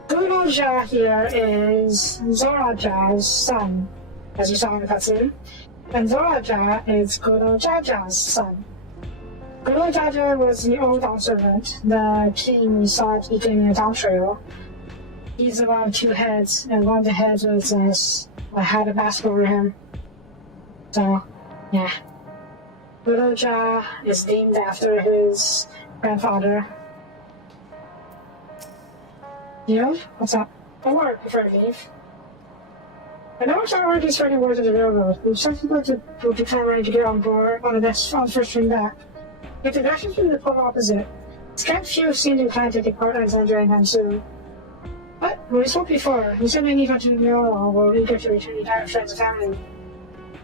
Gudoja here is Zoraja's son, as you saw in the cutscene. And Zoraja is Gudojaja's son. Gudojaja was the old servant, the king we saw at the beginning of Dawntrail. He's the one with two heads, and one of the heads was had a mask over him. So, yeah. Gudoja is named after his grandfather. You? What's up? Don't worry before I leave. I know it's not already spreading word of the railroad, but some people will be clamoring to get on board on the first train back. Yet the directions from the polar opposite. Scant few seem inclined to depart Alexandria anytime soon. But, when we spoke before, you said many of you were eager to return to direct friends and family.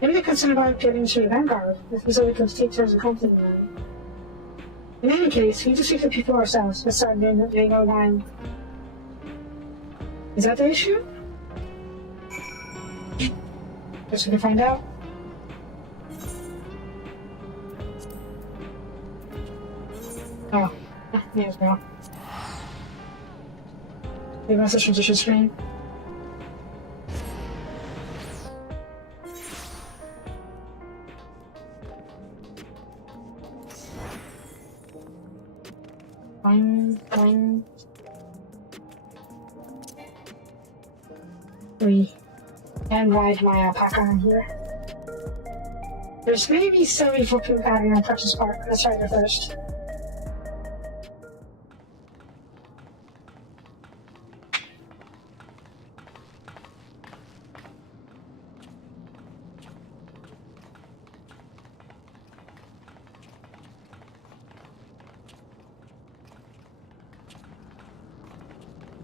Maybe they're concerned about getting to the vanguard, if we so we could take turns in company them. In any case, we need to speak to people ourselves, but start laying our line. Is that the issue? Guess we can find out. Oh, yes, bro. The message transition screen. Fine. 3. And ride my alpaca on here. There's maybe 74 people battery on purchase part. Let's try there first.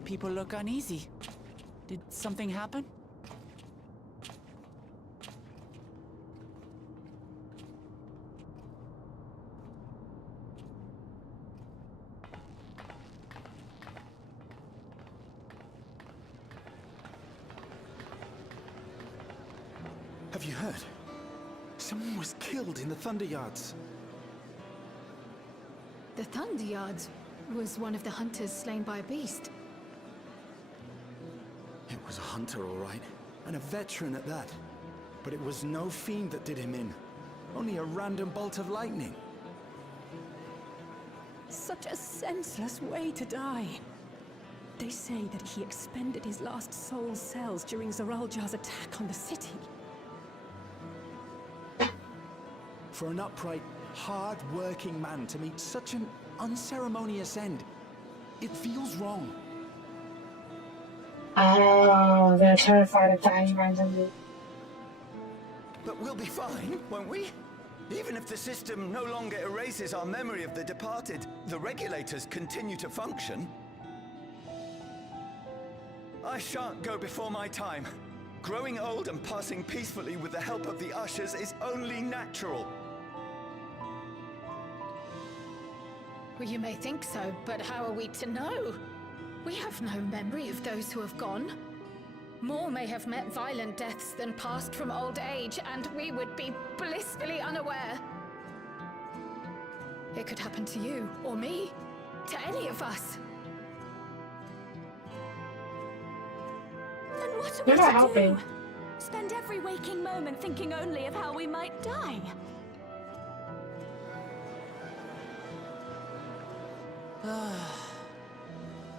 People look uneasy. Did something happen? Have you heard? Someone was killed in the Thunder Yards. The Thunder Yards was one of the hunters slain by a beast. It was a hunter, all right, and a veteran at that. But it was no fiend that did him in. Only a random bolt of lightning. Such a senseless way to die. They say that he expended his last soul cells during Zoraljar's attack on the city. For an upright, hard-working man to meet such an unceremonious end, it feels wrong. Oh, they're terrified of dying randomly. But we'll be fine, won't we? Even if the system no longer erases our memory of the departed, the regulators continue to function. I shan't go before my time. Growing old and passing peacefully with the help of the ushers is only natural. Well, you may think so, but how are we to know? We have no memory of those who have gone. More may have met violent deaths than passed from old age, and we would be blissfully unaware. It could happen to you, or me, to any of us. Then what are You're we not to helping. do? Spend every waking moment thinking only of how we might die?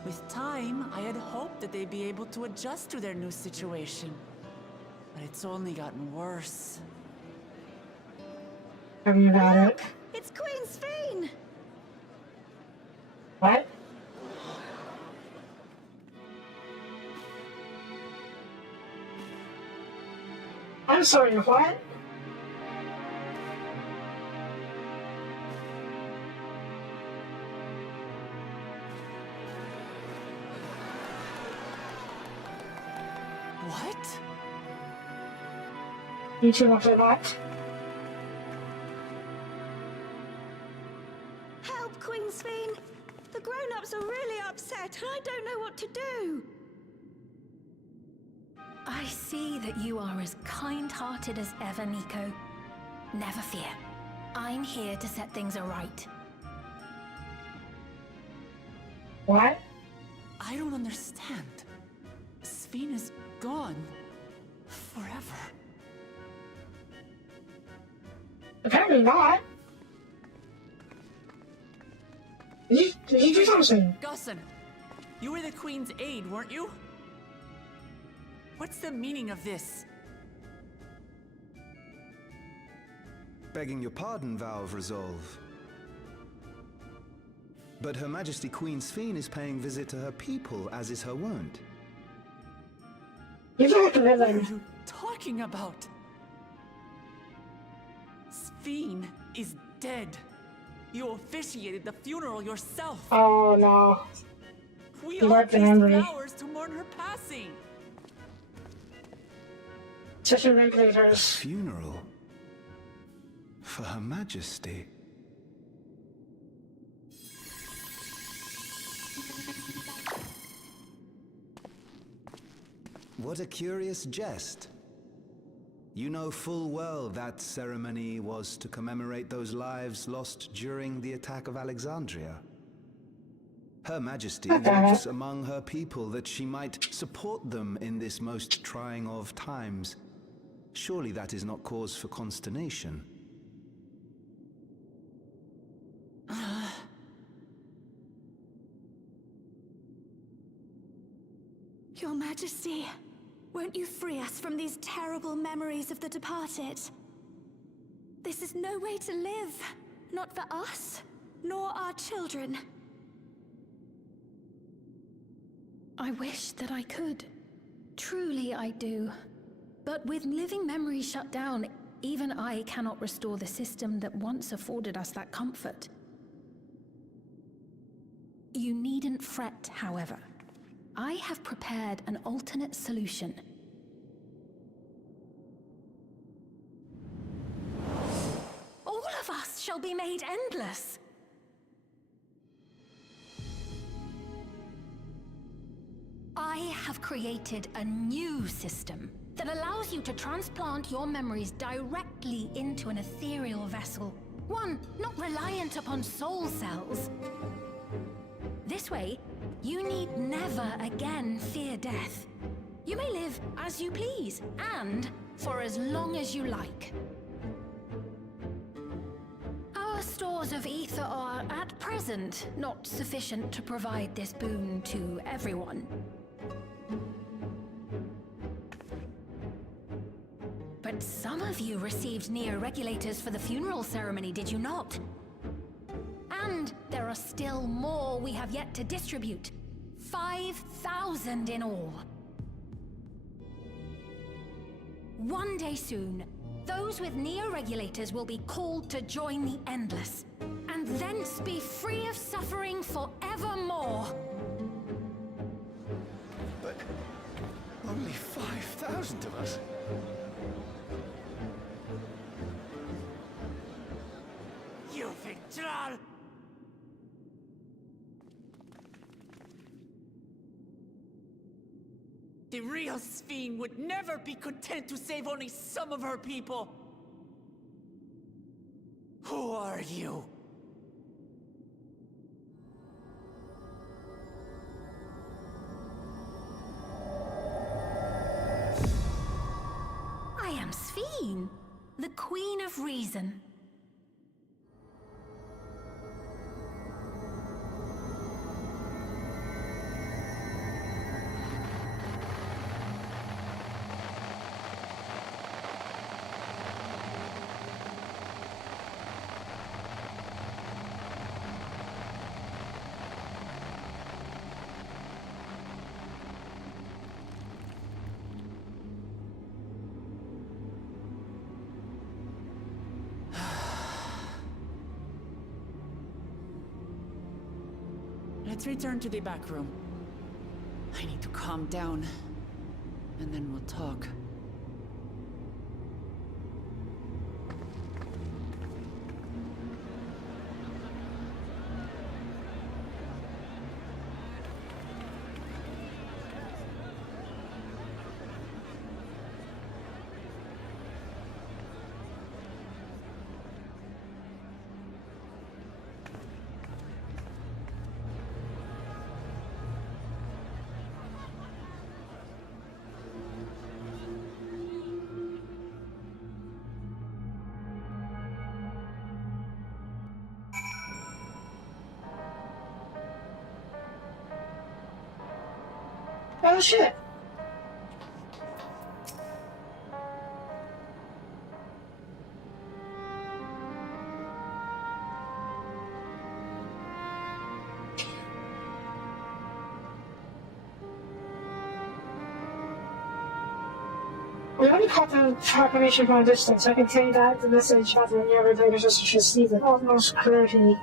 With time, I had hoped that they'd be able to adjust to their new situation. But it's only gotten worse. Tell me about it. It's Queen Sphene! What? I'm sorry, what? What? You two after that? Help, Queen Sphene! The grown-ups are really upset, and I don't know what to do. I see that you are as kind-hearted as ever, Nico. Never fear. I'm here to set things aright. What? I don't understand. Sphene is gone. Forever. Apparently not. Did you do something? Gussin, you were the Queen's aide, weren't you? What's the meaning of this? Begging your pardon, Vow of Resolve. But Her Majesty Queen Sphene is paying visit to her people, as is her wont. You don't have to live What are in. you talking about? Sphene is dead. You officiated the funeral yourself. Oh no. We You all weren't placed angry. flowers to mourn her passing. Such a A regulators. funeral? For Her Majesty? What a curious jest. You know full well that ceremony was to commemorate those lives lost during the attack of Alexandria. Her Majesty walks among her people that she might support them in this most trying of times. Surely that is not cause for consternation. Your Majesty, won't you free us from these terrible memories of the departed? This is no way to live, not for us, nor our children. I wish that I could. Truly I do. But with living memories shut down, even I cannot restore the system that once afforded us that comfort. You needn't fret, however. I have prepared an alternate solution. All of us shall be made endless. I have created a new system that allows you to transplant your memories directly into an ethereal vessel. One not reliant upon soul cells. This way, you need never again fear death. You may live as you please, and for as long as you like. Our stores of ether are, at present, not sufficient to provide this boon to everyone. But some of you received neo-regulators for the funeral ceremony, did you not? And there are still more we have yet to distribute. 5,000 in all. One day soon, those with neo-regulators will be called to join the Endless, and thence be free of suffering forevermore. But only 5,000 of us. You Victral! The real Sphene would never be content to save only some of her people. Who are you? I am Sphene, the Queen of Reason. Let's return to the back room. I need to calm down, and then we'll talk. Oh shit. We only caught the proclamation from a distance. I can tell you that the message about the new regulators just received with utmost clarity.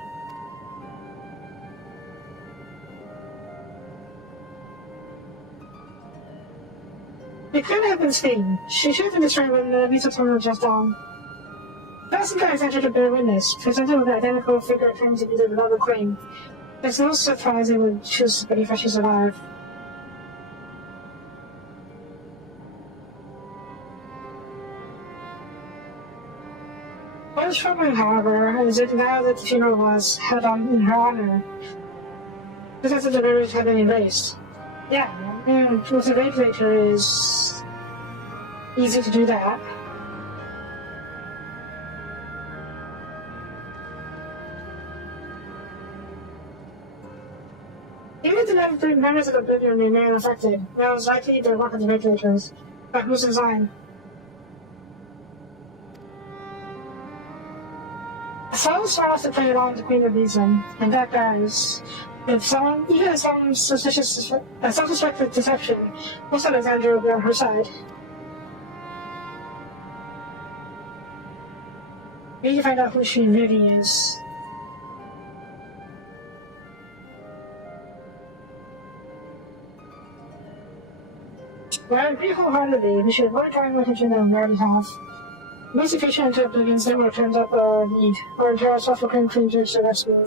It could have been Spain. She should have been destroyed when the visa terminal just down. Thousand guys entered to bear witness, presented with the identical figure claiming to be the beloved queen. It's no surprise they would choose to believe that she's alive. What is troubling, however, is that now that the funeral was held on in her honor, because of the memories have been erased. Yeah, and with the regulator is easy to do that. Even if the members of the Oblivion remain affected, now it's likely they work with the regulators. But who's design? Someone starts to play along with the Queen of Reason, and that guys. If someone, even some suspected deception, most of Alexandria will be on her side. We need to find out who she really is. Well, I agree wholeheartedly. We should avoid drawing attention that we already have. Most efficient into Oblivion's network turns up our need, or entire self-proclaimed creatures to rescue.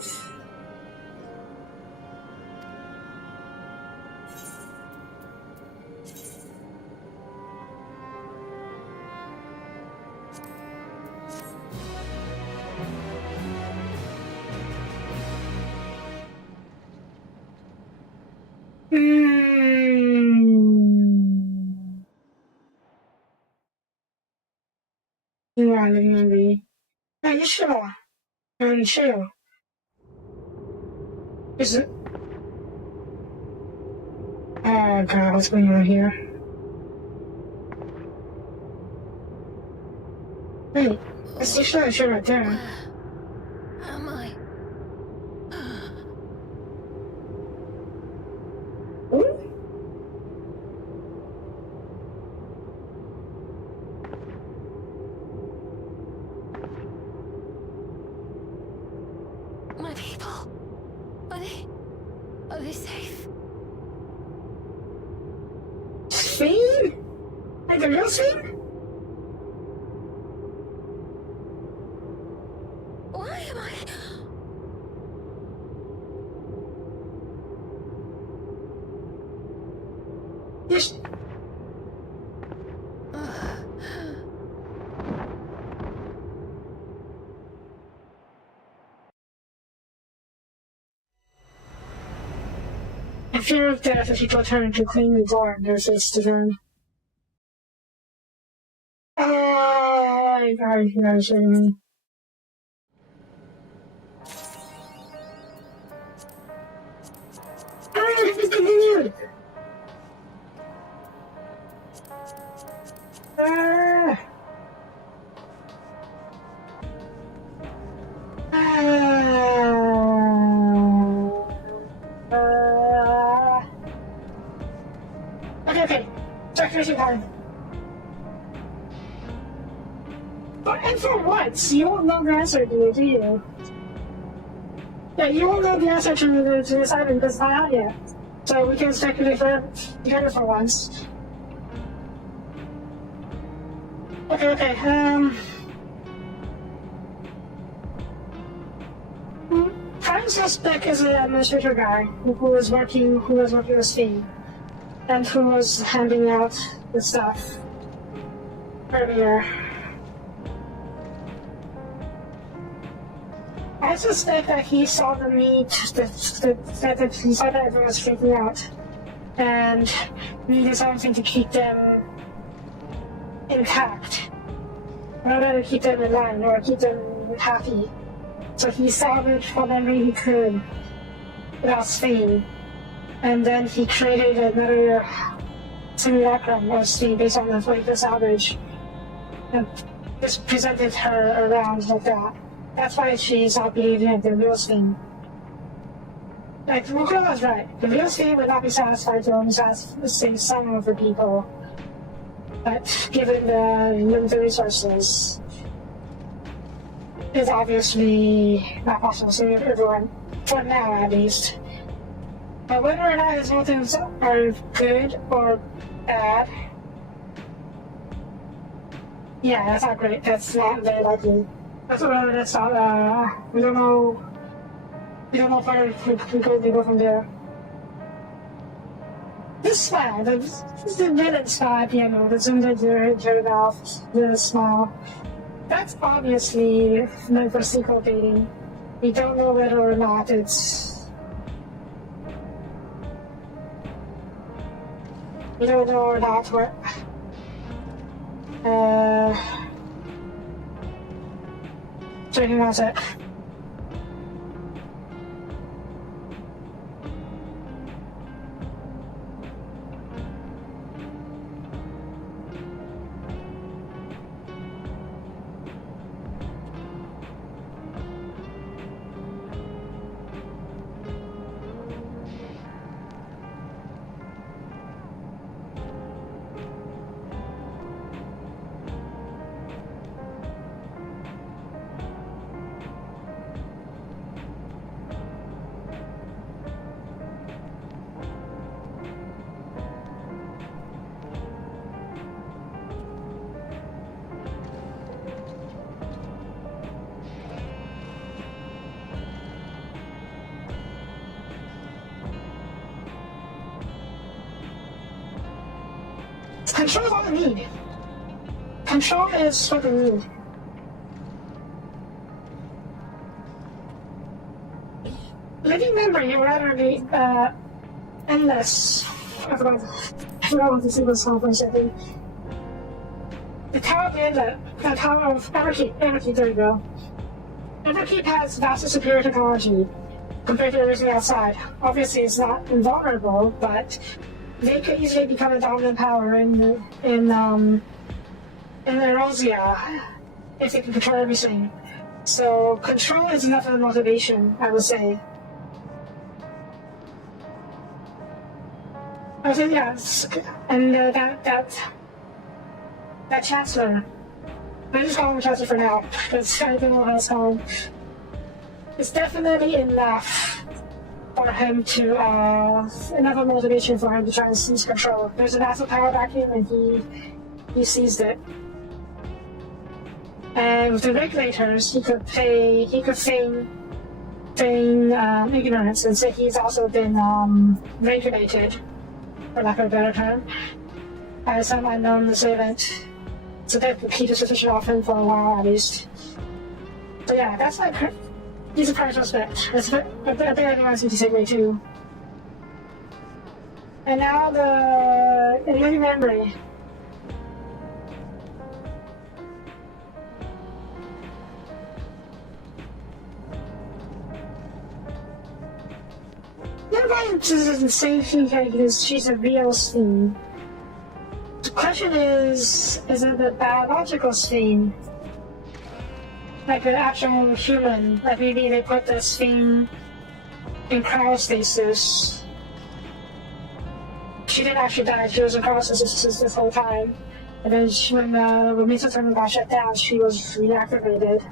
Maybe. Are you sure? I'm sure. Is it? Oh god, what's going on here? Wait, it's the sure right there. Am I? Ooh? My people. Are they safe? Spain? Like the real Spain? Why am I? Yes. In fear of death, as people turn to clean the door, their face to them. Oh, you guys are me. It's continued! Okay. Speculation time. And for what? You won't know the answer, do you? Yeah, you won't know the answer to this item because it's not out yet. So we can speculate together for once. Okay. Prime suspect is an administrator guy who was working with Steve, and who was handing out the stuff earlier. I suspect that he saw the need, that he saw that everyone was freaking out, and needed something to keep them intact, in order to keep them in line or keep them happy. So he salvaged whatever he could without Spain, and then he created another simulacrum or Sphinx based on this outrage, and just presented her around like that. That's why she's not believing in the real Sphinx. Like, Mukuro was right. The real Sphinx would not be satisfied to only save some of the people. But given the limited resources, it's obviously not possible to save everyone, for now at least. But whether or not his motives are good or bad, yeah, that's not great. That's not very likely. That's not, we don't know where we go from there. This smile, the villain smile at the end of the zoomed into her mouth, the smile. That's obviously meant for sequel baiting. We don't know whether or not it's... We don't know or not what... So hang on a sec. Control is all we need. Control is what we need. Living memory would rather be endless. I forgot what the sequence called for a second. The Tower of the Inlet, the Tower of Everkeep, there you go. Everkeep has vastly superior technology compared to everything outside. Obviously it's not invulnerable, but they could easily become a dominant power in Erosia if they can control everything. So control is enough of a motivation, I would say. I think yes, and that Chancellor. I just call him Chancellor for now because I don't know how it's called. It's definitely enough for him to enough of motivation for him to try and seize control. There's a massive power vacuum, and he seized it. And with the regulators, he could feign ignorance and say he's also been regulated, for lack of a better term, by some unknown assailant. So they could keep the suspicion off him for a while at least. So yeah, that's like he's a prime suspect. I think everyone's going to say way too. And now the living memory. Nobody doesn't say she's a real Sphinx. The question is it a biological Sphinx? Like an actual human? Like maybe they put the Sphinx in cryostasis. She didn't actually die, she was in cryostasis this whole time. And then when Mesa Terminal got shut down, she was reactivated.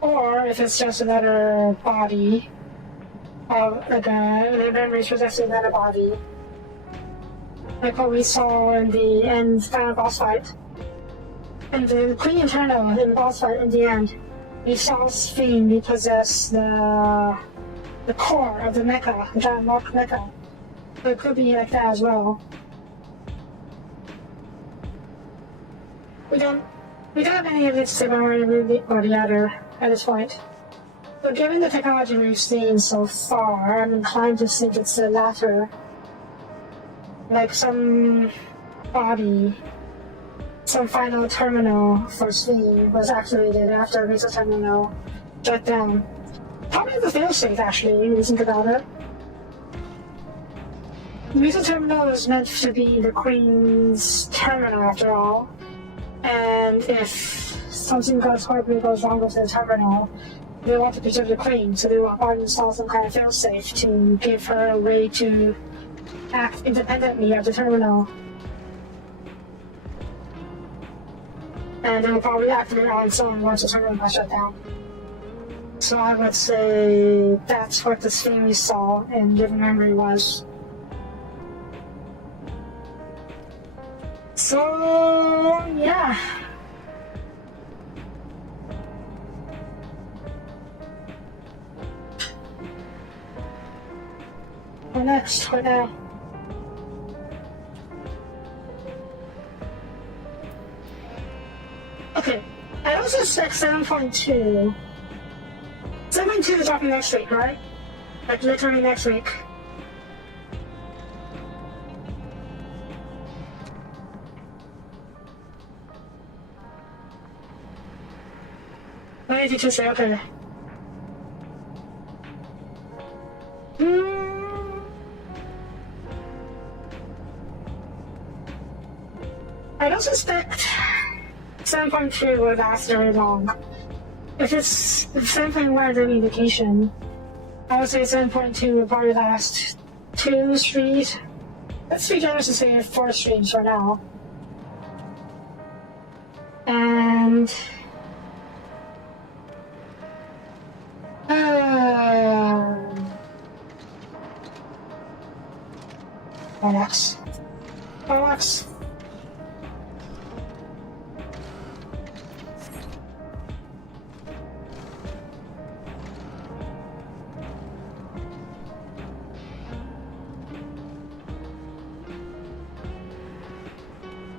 Or if it's just another body, like the memories possessing another body. Like what we saw in the end final boss fight. And the Queen Eternal in the boss fight in the end, we saw Sphinx repossess the core of the mecha, the giant rock mecha. So it could be like that as well. We don't have any of this to one or the other at this point. But given the technology we've seen so far, I'm inclined to think it's the latter. Like some body, some final terminal for Sphinx was activated after Mesa Terminal shut down. Probably the failsafe, actually, when you think about it. the Musa terminal is meant to be the Queen's terminal after all. And if something horribly goes wrong with the terminal, they want to preserve the Queen, so they will probably install some kind of failsafe to give her a way to act independently of the terminal. And they will probably activate on its own once the terminal is shut down. So I would say that's what this thing we saw in Living Memory was. So, yeah. What next? What now? Okay, I also expect 7.2. 7.2 is dropping next week, right? Like literally next week. What did you just say? Okay. I don't suspect 7.2 will last very long. If it's 7.1 is any indication, I would say 7.2 will probably last 2 streams. Let's be generous to say 4 streams for now. And Alex. Alex.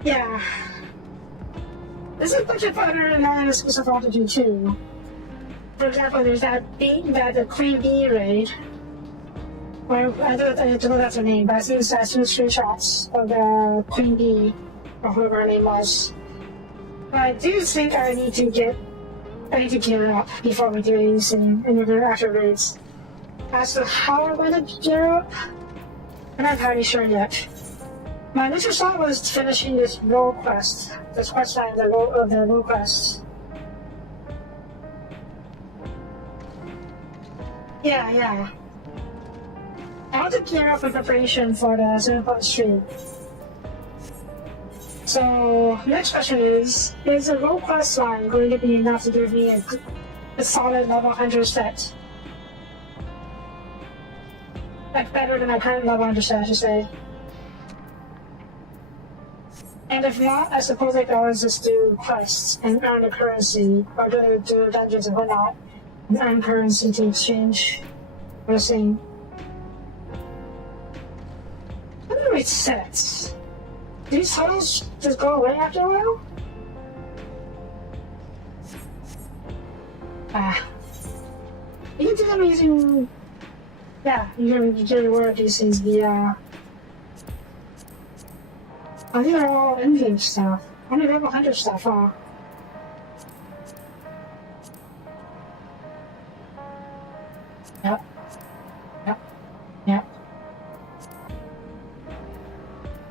Yeah. This is budget fodder and not exclusive to do too. For example, there's that the Queen Bee raid. Well, I don't know that's her name, but I see screenshots of the Queen Bee, or whoever her name was. But I do think I need to gear up before we do anything, any of the actual raids. As to how I'm going to gear up, I'm not entirely sure yet. My initial thought was finishing this role quest, this quest line of the role quest. Yeah. I want to gear up in preparation for the 7.3. So, next question is the role quest line going to be enough to give me a solid level 100 set? Like, better than my current level 100 set, I should say. And if not, I suppose I can always just do quests and earn the currency, or do dungeons and whatnot, and earn currency to exchange for the same. What do it sets? Do these huddles just go away after a while? You can do them using... Yeah, you can reward these things via... I think they're all in-game stuff. Only level 100 stuff, huh? Yep.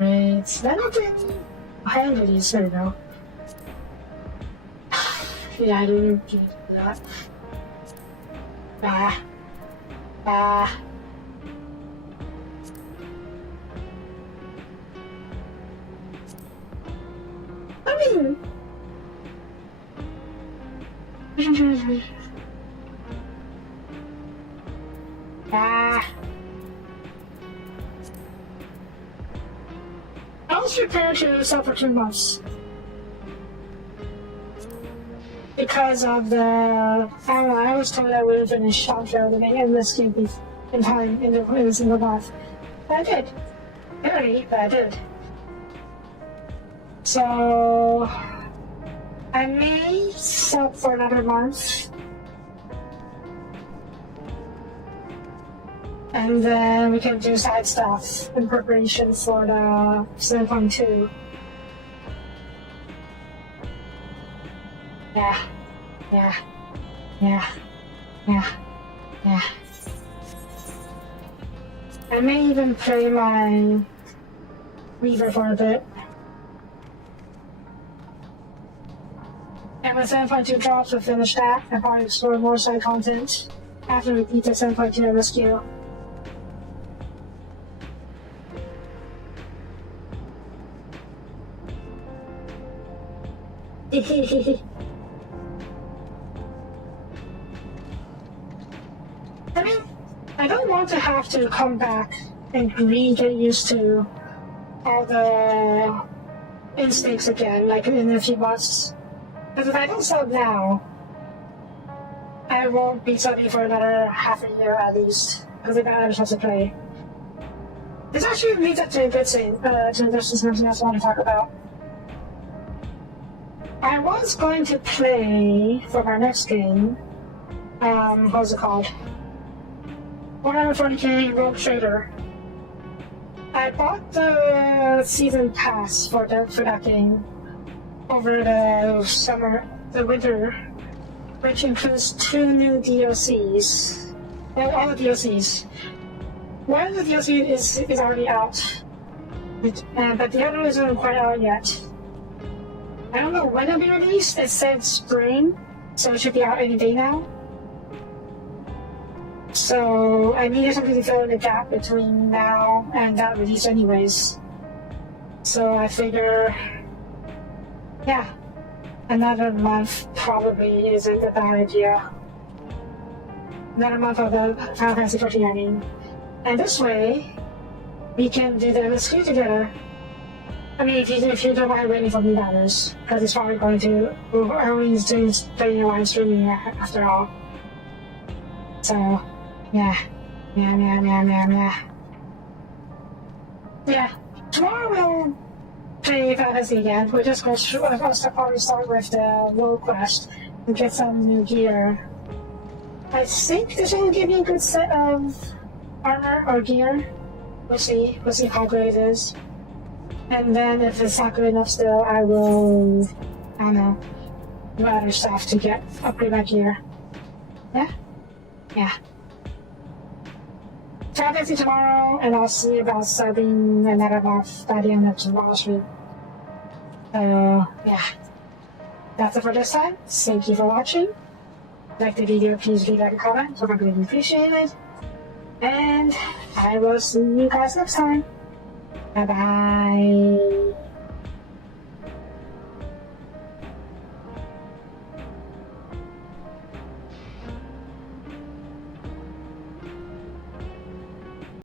Right. They're not getting behind it, you say, though. Yeah, I do that. I mean... I was prepared to suffer 2 months. Because of the... I don't know, I was told I would finish Dawntrail in this game in time, in a single month. I did. Barely, but I did. So... I may sub for another month. And then we can do side stuff in preparation for the 7.2. Yeah. I may even play my Weaver for a bit. And when 7.2 drops, we'll finish that and probably explore more side content after we beat the 7.2 rescue. I mean, I don't want to have to come back and get used to all the instincts again, like in a few months. Because if I don't sub now, I won't be subbing for another half a year at least, because I got other stuff to play. This actually leads up to a good thing, to there's something else I want to talk about. I was going to play for my next game, what's it called? 140k Rogue Trader. I bought the season pass for that game over the winter, which includes 2 new DLCs. Well, all the DLCs. One of the DLCs is already out, but the other isn't quite out yet. I don't know when it'll be released. It said spring, so it should be out any day now. So I needed something to fill in the gap between now and that release anyways. So I figure, yeah, another month probably isn't a bad idea. Another month of the Final Fantasy 14, I mean. And this way, we can do the MSQ together. I mean, if you don't mind waiting for me, that is. Because it's probably going to, everyone's doing playing live streaming after all. So, yeah. Yeah, tomorrow we'll play Fantasy again. We'll just go through, I'll probably start with the world quest and get some new gear. I think this will give me a good set of armor or gear. We'll see how good it is. And then if it's not good enough still, I will, I don't know, do other stuff to upgrade my gear. Yeah? Yeah. Try to see tomorrow, and I'll see about subbing another month by the end of tomorrow's week. So, yeah. That's it for this time. Thank you for watching. Like the video, please leave a comment. I would really appreciate it. And I will see you guys next time. Bye-bye.